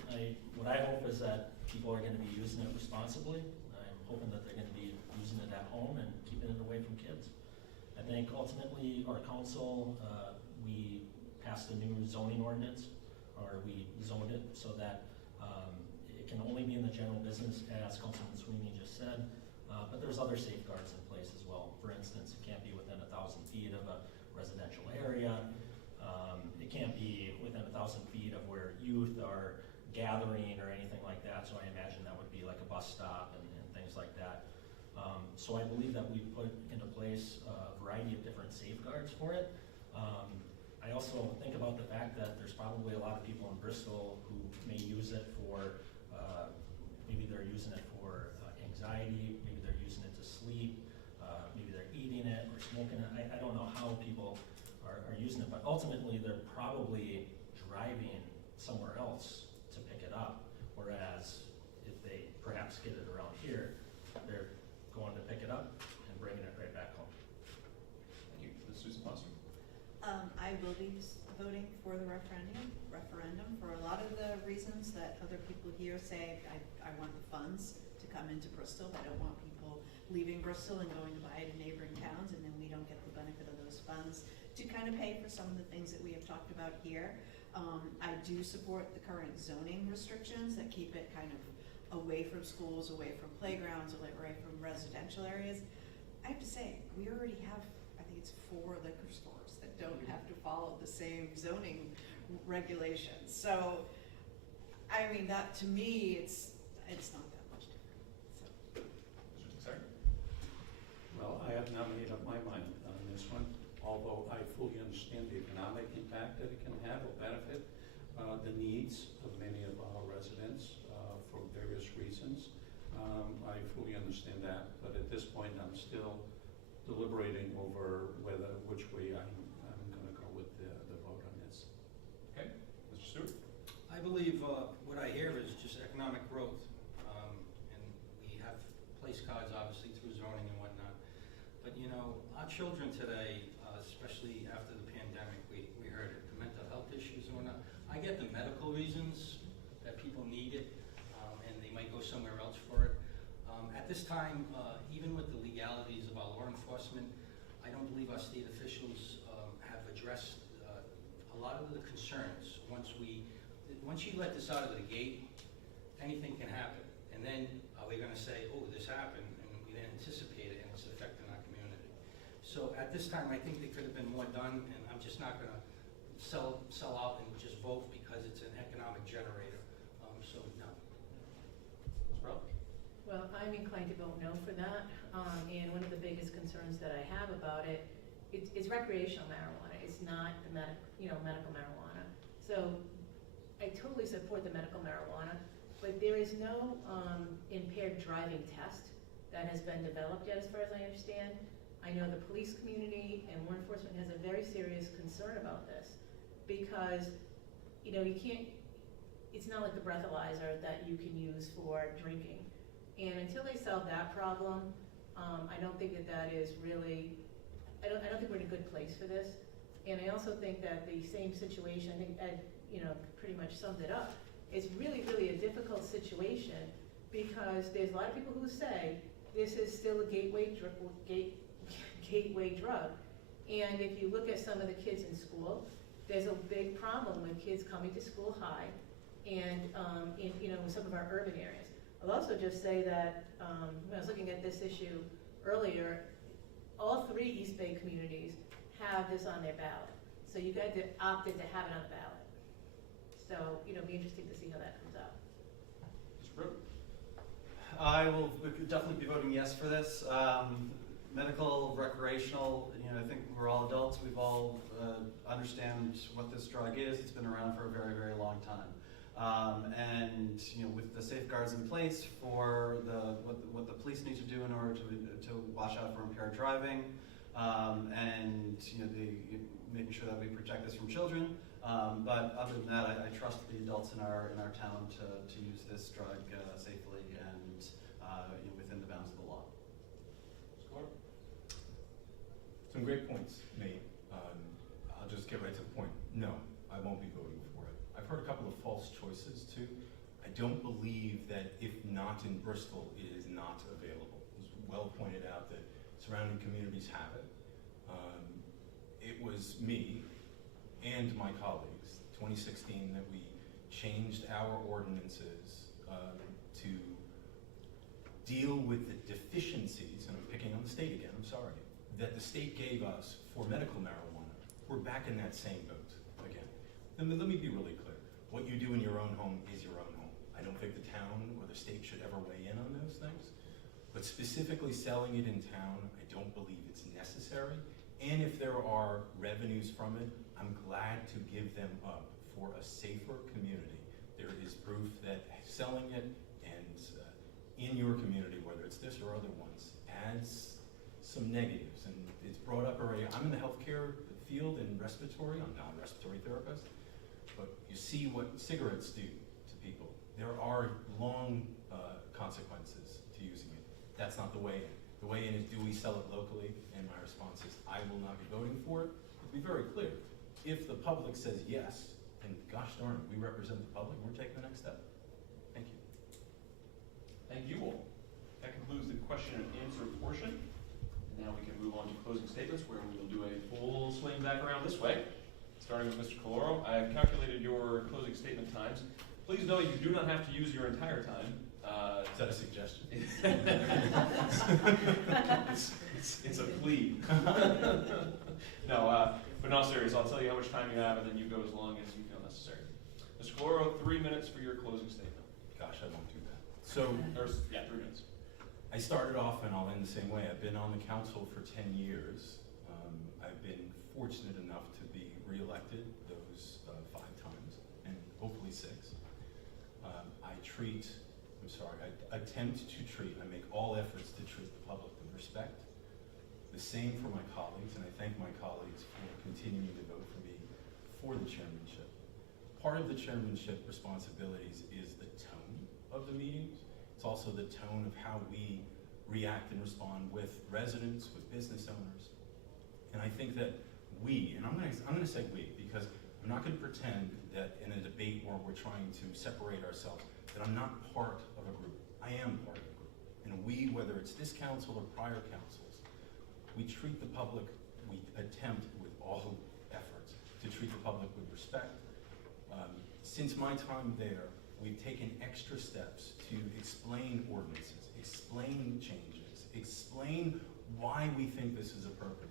What I hope is that people are going to be using it responsibly. I'm hoping that they're going to be using it at home and keeping it away from kids. I think ultimately our council, we passed a new zoning ordinance, or we zoned it so that it can only be in the general business, as Councilman Sweeney just said, but there's other safeguards in place as well. For instance, it can't be within 1,000 feet of a residential area. It can't be within 1,000 feet of where youth are gathering or anything like that. So I imagine that would be like a bus stop and things like that. So I believe that we put into place a variety of different safeguards for it. I also think about the fact that there's probably a lot of people in Bristol who may use it for, maybe they're using it for anxiety, maybe they're using it to sleep, maybe they're eating it or smoking it. I don't know how people are using it, but ultimately they're probably driving somewhere else to pick it up, whereas if they perhaps get it around here, they're going to pick it up and bringing it right back home. Thank you. Ms. Susan Foster? I will be voting for the referendum for a lot of the reasons that other people here say. I want the funds to come into Bristol. I don't want people leaving Bristol and going to buy it in neighboring towns, and then we don't get the benefit of those funds to kind of pay for some of the things that we have talked about here. I do support the current zoning restrictions that keep it kind of away from schools, away from playgrounds, away from residential areas. I have to say, we already have, I think it's 4 liquor stores that don't have to follow the same zoning regulations. So, I mean, that to me, it's not that much different. So. Mr. Teixeira? Well, I have not made up my mind on this one, although I fully understand the economic impact that it can have or benefit the needs of many of our residents for various reasons. I fully understand that, but at this point, I'm still deliberating over which way I'm going to go with the vote on this. Okay, Mr. Stewart? I believe what I hear is just economic growth. And we have place cards, obviously, through zoning and whatnot. But, you know, our children today, especially after the pandemic, we heard it, the mental health issues and whatnot. I get the medical reasons that people need it, and they might go somewhere else for it. At this time, even with the legalities of our law enforcement, I don't believe our state officials have addressed a lot of the concerns. Once you let this out of the gate, anything can happen. And then are we going to say, oh, this happened, and we didn't anticipate it, and it's affecting our community. So at this time, I think there could have been more done, and I'm just not going to sell out and just vote because it's an economic generator. So no. Ms. Brown? Well, I'm inclined to vote no for that. And one of the biggest concerns that I have about it, it's recreational marijuana. It's not the medical marijuana. So I totally support the medical marijuana, but there is no impaired driving test that has been developed yet, as far as I understand. I know the police community and law enforcement has a very serious concern about this because, you know, you can't, it's not like the breathalyzer that you can use for drinking. And until they solve that problem, I don't think that is really, I don't think we're in a good place for this. And I also think that the same situation, I think Ed, pretty much summed it up. It's really, really a difficult situation because there's a lot of people who say this is still a gateway drug. And if you look at some of the kids in school, there's a big problem with kids coming to school high and in some of our urban areas. I'll also just say that when I was looking at this issue earlier, all 3 East Bay communities have this on their ballot. So you guys have opted to have it on the ballot. So, it'll be interesting to see how that comes out. Mr. Brewer? I will definitely be voting yes for this. Medical, recreational, I think we're all adults. We've all understand what this drug is. It's been around for a very, very long time. And with the safeguards in place for what the police need to do in order to watch out for impaired driving, and making sure that we protect this from children. But other than that, I trust the adults in our town to use this drug safely and within the bounds of the law. Some great points made. I'll just get right to the point. No, I won't be voting for it. I've heard a couple of false choices too. I don't believe that if not in Bristol, it is not available. It was well pointed out that surrounding communities have it. It was me and my colleagues, 2016, that we changed our ordinances to deal with the deficiencies, and I'm picking on the state again, I'm sorry, that the state gave us for medical marijuana. We're back in that same boat again. And let me be really clear. What you do in your own home is your own home. I don't think the town or the state should ever weigh in on those things. But specifically selling it in town, I don't believe it's necessary. And if there are revenues from it, I'm glad to give them up for a safer community. There is proof that selling it and in your community, whether it's this or other ones, adds some negatives. And it's brought up already. I'm in the healthcare field in respiratory. I'm not a respiratory therapist. But you see what cigarettes do to people. There are long consequences to using it. That's not the way in. The way in is, do we sell it locally? And my response is, I will not be voting for it. To be very clear, if the public says yes, and gosh darn it, we represent the public, we're taking the next step. Thank you. Thank you all. That concludes the question and answer portion. And now we can move on to closing statements, where we will do a full swing back around this way. Starting with Mr. Caloro, I have calculated your closing statement times. Please know you do not have to use your entire time. Is that a suggestion? It's a plea. No, but in all seriousness, I'll tell you how much time you have, and then you go as long as you feel necessary. Mr. Caloro, 3 minutes for your closing statement. Gosh, I won't do that. So, 3 minutes. I started off, and I'll end the same way. I've been on the council for 10 years. I've been fortunate enough to be reelected those 5 times, and hopefully 6. I attempt to treat, I make all efforts to treat the public with respect. The same for my colleagues, and I thank my colleagues for continuing to vote for me for the chairmanship. Part of the chairmanship responsibilities is the tone of the meetings. It's also the tone of how we react and respond with residents, with business owners. And I think that we, and I'm gonna say we, because I'm not gonna pretend that in a debate where we're trying to separate ourselves, that I'm not part of a group. I am part of a group. And we, whether it's this council or prior councils, we treat the public, we attempt with all efforts to treat the public with respect. Since my time there, we've taken extra steps to explain ordinances, explain changes, explain why we think this is appropriate.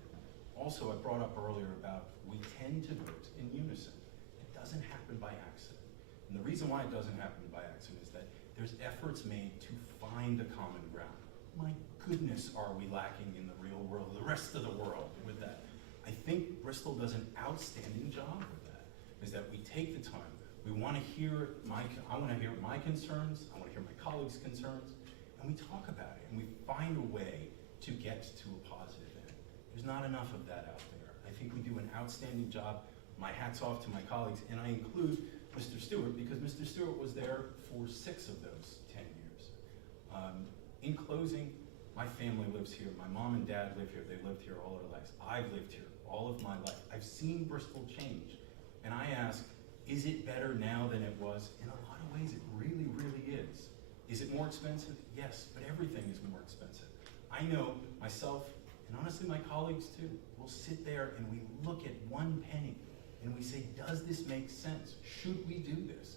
Also, I brought up earlier about we tend to vote in unison. It doesn't happen by accident. And the reason why it doesn't happen by accident is that there's efforts made to find a common ground. My goodness, are we lacking in the real world, the rest of the world with that. I think Bristol does an outstanding job with that, is that we take the time. We want to hear I want to hear my concerns, I want to hear my colleagues' concerns, and we talk about it, and we find a way to get to a positive end. There's not enough of that out there. I think we do an outstanding job. My hat's off to my colleagues, and I include Mr. Stewart, because Mr. Stewart was there for 6 of those 10 years. In closing, my family lives here. My mom and dad live here. They lived here all their lives. I've lived here all of my life. I've seen Bristol change. And I ask, is it better now than it was? In a lot of ways, it really, really is. Is it more expensive? Yes, but everything is more expensive. I know myself, and honestly my colleagues too, will sit there and we look at 1 penny and we say, does this make sense? Should we do this?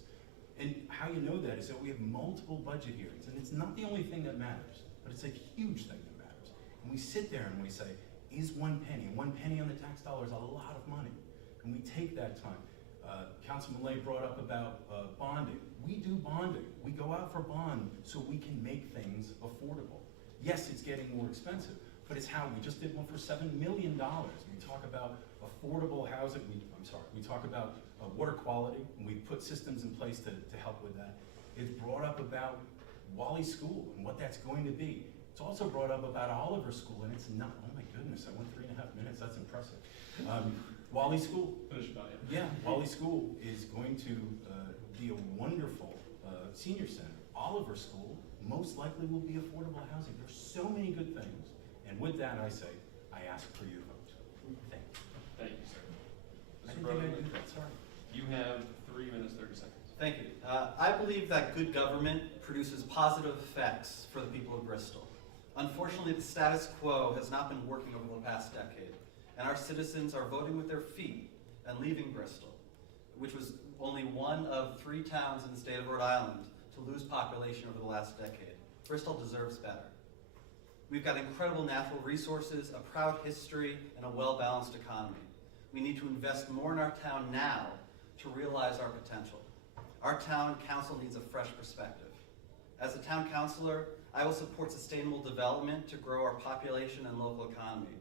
And how you know that is that we have multiple budget hearings, and it's not the only thing that matters, but it's a huge thing that matters. And we sit there and we say, is 1 penny, and 1 penny on the tax dollar is a lot of money. And we take that time. Councilman Lay brought up about bonding. We do bonding. We go out for bond so we can make things affordable. Yes, it's getting more expensive, but it's how we just did one for $7 million. We talk about affordable housing. We talk about water quality, and we put systems in place to help with that. It's brought up about Wally School and what that's going to be. It's also brought up about Oliver School, and it's not, oh my goodness, I went 3.5 minutes, that's impressive. Wally School, Wally School is going to be a wonderful senior center. Oliver School most likely will be affordable housing. There's so many good things. And with that, I say, I ask for your vote. Thank you. Thank you, sir. I Mr. didn't think I'd Brotherly, do that, sorry. you have 3 minutes, 30 seconds. Thank you. I believe that good government produces positive effects for the people of Bristol. Unfortunately, the status quo has not been working over the past decade, and our citizens are voting with their feet and leaving Bristol, which was only one of 3 towns in the state of Rhode Island to lose population over the last decade. Bristol deserves better. We've got incredible natural resources, a proud history, and a well-balanced economy. We need to invest more in our town now to realize our potential. Our town council needs a fresh perspective. As a town councilor, I will support sustainable development to grow our population and local economy.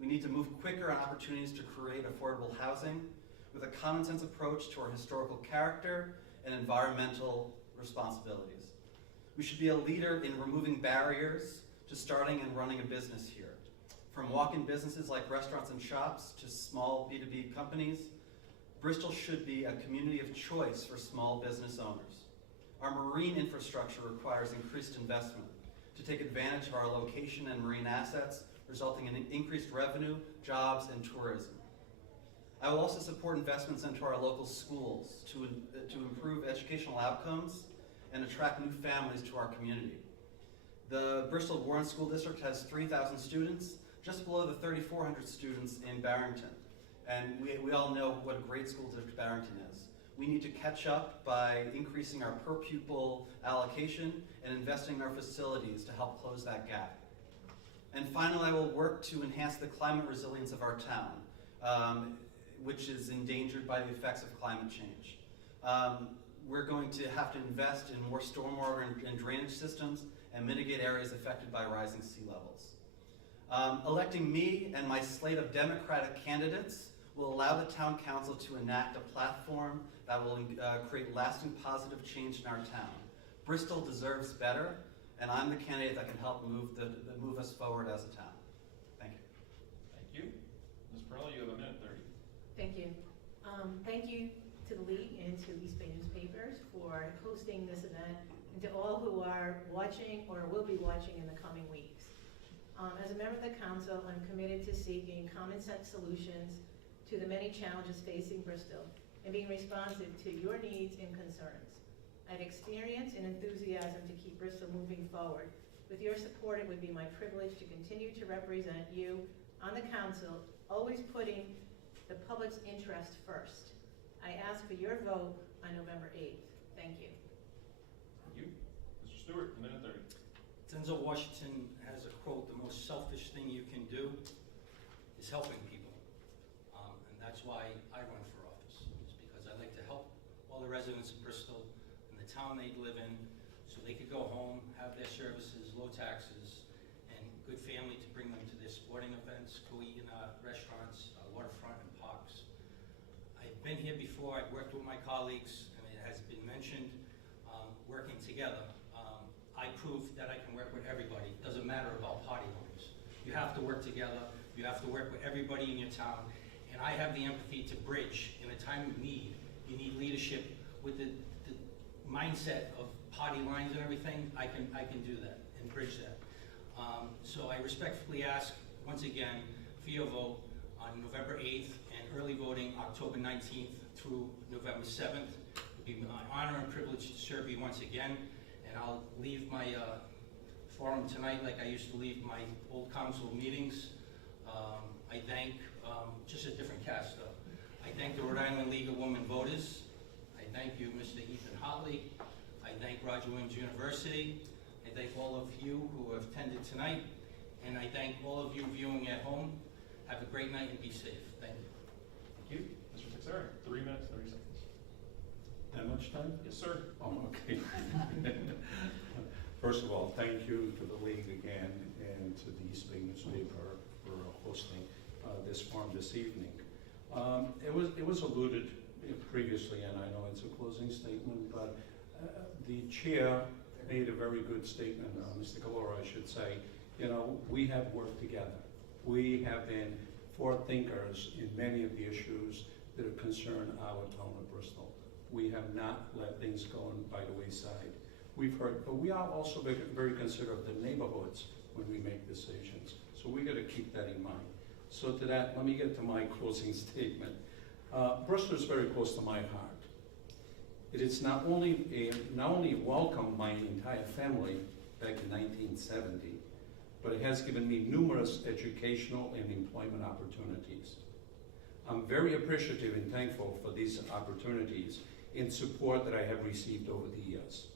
We need to move quicker on opportunities to create affordable housing with a common sense approach to our historical character and environmental responsibilities. We should be a leader in removing barriers to starting and running a business here. From walk-in businesses like restaurants and shops to small B2B companies, Bristol should be a community of choice for small business owners. Our marine infrastructure requires increased investment to take advantage of our location and marine assets, resulting in increased revenue, jobs, and tourism. I will also support investments into our local schools to improve educational outcomes and attract new families to our community. The Bristol Warren School District has 3,000 students, just below the 3,400 students in Barrington. And we all know what a great school district Barrington is. We need to catch up by increasing our per pupil allocation and investing in our facilities to help close that gap. And finally, I will work to enhance the climate resilience of our town, which is endangered by the effects of climate change. We're going to have to invest in more stormwater and drainage systems and mitigate areas affected by rising sea levels. Electing me and my slate of Democratic candidates will allow the town council to enact a platform that will create lasting positive change in our town. Bristol deserves better, and I'm the candidate that can help move us forward as a town. Thank you. Thank you. Ms. Pearl, you have 1:30. Thank you. Thank you to the League and to East Bay Newspapers for hosting this event, and to all who are watching or will be watching in the coming weeks. As a member of the council, I'm committed to seeking common sense solutions to the many challenges facing Bristol and being responsive to your needs and concerns. I have experience and enthusiasm to keep Bristol moving forward. With your support, it would be my privilege to continue to represent you on the council, always putting the public's interest first. I ask for your vote on November 8th. Thank you. Thank you. Mr. Stewart, 1:30. Denzel Washington has a quote, "The most selfish thing you can do is helping people." And that's why I run for office. It's because I like to help all the residents of Bristol and the town they live in so they could go home, have their services, low taxes, and good family to bring them to their sporting events, go eat in restaurants, waterfront, and parks. I've been here before. I've worked with my colleagues, and it has been mentioned, working together. I proved that I can work with everybody. It doesn't matter about party lines. You have to work together. You have to work with everybody in your town. And I have the empathy to bridge in a time of need. You need leadership with the mindset of party lines and everything. I can do that and bridge that. So I respectfully ask, once again, for your vote on November 8th and early voting October 19th through November 7th. It would be my honor and privilege to serve you once again. And I'll leave my forum tonight like I used to leave my old council meetings. I thank, just a different cast though. I thank the Rhode Island League of Women Voters. I thank you, Mr. Ethan Hotley. I thank Roger Williams University. I thank all of you who have attended tonight. And I thank all of you viewing at home. Have a great night and be safe. Thank you. Thank you. Mr. Teixeira, 3 minutes, 30 seconds. That much time? Yes, sir. Oh, okay. First of all, thank you to the League again and to the East Bay Newspaper for hosting this forum this evening. It was alluded previously, and I know it's a closing statement, but the chair made a very good statement, Mr. Calora, I should say. You know, we have worked together. We have been forward thinkers in many of the issues that concern our town of Bristol. We have not let things go by the wayside. We've heard, but we are also very considerate of the neighborhoods when we make decisions. So we got to keep that in mind. So to that, let me get to my closing statement. Bristol is very close to my heart. It is not only welcomed my entire family back in 1970, but it has given me numerous educational and employment opportunities. I'm very appreciative and thankful for these opportunities and support that I have received over the years.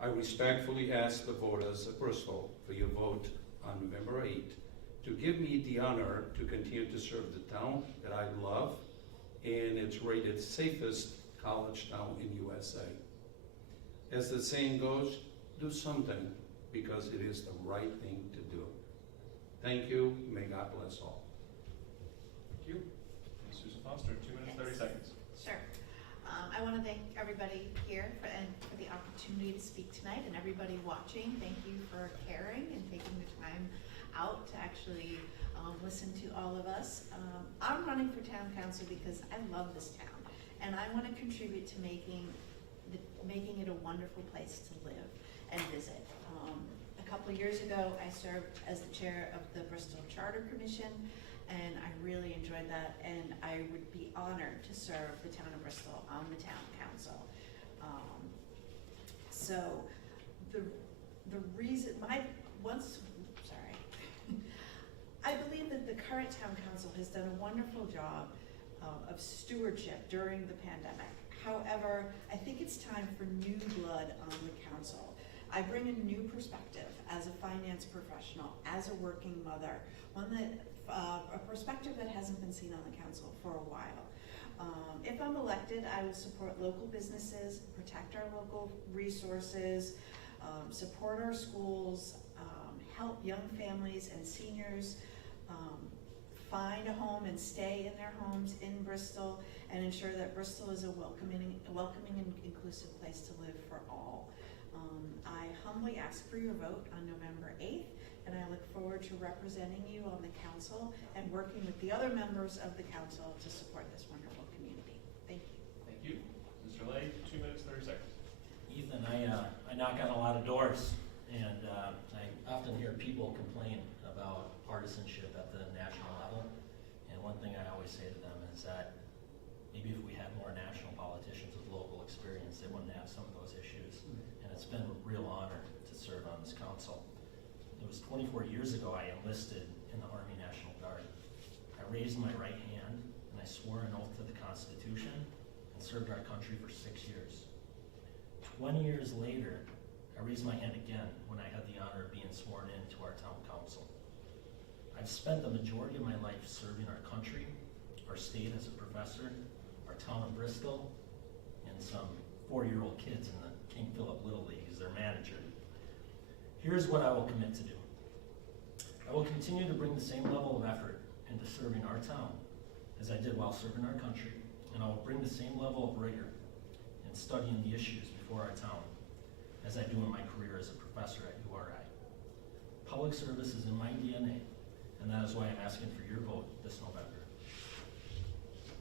I respectfully ask the voters of Bristol for your vote on November 8th to give me the honor to continue to serve the town that I love, and it's rated safest college town in USA. As the saying goes, do something because it is the right thing to do. Thank you. May God bless all. Thank you. Ms. Susan Foster, 2 minutes, 30 seconds. Sure. I want to thank everybody here for the opportunity to speak tonight, and everybody watching. Thank you for caring and taking the time out to actually listen to all of us. I'm running for town council because I love this town, and I want to contribute to making it a wonderful place to live and visit. A couple of years ago, I served as the chair of the Bristol Charter Commission, and I really enjoyed that, and I would be honored to serve the town of Bristol on the town council. So the reason, I believe that the current town council has done a wonderful job of stewardship during the pandemic. However, I think it's time for new blood on the council. I bring a new perspective as a finance professional, as a working mother, a perspective that hasn't been seen on the council for a while. If I'm elected, I will support local businesses, protect our local resources, support our schools, help young families and seniors find a home and stay in their homes in Bristol, and ensure that Bristol is a welcoming and inclusive place to live for all. I humbly ask for your vote on November 8th, and I look forward to representing you on the council and working with the other members of the council to support this wonderful community. Thank you. Thank you. Mr. Lay, 2 minutes, 30 seconds. Ethan, I knock on a lot of doors, and I often hear people complain about partisanship at the national level. And one thing I always say to them is that maybe if we had more national politicians with local experience, they wouldn't have some of those issues. And it's been a real honor to serve on this council. It was 24 years ago I enlisted in the Army National Guard. I raised my right hand and I swore an oath to the Constitution and served our country for 6 years. 20 years later, I raised my hand again when I had the honor of being sworn in to our town council. I've spent the majority of my life serving our country, our state as a professor, our town of Bristol, and some 4-year-old kids in the King Philip Little League as their manager. Here's what I will commit to do. I will continue to bring the same level of effort into serving our town as I did while serving our country, and I will bring the same level of rigor in studying the issues before our town as I do in my career as a professor at URI. Public service is in my DNA, and that is why I'm asking for your vote this November.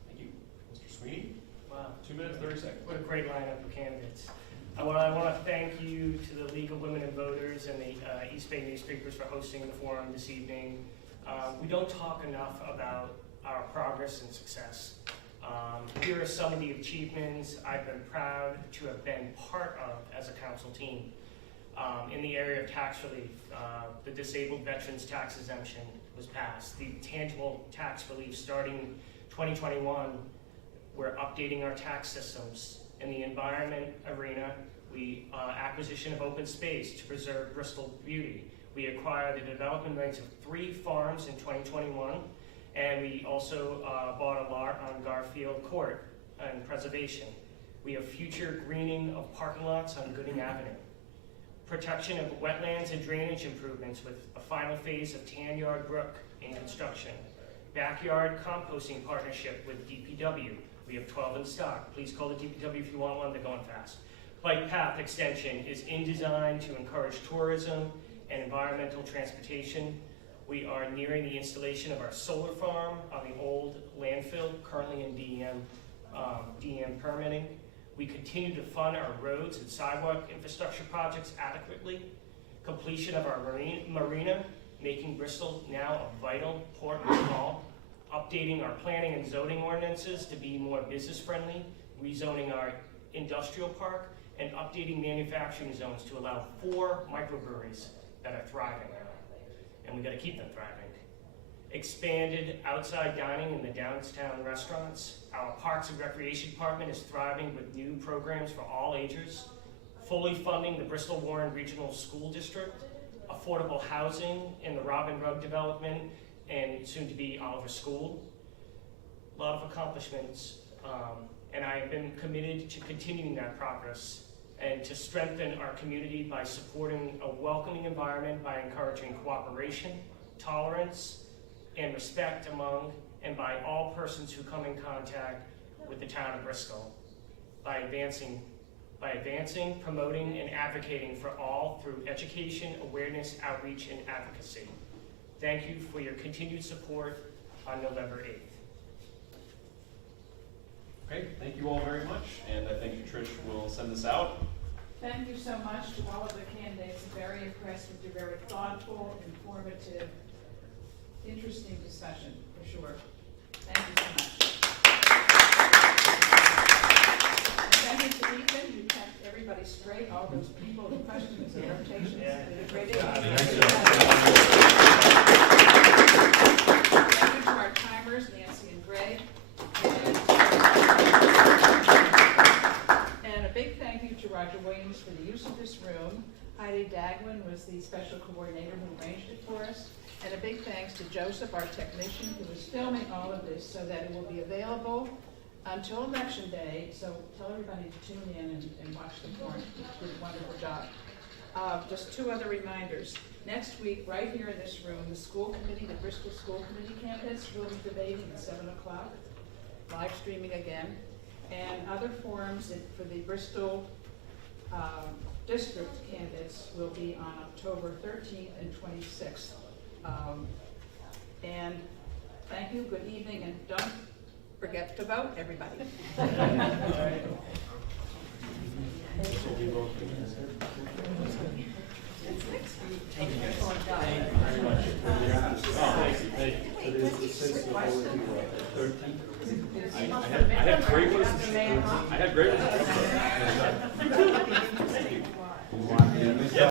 Thank you. Mr. Sweeney? Wow. 2 minutes, 30 seconds. What a great lineup of candidates. I want to thank you to the League of Women and Voters and the East Bay newspapers for hosting the forum this evening. We don't talk enough about our progress and success. Here are some of the achievements I've been proud to have been part of as a council team. In the area of tax relief, the disabled veterans tax exemption was passed. The tangible tax relief starting 2021, we're updating our tax systems. In the environment arena, we acquisition of open space to preserve Bristol beauty. We acquired the development rights of 3 farms in 2021, and we also bought a lot on Garfield Court and preservation. We have future greening of parking lots on Gooding Avenue. Protection of wetlands and drainage improvements with a final phase of Tanyard Brook in construction. Backyard composting partnership with DPW. We have 12 in stock. Please call the DPW if you want one, they're going fast. Bike path extension is in design to encourage tourism and environmental transportation. We are nearing the installation of our solar farm on the old landfill, currently in DEM permitting. We continue to fund our roads and sidewalk infrastructure projects adequately. Completion of our marina, making Bristol now a vital port and call. Updating our planning and zoning ordinances to be more business friendly. Rezoning our industrial park, and updating manufacturing zones to allow 4 microbreweries that are thriving. And we got to keep them thriving. Expanded outside dining in the downtown restaurants. Our Parks and Recreation Department is thriving with new programs for all ages. Fully funding the Bristol Warren Regional School District. Affordable housing in the Robin Rugg development and soon to be Oliver School. A lot of accomplishments, and I have been committed to continuing that progress and to strengthen our community by supporting a welcoming environment, by encouraging cooperation, tolerance, and respect among and by all persons who come in contact with the town of Bristol, by advancing, promoting, and advocating for all through education, awareness, outreach, and advocacy. Thank you for your continued support on November 8th. Okay, thank you all very much, and I think Trish will send this out. Thank you so much to all of the candidates. Very impressed with your very thoughtful, informative, interesting discussion, for sure. Thank you so much. And thank you to Ethan, who kept everybody straight, all those people, the questions and rotations. Yeah. Did a great job. Thank Thank you to our timers, Nancy and Greg. Heidi Dagwin was the special coordinator who arranged it for us. And a big thanks to Joseph, our technician, who is filming all of this so that it will be available until Election Day. So tell everybody to tune in and watch the forum. He did a wonderful job. Just two other reminders. Next week, right here in this room, the school committee, the Bristol School Committee candidates will be debating at 7 o'clock, live streaming again. And other forums for the Bristol district candidates will be on October 13th and 26th. And thank you, good evening, and don't forget to vote, everybody. I had great ones.